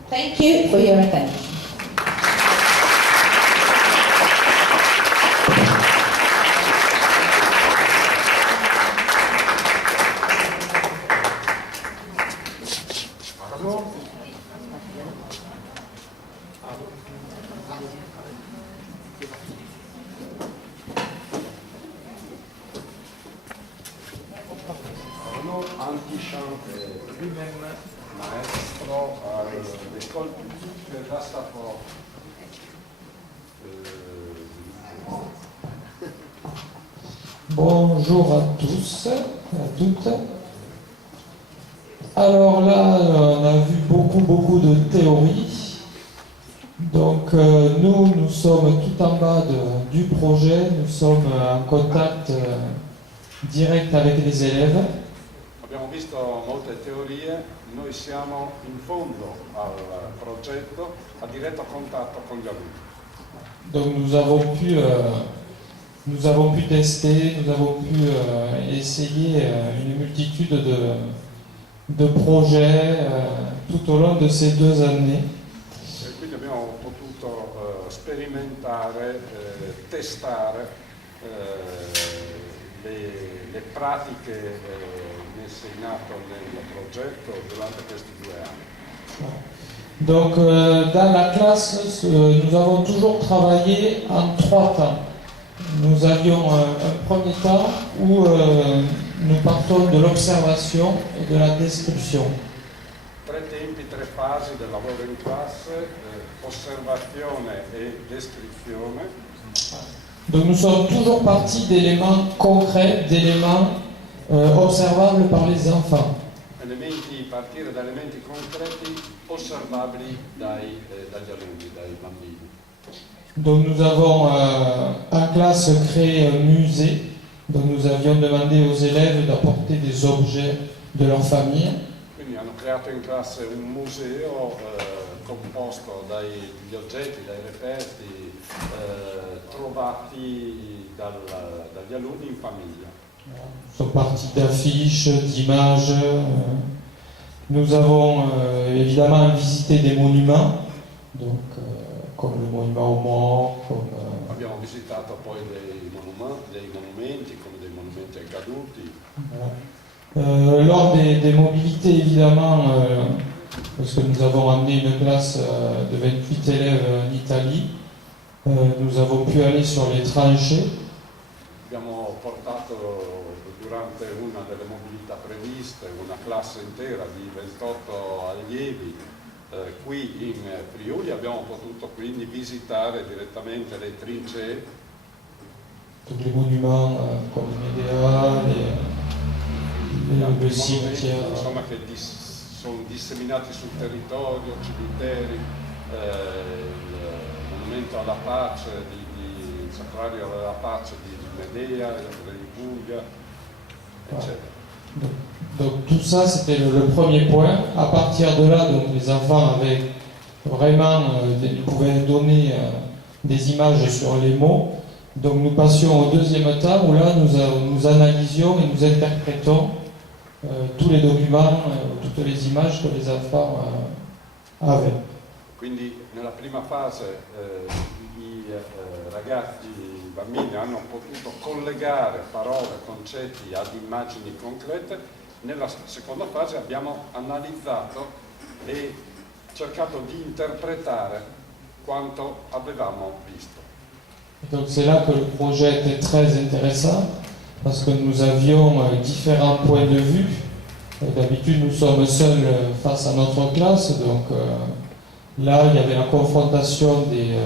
Thank you for your attention. Maestro all'École publique d'Astafort. Bonjour à tous, à toutes. Alors là, on a vu beaucoup de théories. Donc nous sommes tout en bas du projet, nous sommes en contact direct avec les élèves. Abbiamo visto molte teorie, noi siamo in fondo al progetto, a diretto contatto con gli alunni. Donc nous avons pu tester, nous avons pu essayer une multitude de projets tout au long de ces 2 années. E quindi abbiamo potuto sperimentare, testare le pratiche messe in atto nel progetto durante questi 2 anni. Donc dans la classe, nous avons toujours travaillé en 3 temps. Nous avions un premier temps où nous partons de l'observation et de la description. 3 tempi, 3 fasi del lavoro in classe, osservazione e descrizione. Donc nous sommes toujours partis d'éléments concrets, d'éléments observables par les enfants. Partire da elementi concreti osservabili dagli alunni, dai bambini. Donc nous avons en classe créé un musée. Donc nous avions demandé aux élèves d'apporter des objets de leur famille. Quindi hanno creato in classe un museo composto dagli oggetti, dai reperti trovati dagli alunni in famiglia. Nous sommes partis d'affiches, d'images. Nous avons évidemment visité des monuments, donc comme le monument aux morts. Abbiamo visitato poi dei monumenti, come dei monumenti ai caduti. Voilà. Lors des mobilités, évidemment, parce que nous avons emmené une classe de 28 élèves en Italie, nous avons pu aller sur les tranchées. Abbiamo portato durante una delle mobilità previste una classe intera di 28 allievi qui in Friuli. Abbiamo potuto quindi visitare direttamente le trincee. Tous les monuments comme les médias, le cimetière. Insomma, che sono disseminati sul territorio, cimiteri, il monumento alla pace, il sacrario alla pace di Medea, di Puglia, eccetera. Donc tout ça, c'était le premier point. À partir de là, donc, les enfants avaient vraiment, ils pouvaient donner des images sur les mots. Donc nous passions au deuxième temps où là, nous analysions et nous interprétons tous les documents, toutes les images que les enfants avaient. Quindi nella prima fase i ragazzi, i bambini hanno potuto collegare parole, concetti ad immagini concrete. Nella seconda fase abbiamo analizzato e cercato di interpretare quanto avevamo visto. Donc c'est là que le projet était très intéressant parce que nous avions différents points de vue. D'habitude nous sommes seuls face à notre classe, donc là il y avait la confrontation des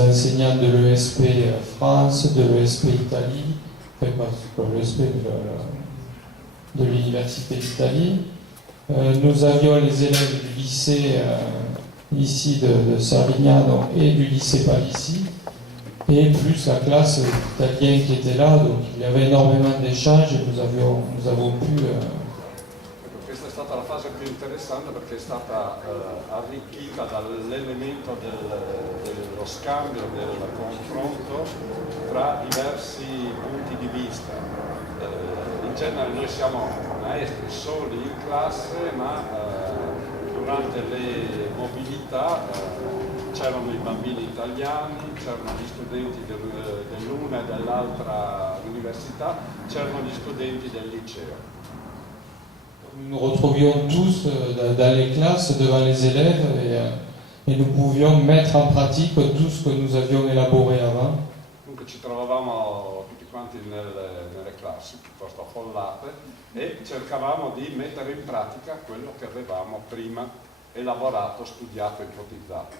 enseignants de l'ESP France, de l'ESP Italie, enfin pas l'ESP de l'Université d'Italie. Nous avions les élèves du lycée ici de Cervignano et du lycée Palissy, et plus la classe italienne qui était là, donc il y avait énormément d'échanges et nous avons pu... Questa è stata la fase più interessante perché è stata arricchita dall'elemento dello scambio, del confronto tra diversi punti di vista. In genere noi siamo maestri soli in classe, ma durante le mobilità c'erano i bambini italiani, c'erano gli studenti dell'una e dell'altra università, c'erano gli studenti del liceo. Nous nous retrouvions tous dans les classes devant les élèves et nous pouvions mettre en pratique tout ce que nous avions élaboré avant. Dunque ci trovavamo tutti quanti nelle classi piuttosto affollate e cercavamo di mettere in pratica quello che avevamo prima elaborato, studiato, ipotizzato.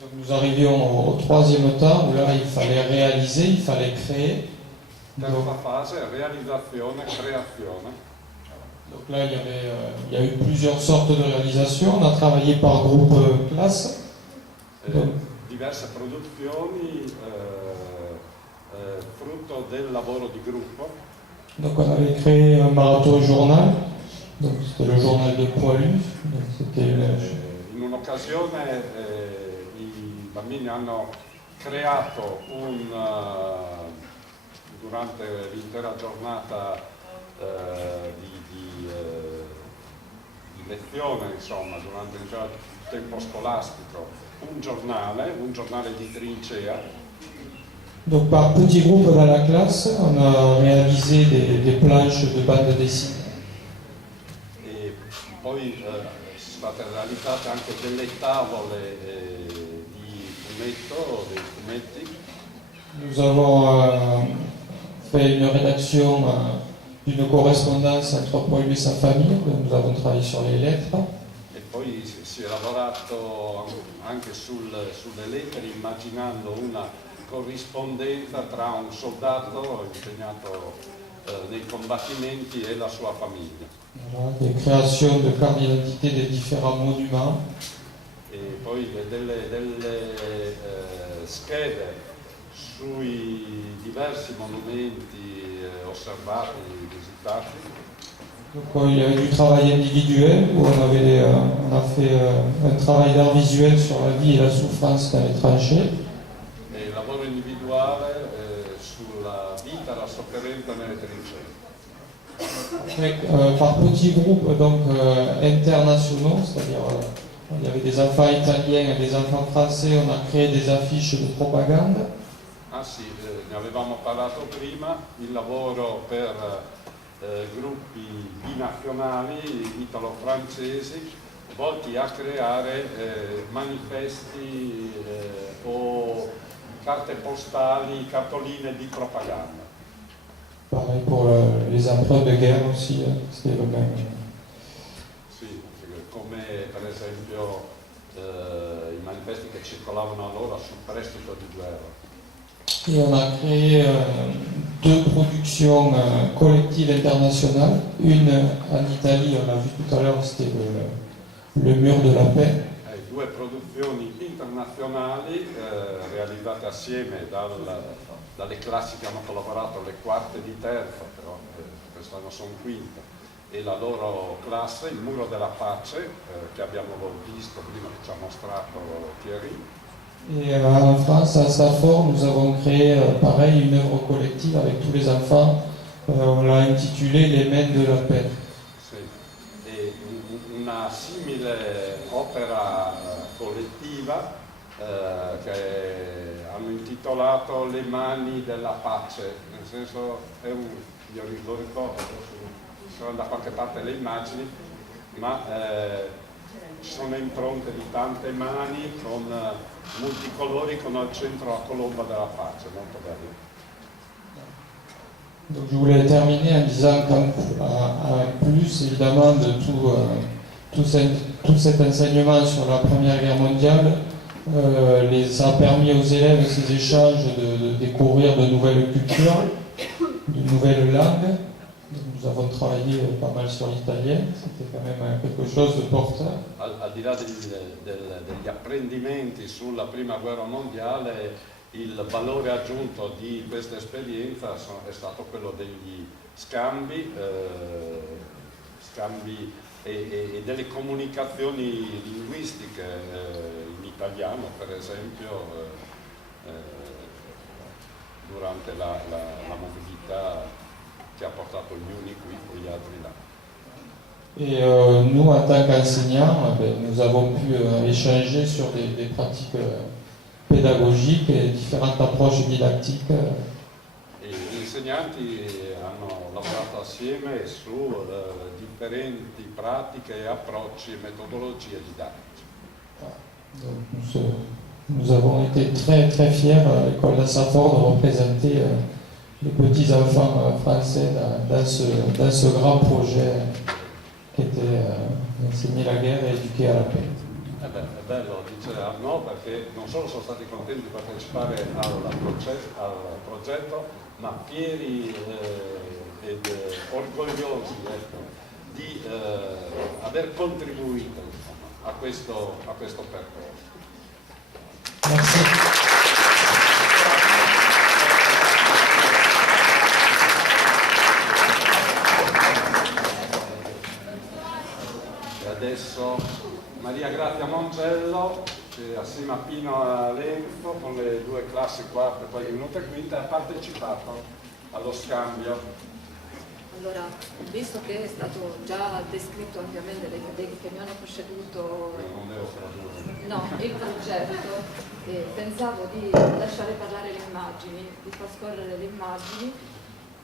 Donc nous arrivions au troisième temps où là il fallait réaliser, il fallait créer. Terza fase, realizzazione, creazione. Donc là il y a eu plusieurs sortes de réalisations, on a travaillé par groupe classe. Diverse produzioni frutto del lavoro di gruppo. Donc on avait créé un marathon journal, donc c'était le journal de Poilu. In un'occasione i bambini hanno creato durante l'intera giornata di lezione, insomma, durante il tempo scolastico, un giornale di trincea. Donc par petits groupes dans la classe, on a réalisé des planches de bande dessinée. E poi sono state realizzate anche delle tavole di fumetto, dei fumetti. Nous avons fait une rédaction d'une correspondance entre Poilu et sa famille, nous avons travaillé sur les lettres. E poi si è lavorato anche sulle lettere, immaginando una corrispondenza tra un soldato impegnato nei combattimenti e la sua famiglia. Voilà, des créations de cartes d'identité des différents monuments. E poi delle schede sui diversi monumenti osservati, visitati. Donc, il y avait du travail individuel où on a fait un travail d'art visuel sur la vie et la souffrance dans les tranchées. E il lavoro individuale sulla vita e la sofferenza nelle trincee. Par petits groupes donc, internationaux, c'est-à-dire il y avait des enfants italiens et des enfants français, on a créé des affiches de propagande. Ah sì, ne avevamo parlato prima, il lavoro per gruppi binazionali italo-francesi volti a creare manifesti o carte postali, cartoline di propaganda. Pareil pour les empreintes de guerre aussi, c'était le même. Sì, come per esempio i manifesti che circolavano allora sul prestito di guerra. Et on a créé deux productions collectives internationales. Une en Italie, on l'a vu tout à l'heure, c'était le mur de la paix. Due produzioni internazionali realizzate assieme dalle classi che hanno collaborato, le quarte di terza, però quest'anno sono quinta, e la loro classe, il muro della pace, che abbiamo visto prima, che ci ha mostrato Thierry. Et en France, à Stafford, nous avons créé pareil une œuvre collective avec tous les enfants. On l'a intitulé Les mains de la paix. Sì. E una simile opera collettiva che hanno intitolato Le mani della pace, nel senso io lo ricordo, sono da qualche parte le immagini, ma ci sono impronte di tante mani con multicolori con al centro la colomba della pace, molto bello. Donc je voulais terminer en disant qu'en plus évidemment de tout cet enseignement sur la Première Guerre mondiale, ça a permis aux élèves ces échanges de découvrir de nouvelles cultures, de nouvelles langues. Donc nous avons travaillé pas mal sur l'italien, c'était quand même quelque chose de porteur. Al di là degli apprendimenti sulla Prima Guerra Mondiale, il valore aggiunto di questa esperienza è stato quello degli scambi e delle comunicazioni linguistiche in italiano, per esempio, durante la mobilità che ha portato gli uni qui e gli altri là. Et nous, en tant qu'enseignants, nous avons pu échanger sur des pratiques pédagogiques et différentes approches didactiques. E gli insegnanti hanno lavorato assieme su differenti pratiche, approcci e metodologie didattiche. Donc, nous avons été très très fiers à l'école d'Assaford de représenter les petits enfants français dans ce grand projet qui était d'enseigner la guerre et éduquer à la paix. È bello, dice Arnaud, perché non solo sono stati contenti di partecipare al progetto, ma fieri ed orgogliosi, ecco, di aver contribuito, insomma, a questo percorso. Grazie. Adesso Maria Grazia Moncello, che assieme a Pino Lenzo, con le due classi quarta e poi venuta quinta, ha partecipato allo scambio. Allora, visto che è stato già descritto ampiamente dai colleghi che mi hanno preceduto il progetto, pensavo di lasciare parlare le immagini, di far scorrere le immagini,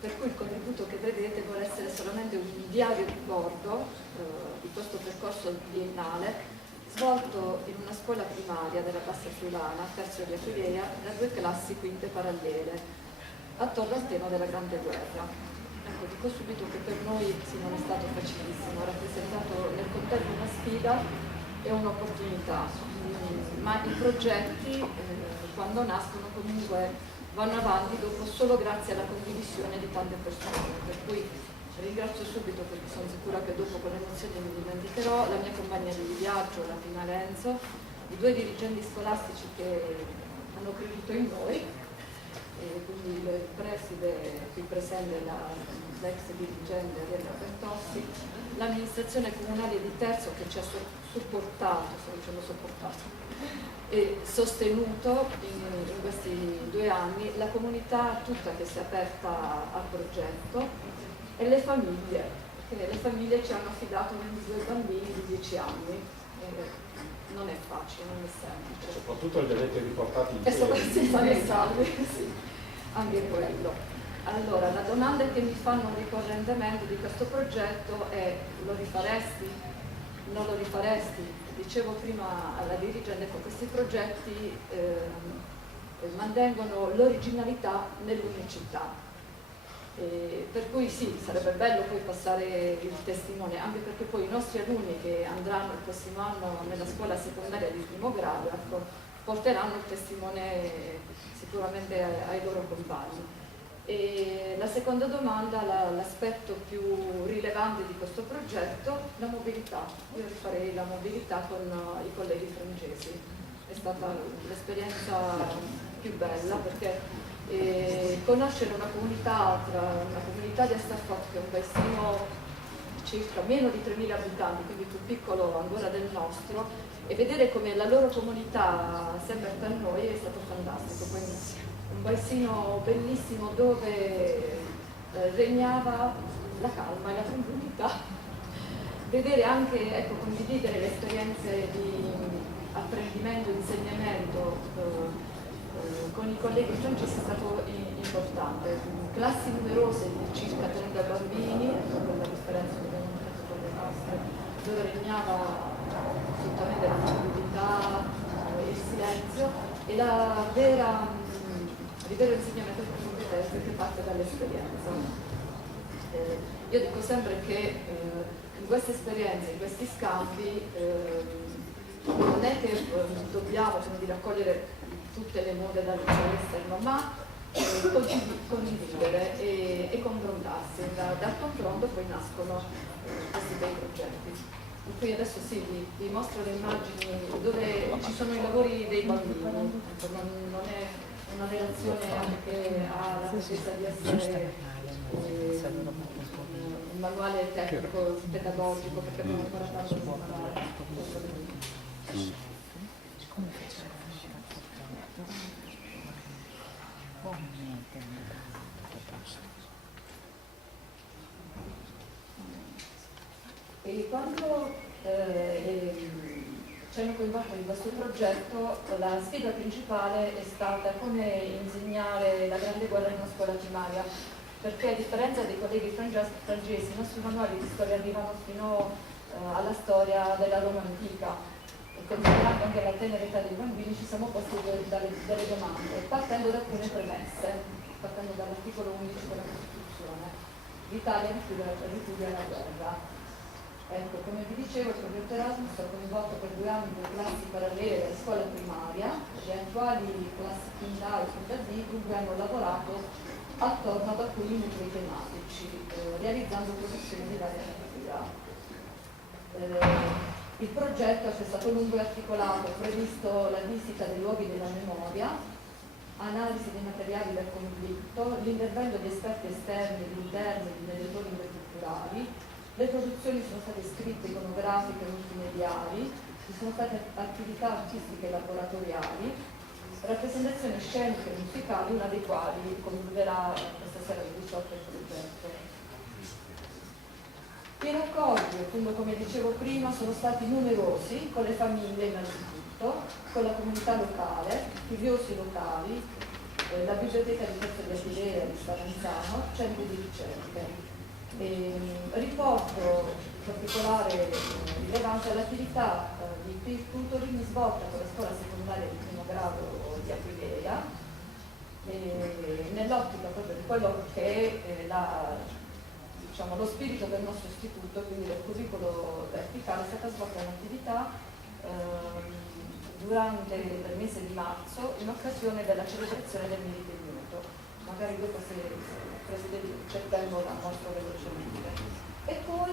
per cui il contributo che vedete vuole essere solamente un diario di bordo di questo percorso biennale svolto in una scuola primaria della Bassa Friulana, terzo di Aquileia, da due classi quinte parallele, attorno al tema della Grande Guerra. Ecco, dico subito che per noi non è stato facilissimo, ha rappresentato nel contempo una sfida e un'opportunità, ma i progetti quando nascono comunque vanno avanti dopo solo grazie alla condivisione di tante persone, per cui ringrazio subito, perché sono sicura che dopo con l'emozione mi dimenticherò, la mia compagna di viaggio, la prima Lenzo, i due dirigenti scolastici che hanno creduto in noi, quindi il preside qui presente, l'ex dirigente Ariella Bertossi, l'amministrazione comunale di Terzo che ci ha supportato, sto dicendo sopportato, e sostenuto in questi 2 anni, la comunità tutta che si è aperta al progetto e le famiglie, perché le famiglie ci hanno affidato 22 bambini di 10 anni. Non è facile, non è semplice. Soprattutto li avete riportati in e soprattutto salve, sì, anche quello. Allora, la domanda che mi fanno ricorrentemente di questo progetto è: lo rifaresti? Non lo rifaresti? Dicevo prima alla dirigente che questi progetti mantengono l'originalità nell'unicità. Per cui sì, sarebbe bello poi passare il testimone, anche perché poi i nostri alunni che andranno il prossimo anno nella scuola secondaria di primo grado, ecco, porteranno il testimone sicuramente ai loro compagni. E la seconda domanda, l'aspetto più rilevante di questo progetto, la mobilità. Io rifarei la mobilità con i colleghi francesi. È stata l'esperienza più bella, perché conoscere una comunità di Astafot, che è un paesino circa meno di 3.000 abitanti, quindi più piccolo ancora del nostro, e vedere come la loro comunità si è aperta a noi è stato fantastico. Quindi un paesino bellissimo dove regnava la calma e la tranquillità. Vedere anche, ecco, condividere le esperienze di apprendimento, insegnamento con i colleghi francesi è stato importante. Classi numerose di circa 30 bambini, con la differenza ovviamente con le nostre, dove regnava assolutamente la tranquillità, il silenzio e il vero insegnamento che parte dall'esperienza. Io dico sempre che in queste esperienze, in questi scambi, non è che dobbiamo raccogliere tutte le mode dall'esterno, ma condividere e confrontarsi. Dal confronto poi nascono questi bei progetti. In cui adesso sì, vi mostro le immagini dove ci sono i lavori dei bambini. Non è una relazione anche alla necessità di essere un manuale tecnico, pedagogico, perché abbiamo ancora tanto da imparare. E quando ci hanno coinvolto in questo progetto, la sfida principale è stata come insegnare la Grande Guerra in una scuola primaria, perché a differenza dei colleghi francesi, i nostri manuali di storia arrivano fino alla storia della Roma antica, e considerando anche la tenera età dei bambini ci siamo posti delle domande, partendo da alcune premesse, partendo dall'articolo 11 della Costituzione. L'Italia ripudia la guerra. Ecco, come vi dicevo, il progetto Erasmus ha coinvolto per 2 anni 2 classi parallele della scuola primaria. Le attuali classi quinta A e quinta D dunque hanno lavorato attorno ad alcuni nuclei tematici, realizzando produzioni di varia natura. Il progetto è stato lungo e articolato, ha previsto la visita dei luoghi della memoria, analisi dei materiali del conflitto, l'intervento di esperti esterni ed interni di mediatori interculturali. Le produzioni sono state scritte iconografiche e multimediali, ci sono state attività artistiche e laboratoriali, rappresentazioni sceniche e musicali, una dei quali concluderà questa sera alle 18 il progetto. I raccordi, appunto come dicevo prima, sono stati numerosi, con le famiglie innanzitutto, con la comunità locale, studiosi locali, la biblioteca di Piazza di Aquileia di Spallanzano, centri di ricerca. Riporto particolare rilevanza all'attività di peer tutoring svolta con la scuola secondaria di primo grado di Aquileia, nell'ottica proprio di quello che è lo spirito del nostro istituto, quindi del curricolo verticale. È stata svolta un'attività durante il mese di marzo in occasione della celebrazione del Milite Minuto. Magari dopo se il Presidente c'è tempo la mostro velocemente. E poi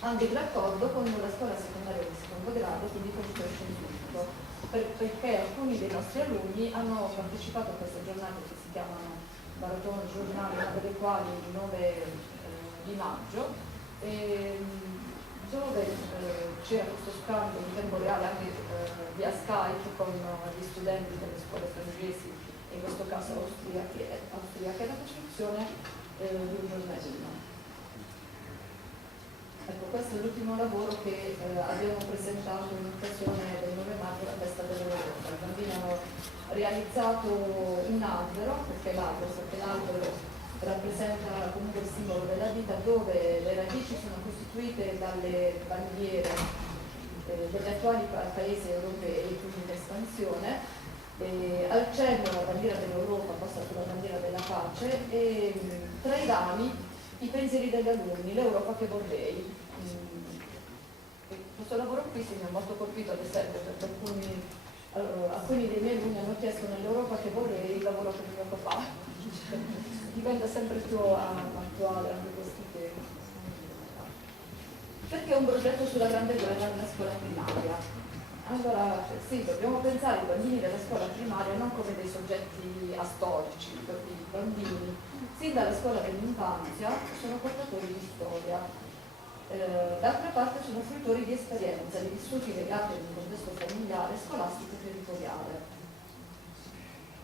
anche il raccordo con la scuola secondaria di secondo grado, quindi con il scientifico, perché alcuni dei nostri alunni hanno partecipato a queste giornate che si chiamano maratone giornali, una delle quali il 9 di maggio, dove c'era questo scambio in tempo reale anche via Skype con gli studenti delle scuole francesi, in questo caso austriache, la costruzione di un giornalino. Ecco, questo è l'ultimo lavoro che abbiamo presentato in occasione del 9 maggio alla festa dell'Europa. I bambini hanno realizzato un albero, perché l'albero rappresenta comunque il simbolo della vita, dove le radici sono costituite dalle bandiere degli attuali paesi europei, quindi l'espansione, al centro la bandiera dell'Europa posta sulla bandiera della pace, e tra i rami i pensieri degli alunni, l'Europa che vorrei. Questo lavoro qui mi ha molto colpito, ad esempio, perché alcuni dei miei alunni hanno chiesto nell'Europa che vorrei il lavoro per mio papà. Diventa sempre più attuale anche questi temi. Perché è un progetto sulla Grande Guerra nella scuola primaria? Allora, sì, dobbiamo pensare ai bambini della scuola primaria non come dei soggetti astorici, perché i bambini, sin dalla scuola dell'infanzia, sono portatori di storia. D'altra parte sono fruitori di esperienza, di vissuti legati ad un contesto familiare, scolastico e territoriale.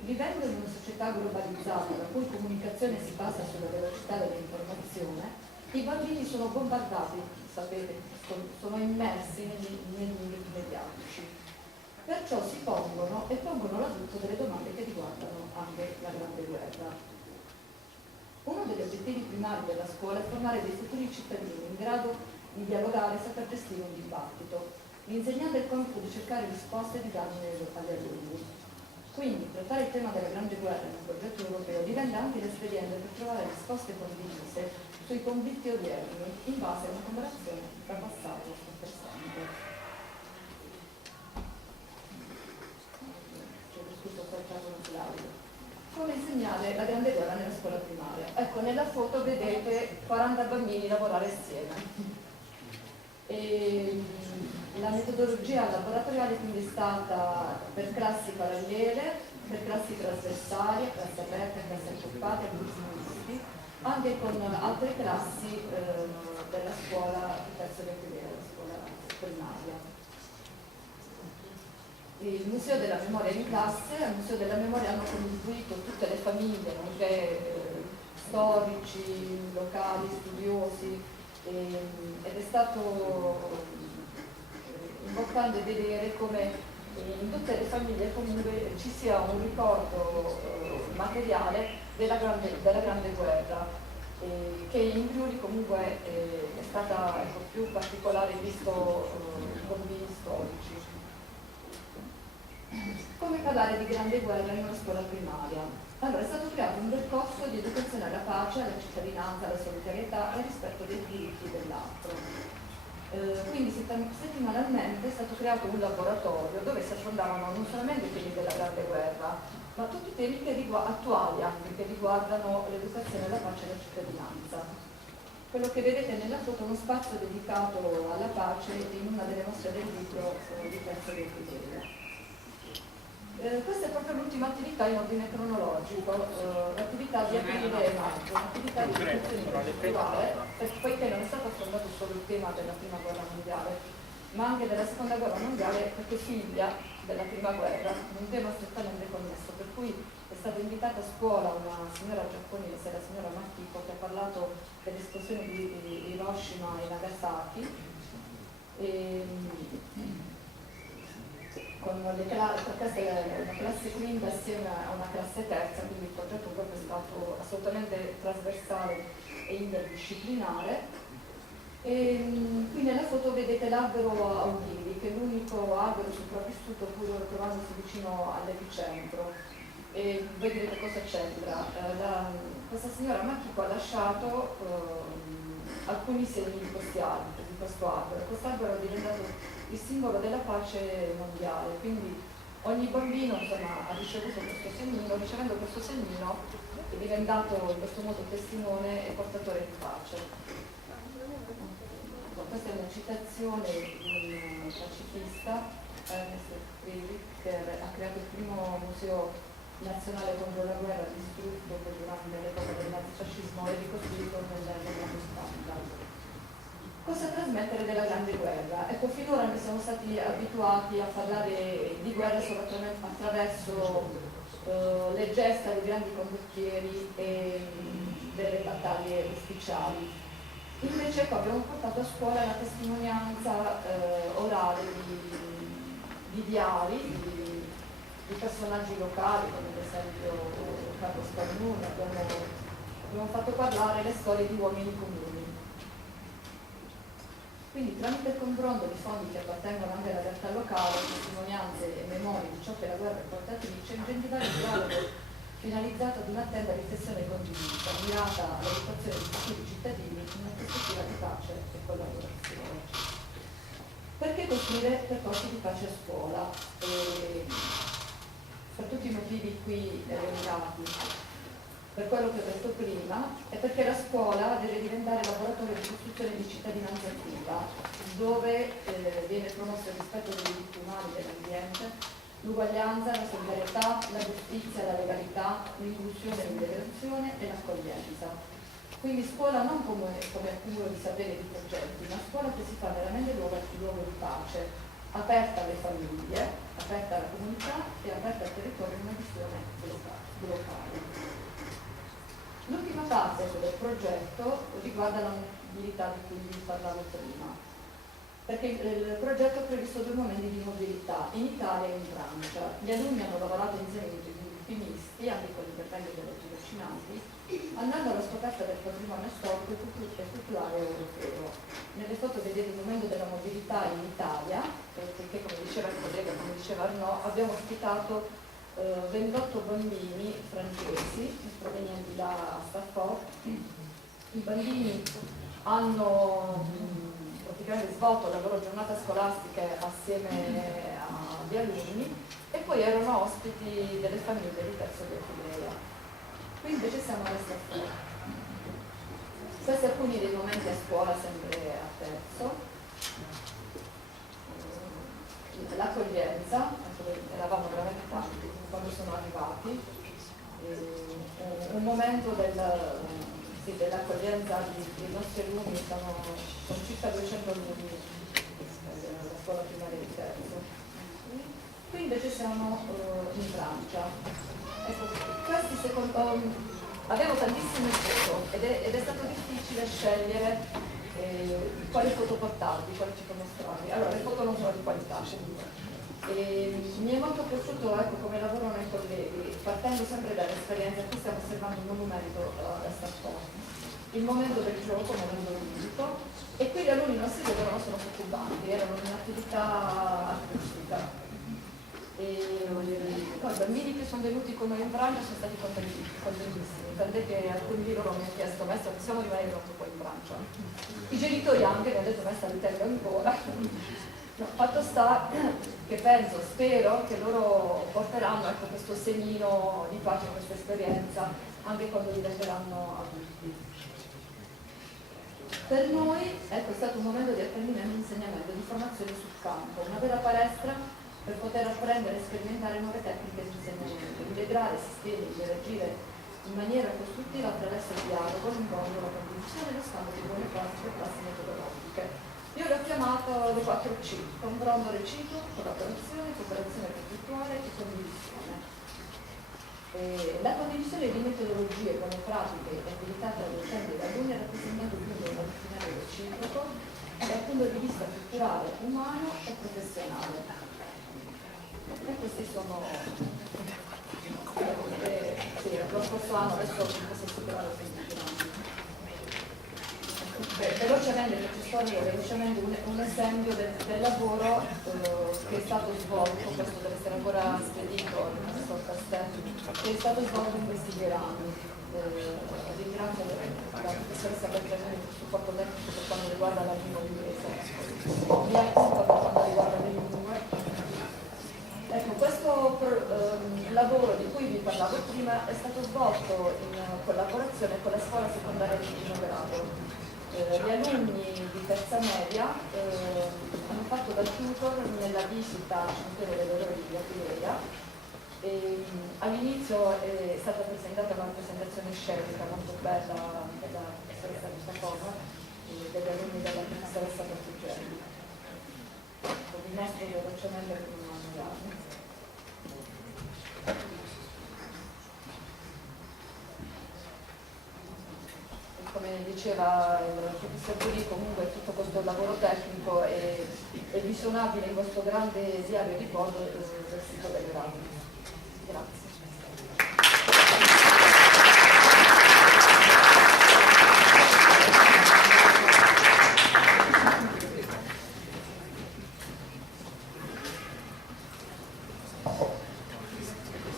Vivendo in una società globalizzata, la cui comunicazione si basa sulla velocità dell'informazione, i bambini sono bombardati, sapete, sono immersi negli inviti mediatici. Perciò si pongono all'adulto delle domande che riguardano anche la Grande Guerra. Uno degli obiettivi primari della scuola è formare dei futuri cittadini in grado di dialogare e saper gestire un dibattito. L'insegnante ha il compito di cercare risposte e di darne agli alunni. Quindi trattare il tema della Grande Guerra nel progetto europeo diventa anche l'espediente per trovare risposte condivise sui conflitti odierni in base a una comparazione tra passato e presente. Come insegnare la Grande Guerra nella scuola primaria? Ecco, nella foto vedete 40 bambini lavorare assieme. La metodologia laboratoriale quindi è stata per classi parallele, per classi trasversali, classi aperte, classi accorpate, gruppi misti, anche con altre classi della scuola di terzo di Aquileia, la scuola primaria. Il Museo della Memoria in classe, al Museo della Memoria hanno contribuito tutte le famiglie, nonché storici, locali, studiosi, ed è stato importante vedere come in tutte le famiglie comunque ci sia un ricordo materiale della Grande Guerra, che in Friuli comunque è stata più particolare visto i bambini storici. Come parlare di Grande Guerra in una scuola primaria? Allora, è stato creato un percorso di educazione alla pace, alla cittadinanza, alla solidarietà e al rispetto dei diritti dell'altro. Quindi settimanalmente è stato creato un laboratorio dove si affrontavano non solamente i temi della Grande Guerra, ma tutti i temi attuali anche, che riguardano l'educazione alla pace e alla cittadinanza. Quello che vedete nella foto è uno spazio dedicato alla pace in una delle mostre del libro di Prezzo del Liceo. Questa è proprio l'ultima attività in ordine cronologico, l'attività di aprile e maggio, un'attività di educazione culturale, poiché non è stato affrontato solo il tema della prima guerra mondiale, ma anche della seconda guerra mondiale, perché figlia della prima guerra, un tema strettamente connesso, per cui è stata invitata a scuola una signora giapponese, la signora Makiko, che ha parlato dell'esplosione di Hiroshima e Nagasaki, questa è una classe quinta assieme a una classe terza, quindi il progetto proprio è stato assolutamente trasversale e interdisciplinare. E qui nella foto vedete l'albero Audili, che è l'unico albero sopravvissuto pur trovandosi vicino all'epicentro. E voi direte cosa c'entra. Questa signora Makiko ha lasciato alcuni segni di questo albero. Quest'albero è diventato il simbolo della pace mondiale, quindi ogni bambino insomma, ha ricevuto questo segnino, ricevendo questo segnino è diventato in questo modo testimone e portatore di pace. Questa è una citazione di un pacifista, che ha creato il primo museo nazionale contro la guerra, distrutto durante l'epoca del nazifascismo e ricostruito negli anni 80. Cosa trasmettere della Grande Guerra? Ecco, finora noi siamo stati abituati a parlare di guerra solo attraverso le gesta dei grandi condottieri e delle battaglie ufficiali. Invece qua abbiamo portato a scuola la testimonianza orale di diari, di personaggi locali, come ad esempio Capo Spagnone, abbiamo fatto parlare le storie di uomini comuni. Quindi tramite il confronto di fondi che appartengono anche alla realtà locale, testimonianze e memorie di ciò che la guerra è portatrice, incentivare il dialogo finalizzato ad un'attenta riflessione condivisa, mirata all'educazione di futuri cittadini in una prospettiva di pace e collaborazione. Perché costruire percorsi di pace a scuola? Per tutti i motivi qui elencati, per quello che ho detto prima, è perché la scuola deve diventare laboratorio di costruzione di cittadinanza attiva, dove viene promosso il rispetto dei diritti umani dell'ambiente, l'uguaglianza, la solidarietà, la giustizia, la legalità, l'inclusione, l'integrazione e l'accoglienza. Quindi scuola non come accumulo di saperi e di progetti, ma scuola che si fa veramente luogo di pace, aperta alle famiglie, aperta alla comunità e aperta al territorio in una visione locale. L'ultima fase del progetto riguarda la mobilità di cui vi parlavo prima, perché il progetto ha previsto 2 momenti di mobilità, in Italia e in Francia. Gli alunni hanno lavorato insieme in gruppi misti, anche con l'intervento delle tirocinanti, andando alla scoperta del patrimonio storico e culturale europeo. Nelle foto vedete il momento della mobilità in Italia, perché come diceva il collega, come diceva Arnaud, abbiamo ospitato 28 bambini francesi provenienti da Stafford. I bambini hanno praticamente svolto la loro giornata scolastica assieme agli alunni e poi erano ospiti delle famiglie di terzo Epidrea. Qui invece siamo alla Stafford. Questi alcuni dei momenti a scuola, sempre a terzo. L'accoglienza, eravamo veramente tanti quando sono arrivati, un momento dell'accoglienza dei nostri alunni, sono circa 200 alunni della scuola primaria di terzo. Qui invece siamo in Francia. Ecco, questi avevo tantissime foto ed è stato difficile scegliere quali foto portarvi, quali ci mostrarvi. Allora, le foto non sono di qualità comunque. Mi è molto piaciuto come lavorano i colleghi, partendo sempre dall'esperienza. Qui stiamo osservando un monumento da Stafford, il momento del gioco, il momento ludico, e qui gli alunni nostri non sono sotto i banchi, erano in un'attività artistica. i bambini che sono venuti con noi in Francia sono stati contentissimi, tant'è che alcuni di loro mi hanno chiesto: maestra, possiamo rimanere troppo qua in Francia? I genitori anche mi hanno detto: maestra, vi tengo ancora. No, fatto sta che spero che loro porteranno, ecco, questo semino di pace, questa esperienza, anche quando diventeranno adulti. Per noi, ecco, è stato un momento di apprendimento, di insegnamento, di formazione sul campo, una vera palestra per poter apprendere e sperimentare nuove tecniche di insegnamento, integrare sistemi, di reagire in maniera costruttiva attraverso il dialogo, l'incontro, la condivisione e lo scambio di buone pratiche e classi metodologiche. Io l'ho chiamato le 4C: confronto reciproco, collaborazione, cooperazione progettuale e condivisione. La condivisione di metodologie, buone pratiche e attività tra docenti e alunni è rappresentato quindi da un itinerario reciproco dal punto di vista culturale, umano e professionale. E questi sono lo scorso anno, adesso posso superare velocemente, un esempio del lavoro che è stato svolto, questo deve essere ancora spedito al professor Castelli, che è stato svolto in questi 2 anni. Ringrazio la professoressa Bertolini per il supporto tecnico per quanto riguarda la lingua inglese, mi aiuta per quanto riguarda le lingue. Ecco, questo lavoro di cui vi parlavo prima è stato svolto in collaborazione con la scuola secondaria di primo grado. Gli alunni di terza media hanno fatto da tutor nella visita al cimitero dell'eroe di Aquileia. All'inizio è stata presentata una presentazione scenica molto bella della professoressa Vistacoma e degli alunni della professoressa Porticelli. Vi mostro velocemente come mangiare. Come diceva il professor DURÌ, comunque tutto questo lavoro tecnico è visionabile in questo grande diario di bordo del sito delle radio. Grazie.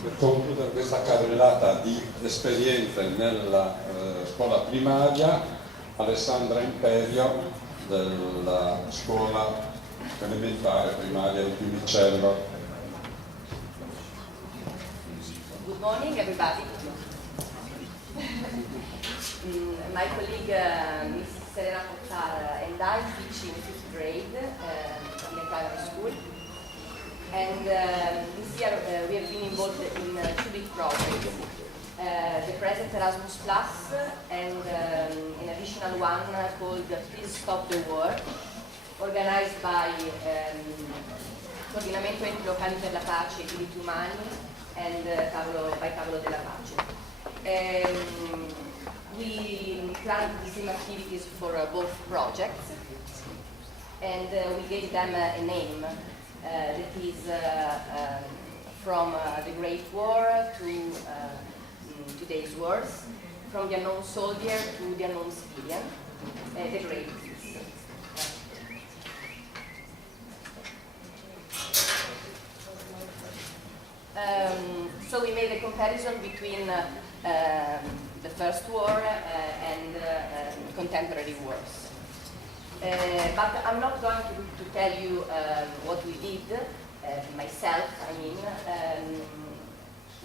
Per concludere questa carrellata di esperienze nella scuola primaria, Alessandra Imperio della scuola elementare primaria di Fiumicello. Good morning everybody. My colleague Mrs. Serena Pottar and I teach in 5th grade in a primary school. And this year we have been involved in 2 big projects. The present Erasmus Plus and an additional one called Please Stop the War, organized by Coordinamento Enti Locali per la Pace e i Diritti Umani and by Paolo della Pace. We planned the same activities for both projects, and we gave them a name that is from the Great War to today's wars, from the unknown soldier to the unknown civilian, the Great Peace. So we made a comparison between the First War and contemporary wars. But I'm not going to tell you what we did, myself, I mean.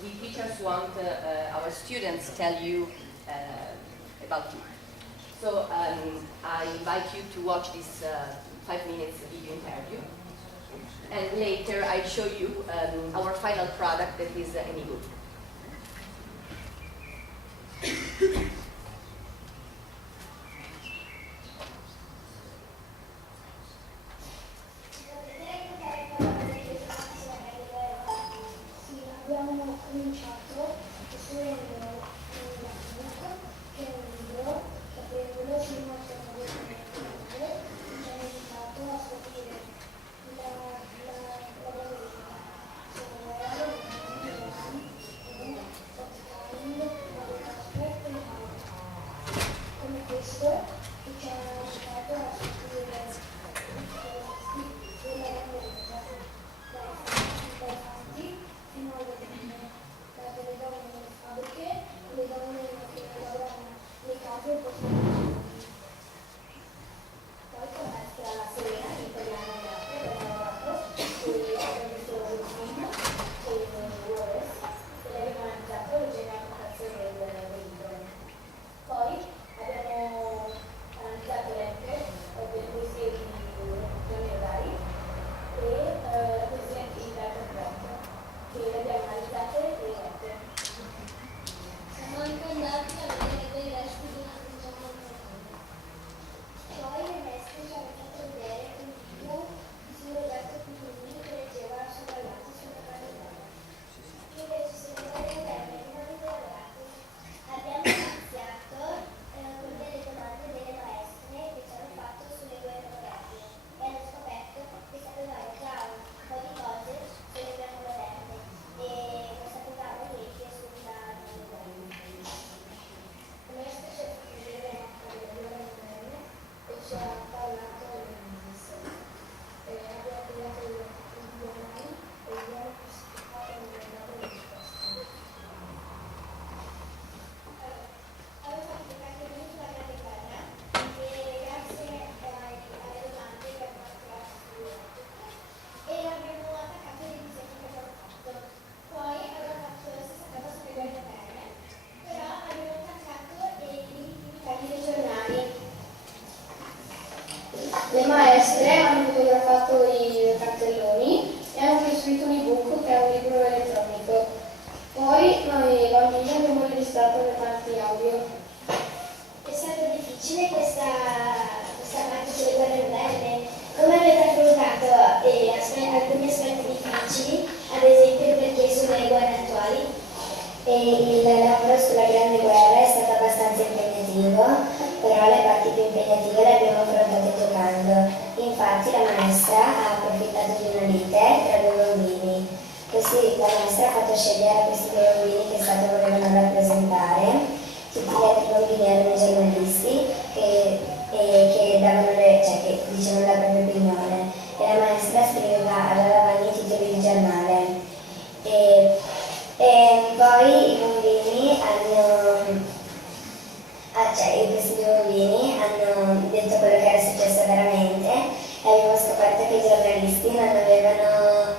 We teachers want our students tell you about you. So I invite you to watch this 5 minutes video interview. And later I show you our final product that is an e-book. Abbiamo cominciato costruendo un ebook, che è un libro che avevo fino al giorno del ci ha aiutato a scoprire la politica, costruito un ebook che è un libro elettronico. Poi noi bambini abbiamo registrato le parti audio. È stato difficile questa parte sulle guerre moderne? Come avete affrontato alcuni aspetti difficili, ad esempio perché sulle guerre attuali? Il lavoro sulla Grande Guerra è stato abbastanza impegnativo, però le parti più impegnative le abbiamo affrontate giocando. Infatti la maestra ha approfittato di una lite tra due bambini. La maestra ha fatto scegliere a questi due bambini che stato volevano rappresentare. Tutti gli altri bambini erano giornalisti che dicevano la propria opinione, e la maestra scriveva alla lavagna i titoli di giornale. E poi i bambini questi due bambini hanno detto quello che era successo veramente, e abbiamo scoperto che i giornalisti non avevano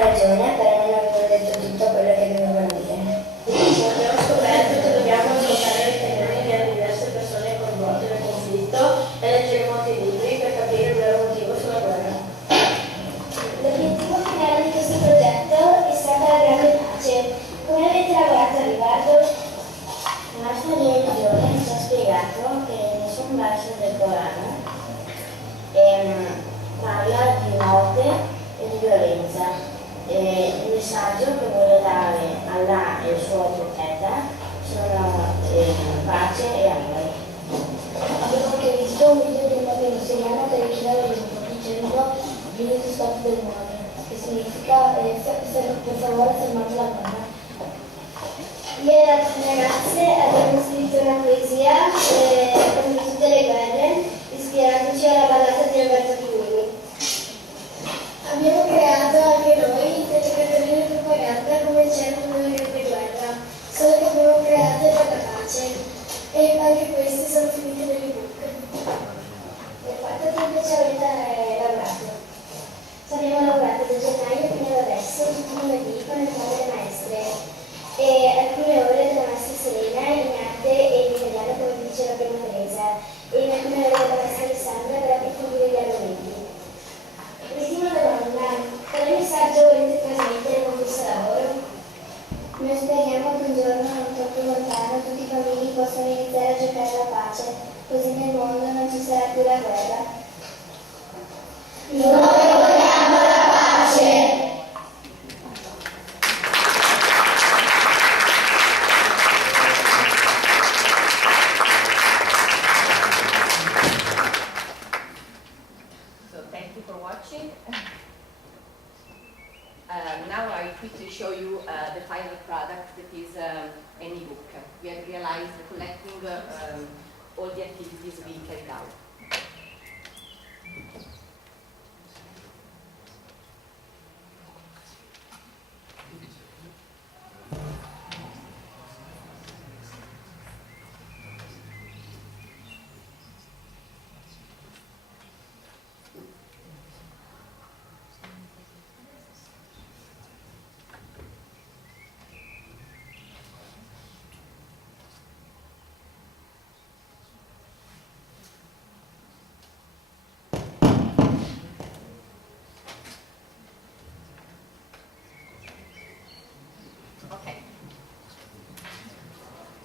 ragione, però non avevano detto tutto quello che dovevano dire. Abbiamo scoperto che dobbiamo ascoltare le opinioni delle diverse persone coinvolte nel conflitto e leggere molti libri per capire il vero motivo sulla guerra. L'obiettivo finale di questo progetto è stata la grande pace. Come avete lavorato a riguardo? La nostra religione ci ha spiegato che nessun verso del Corano parla di morte e di violenza. Il messaggio che vuole dare Allah e il suo profeta sono pace e amore. Abbiamo anche visto un video di un bambino siriano che richiede l'aiuto dicendo "Please stop the war", che significa per favore fermate la guerra. Io e le altre ragazze abbiamo scritto una poesia come tutte le guerre, ispirandoci alla ballata di Alberto Durì. Abbiamo creato anche noi delle cartoline di propaganda come c'erano nella Grande Guerra, solo che abbiamo create per la pace, e anche questi sono finiti nell'ebook. Per quanto tempo ci avete lavorato? Ci abbiamo lavorato da gennaio fino ad adesso, tutti i lunedì con le tante maestre, e alcune ore della maestra Serena in arte e in italiano, come diceva prima Teresa, e in alcune ore della maestra Alessandra per approfondire gli argomenti. Ultima domanda, quale messaggio volete trasmettere con questo lavoro? Noi speriamo che un giorno non troppo lontano tutti i bambini possano iniziare a giocare alla pace, così nel mondo non ci sarà più la guerra. Noi vogliamo la pace! Now I quickly show you the final product, that is an ebook. We have realized collecting all the activities we carried out.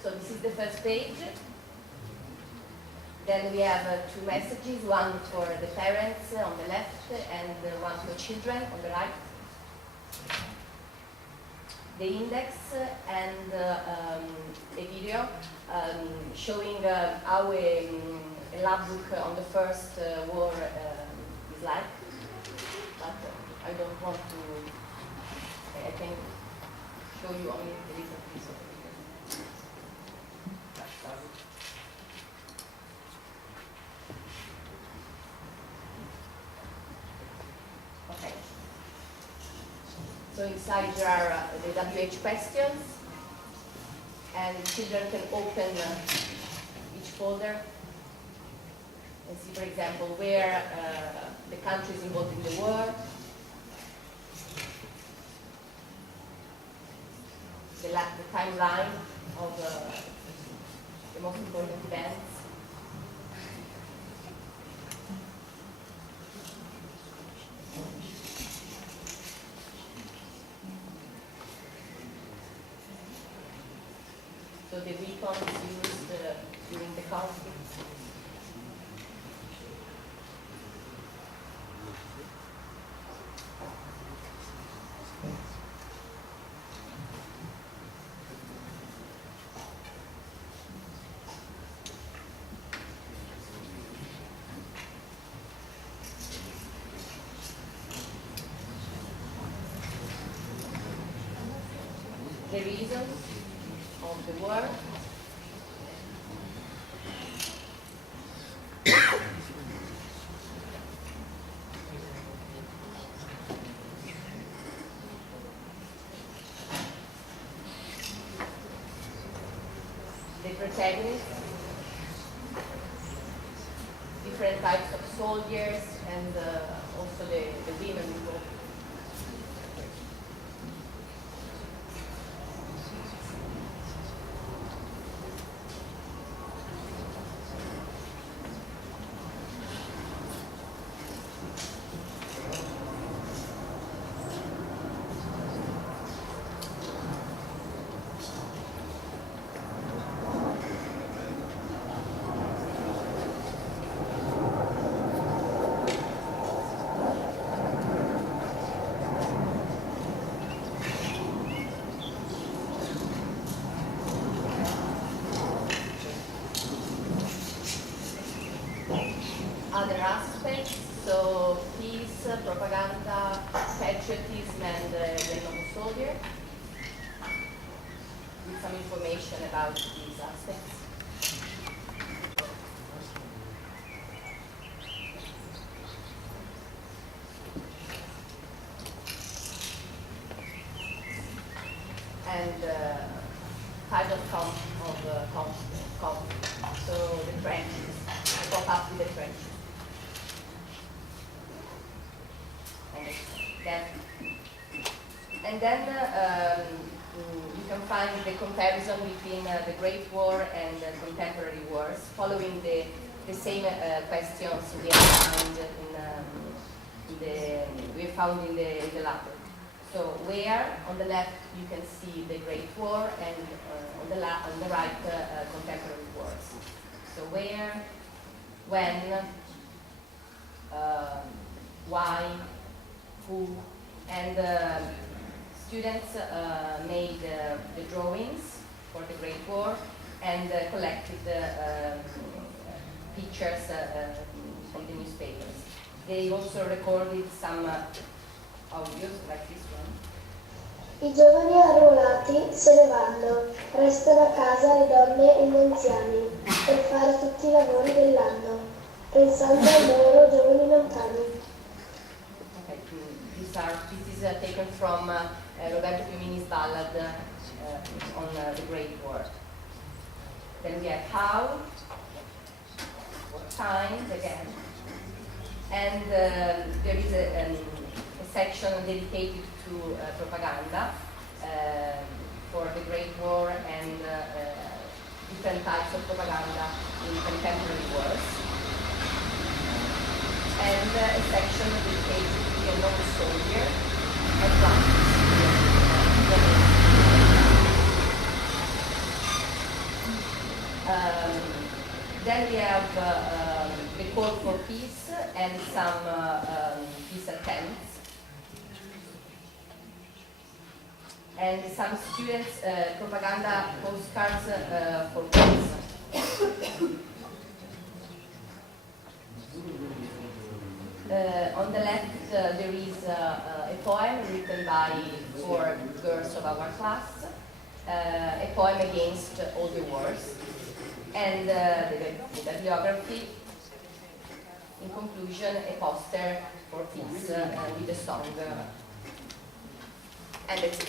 So this is the first page. Then we have two messages, one for the parents on the left and one for children on the right. The index and a video showing how a lab book on the first war is like. But I don't want to, I can show you only a little piece of it. Okay. So inside there are the WH questions, and children can open each folder and see, for example, where the country is involved in the war, the timeline of the most important events. the weapons used during the conflict. The reasons of the war, the protagonists, different types of soldiers, and also the women involved. Other aspects, so peace, propaganda, patriotism, and the young soldier, with some information about these aspects. And kind of conflict, so the trenches, pop up with the trenches. And then you can find the comparison between the Great War and contemporary wars, following the same questions we found in the lab. So where, on the left, you can see the Great War, and on the right, contemporary wars. So where, when, why, who, and students made the drawings for the Great War and collected pictures from the newspapers. They also recorded some audios like this one. I giovani arruolati se ne vanno, restano a casa le donne e gli anziani per fare tutti i lavori dell'anno, pensando ai loro giovani lontani. This is taken from Roberto Fiumini's ballad on the Great War. Then we have how, times again, and there is a section dedicated to propaganda for the Great War and different types of propaganda in contemporary wars, and a section dedicated to the young soldier and practice. Then we have the call for peace and some peace attempts, and some students' propaganda postcards for peace. On the left, there is a poem written by 4 girls of our class, a poem against all the wars, and the bibliography. In conclusion, a poster for peace with a song, and that's it.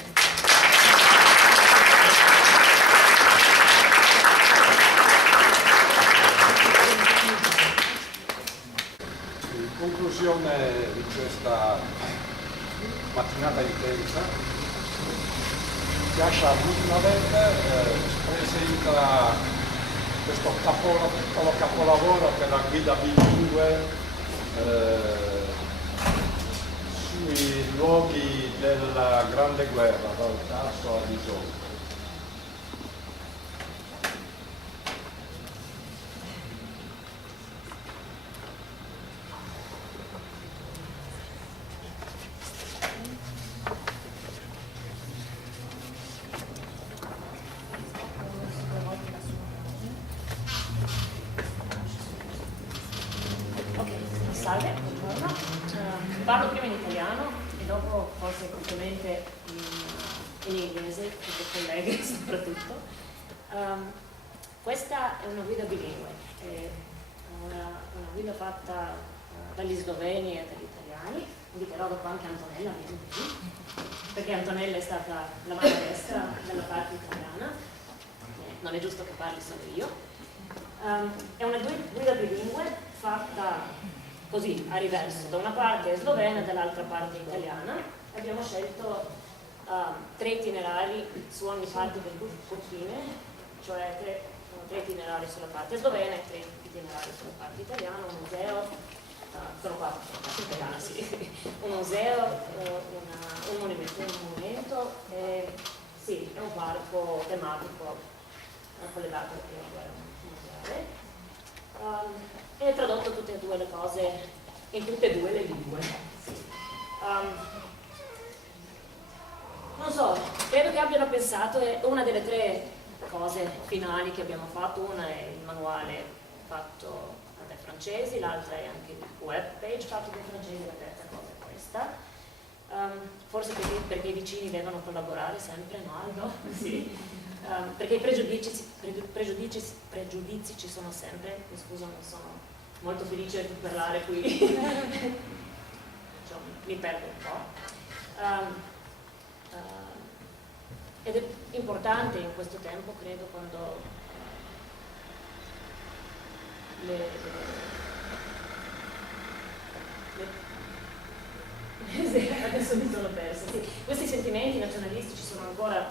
In conclusione di questa mattinata intensa, Chiascia Bucnavet presenta questo capolavoro per la guida bilingue sui luoghi della Grande Guerra, dal Tasso a Dijon. semplicemente in inglese, per le colleghe soprattutto. Questa è una guida bilingue, è una guida fatta dagli sloveni e dagli italiani. Inviterò dopo anche Antonella, perché Antonella è stata la mano destra della parte italiana, non è giusto che parli solo io. È una guida bilingue fatta così, a riverso, da una parte slovena e dall'altra parte italiana. Abbiamo scelto 3 itinerari su ogni parte del confine, cioè 3 itinerari sulla parte slovena e 3 itinerari sulla parte italiana, un museo, sono qua, italiana, sì. Un museo, un monumento e sì, è un parco tematico collegato alla prima guerra mondiale. E tradotto tutte e 2 le cose in tutte e 2 le lingue. Non so, credo che abbiano pensato, è una delle 3 cose finali che abbiamo fatto. Una è il manuale fatto dai francesi, l'altra è anche il web page fatto dai francesi, la terza cosa è questa. Forse perché i vicini devono collaborare sempre, no Aldo? Sì. Perché i pregiudizi ci sono sempre. Mi scuso, non sono molto felice di parlare qui, mi perdo un po'. Ed è importante in questo tempo, credo, quando adesso mi sono persa. Sì. Questi sentimenti nazionalistici sono ancora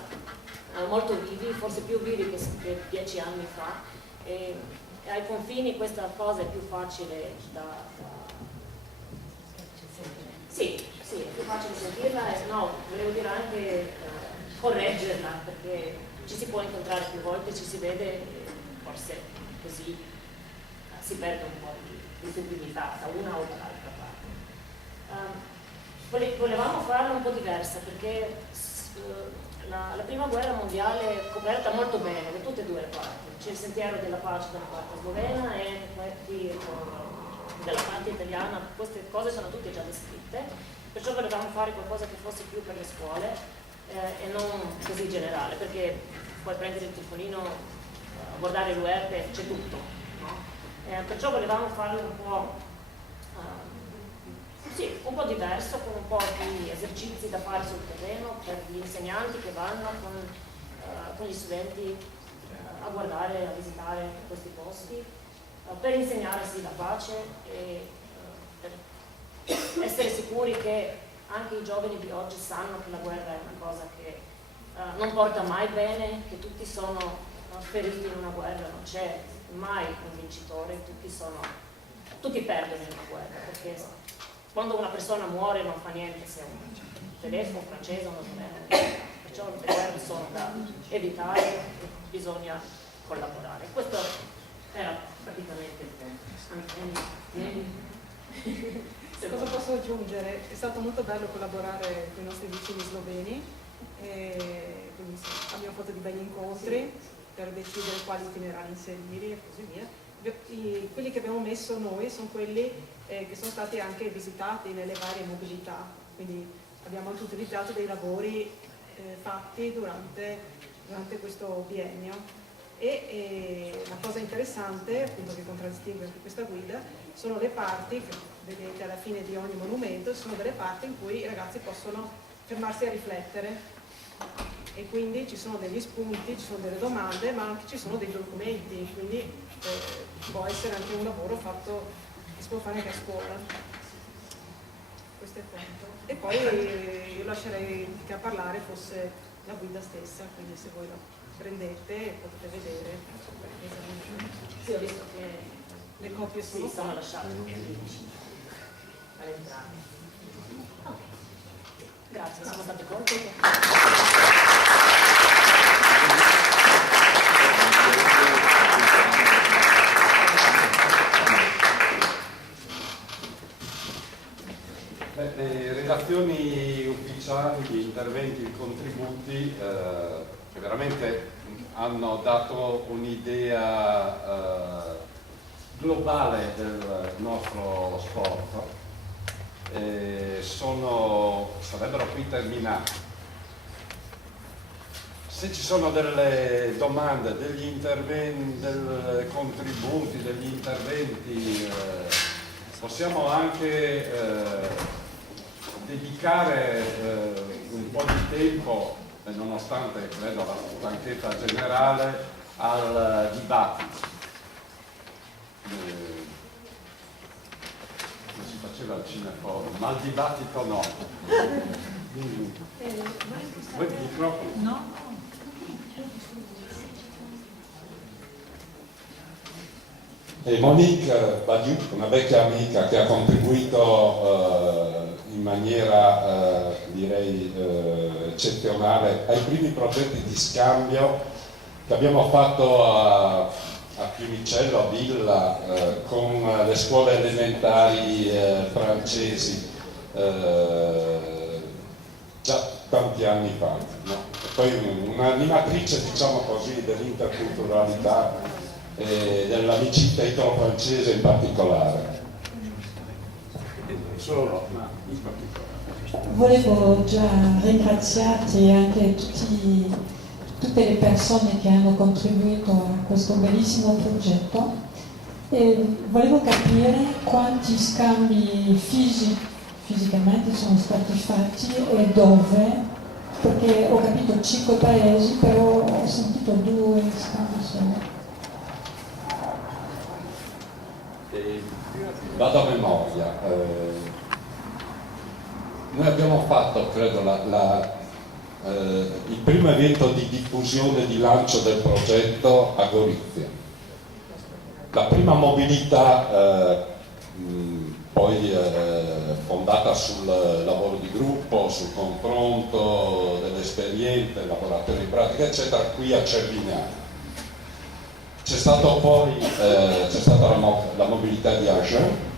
molto vivi, forse più vivi che 10 anni fa, e ai confini questa cosa è più facile sì, è più facile sentirla e no, volevo dire anche correggerla, perché ci si può incontrare più volte, ci si vede e forse così si perde un po' di sensibilità da una o dall'altra parte. Volevamo farla un po' diversa, perché la prima guerra mondiale è coperta molto bene da tutte e 2 le parti. C'è il sentiero della pace dalla parte slovena e qui dalla parte italiana. Queste cose sono tutte già descritte, perciò volevamo fare qualcosa che fosse più per le scuole e non così generale, perché puoi prendere il telefonino, guardare il web e c'è tutto, no? Perciò volevamo farlo un po' un po' diverso, con un po' di esercizi da fare sul terreno per gli insegnanti che vanno con gli studenti a guardare, a visitare questi posti, per insegnare sì la pace e per essere sicuri che anche i giovani di oggi sanno che la guerra è una cosa che non porta mai bene, che tutti sono feriti in una guerra, non c'è mai un vincitore, tutti perdono in una guerra, perché quando una persona muore non fa niente se è un tedesco, un francese, uno sloveno, perciò le guerre sono da evitare e bisogna collaborare. Questo era praticamente il tempo. Cosa posso aggiungere? È stato molto bello collaborare con i nostri vicini sloveni, quindi abbiamo fatto di begli incontri per decidere quali itinerari inserire e così via. Quelli che abbiamo messo noi sono quelli che sono stati anche visitati nelle varie mobilità, quindi abbiamo anche utilizzato dei lavori fatti durante questo biennio e la cosa interessante, appunto, che contraddistingue anche questa guida, sono le parti che vedete alla fine di ogni monumento, sono delle parti in cui i ragazzi possono fermarsi a riflettere e quindi ci sono degli spunti, ci sono delle domande, ma anche ci sono dei documenti, quindi può essere anche un lavoro fatto che si può fare anche a scuola. Questo è quanto. E poi io lascerei che a parlare fosse la guida stessa, quindi se voi la prendete potete vedere. Sì, ho visto che le copie sono lasciate all'entrata. Grazie, siamo state contenti. Le relazioni ufficiali, gli interventi, i contributi che veramente hanno dato un'idea globale del nostro sforzo. sarebbero qui terminati. Se ci sono delle domande, degli interventi, dei contributi, degli interventi, possiamo anche dedicare un po' di tempo, nonostante credo la stanchezza generale, al dibattito. Come si faceva al cineforum, ma al dibattito no. Vuoi il microfono? No. E Monique Badiou, una vecchia amica che ha contribuito in maniera direi eccezionale ai primi progetti di scambio che abbiamo fatto a Fiumicello, a Villa, con le scuole elementari francesi già tanti anni fa, no? E poi un'animatrice, diciamo così, dell'interculturalità e dell'amicizia italo-francese in particolare. Solo, ma in particolare. Volevo già ringraziarti anche tutte le persone che hanno contribuito a questo bellissimo progetto e volevo capire quanti scambi fisicamente sono stati fatti e dove, perché ho capito 5 paesi, però ho sentito 2 scambi solo. Vado a memoria. Noi abbiamo fatto, credo, il primo evento di diffusione di lancio del progetto a Gorizia. La prima mobilità poi fondata sul lavoro di gruppo, sul confronto delle esperienze, laboratori in pratica, eccetera, qui a Cervignano. C'è stata la mobilità di Agen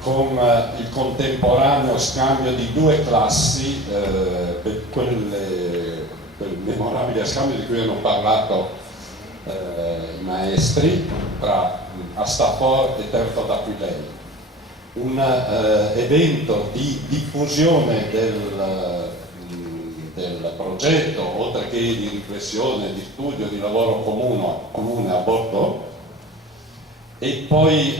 con il contemporaneo scambio di 2 classi, quel memorabile scambio di cui hanno parlato i maestri tra Astapor e Terzo d'Aquilei, un evento di diffusione del progetto, oltre che di riflessione, di studio, di lavoro comune a Bordeaux. E poi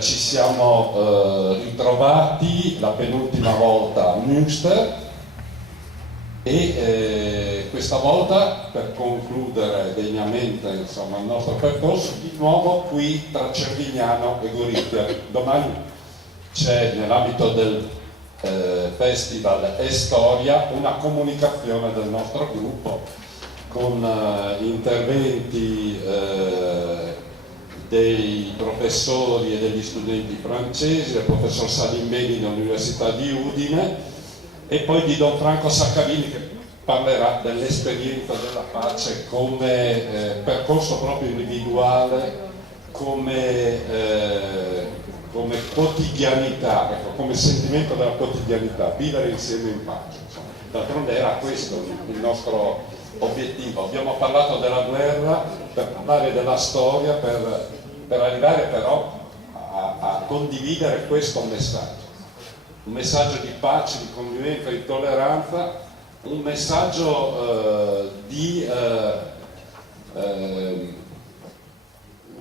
ci siamo ritrovati la penultima volta a Münster e questa volta, per concludere degnamente insomma, il nostro percorso, di nuovo qui tra Cervignano e Gorizia. Domani c'è nell'ambito del Festival e Storia una comunicazione del nostro gruppo con interventi dei professori e degli studenti francesi, del professor Salimbeni dell'Università di Udine e poi di Don Franco Saccavini che parlerà dell'esperienza della pace come percorso proprio individuale, come quotidianità, ecco, come sentimento della quotidianità, vivere insieme in pace. D'altronde era questo il nostro obiettivo. Abbiamo parlato della guerra per parlare della storia, per arrivare però a condividere questo messaggio. Un messaggio di pace, di convivenza, di tolleranza, un messaggio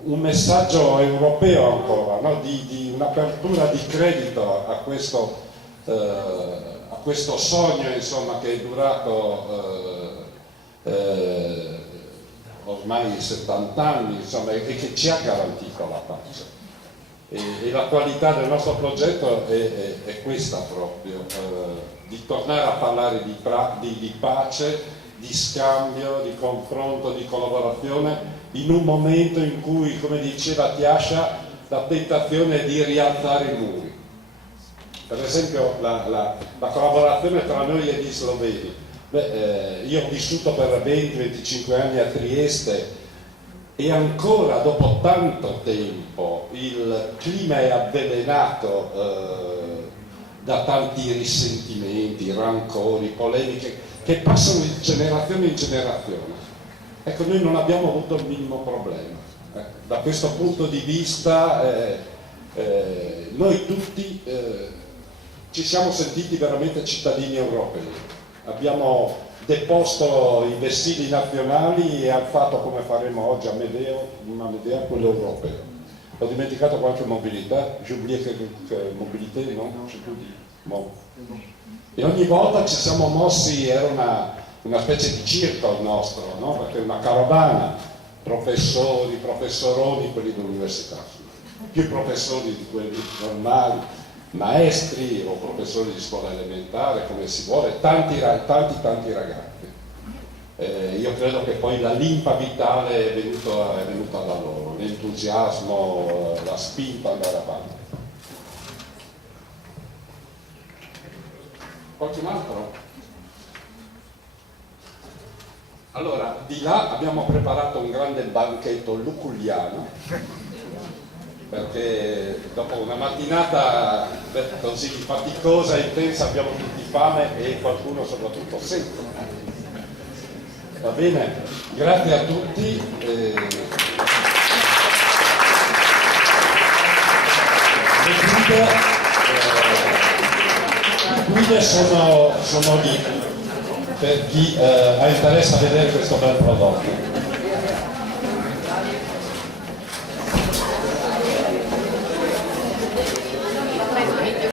un messaggio europeo ancora, no? di un'apertura di credito a questo sogno insomma, che è durato ormai 70 anni insomma, e che ci ha garantito la pace. E la qualità del nostro progetto è questa proprio, di tornare a parlare di pace, di scambio, di confronto, di collaborazione in un momento in cui, come diceva Tiascia, la tentazione è di rialzare i muri. Per esempio la collaborazione tra noi e gli sloveni. Io ho vissuto per 20-25 anni a Trieste e ancora dopo tanto tempo il clima è avvelenato da tanti risentimenti, rancori, polemiche che passano di generazione in generazione. Ecco, noi non abbiamo avuto il minimo problema. Da questo punto di vista noi tutti ci siamo sentiti veramente cittadini europei. Abbiamo deposto i vessilli nazionali e hanno fatto come faremo oggi a Medea quello europeo. Ho dimenticato qualche mobilità, j'ai oublié che mobilità, no? E ogni volta ci siamo mossi, era una specie di circo il nostro, no? Perché una carovana, professori, professoroni, quelli dell'università, più professori di quelli normali, maestri o professori di scuola elementare, come si vuole, tanti ragazzi. Io credo che poi la linfa vitale è venuta da loro, l'entusiasmo, la spinta ad andare avanti. Qualcun altro? Allora, di là abbiamo preparato un grande banchetto luculliano, perché dopo una mattinata così faticosa e intensa abbiamo tutti fame e qualcuno soprattutto sente. Va bene? Grazie a tutti. Le guide sono lì per chi ha interesse a vedere questo bel prodotto.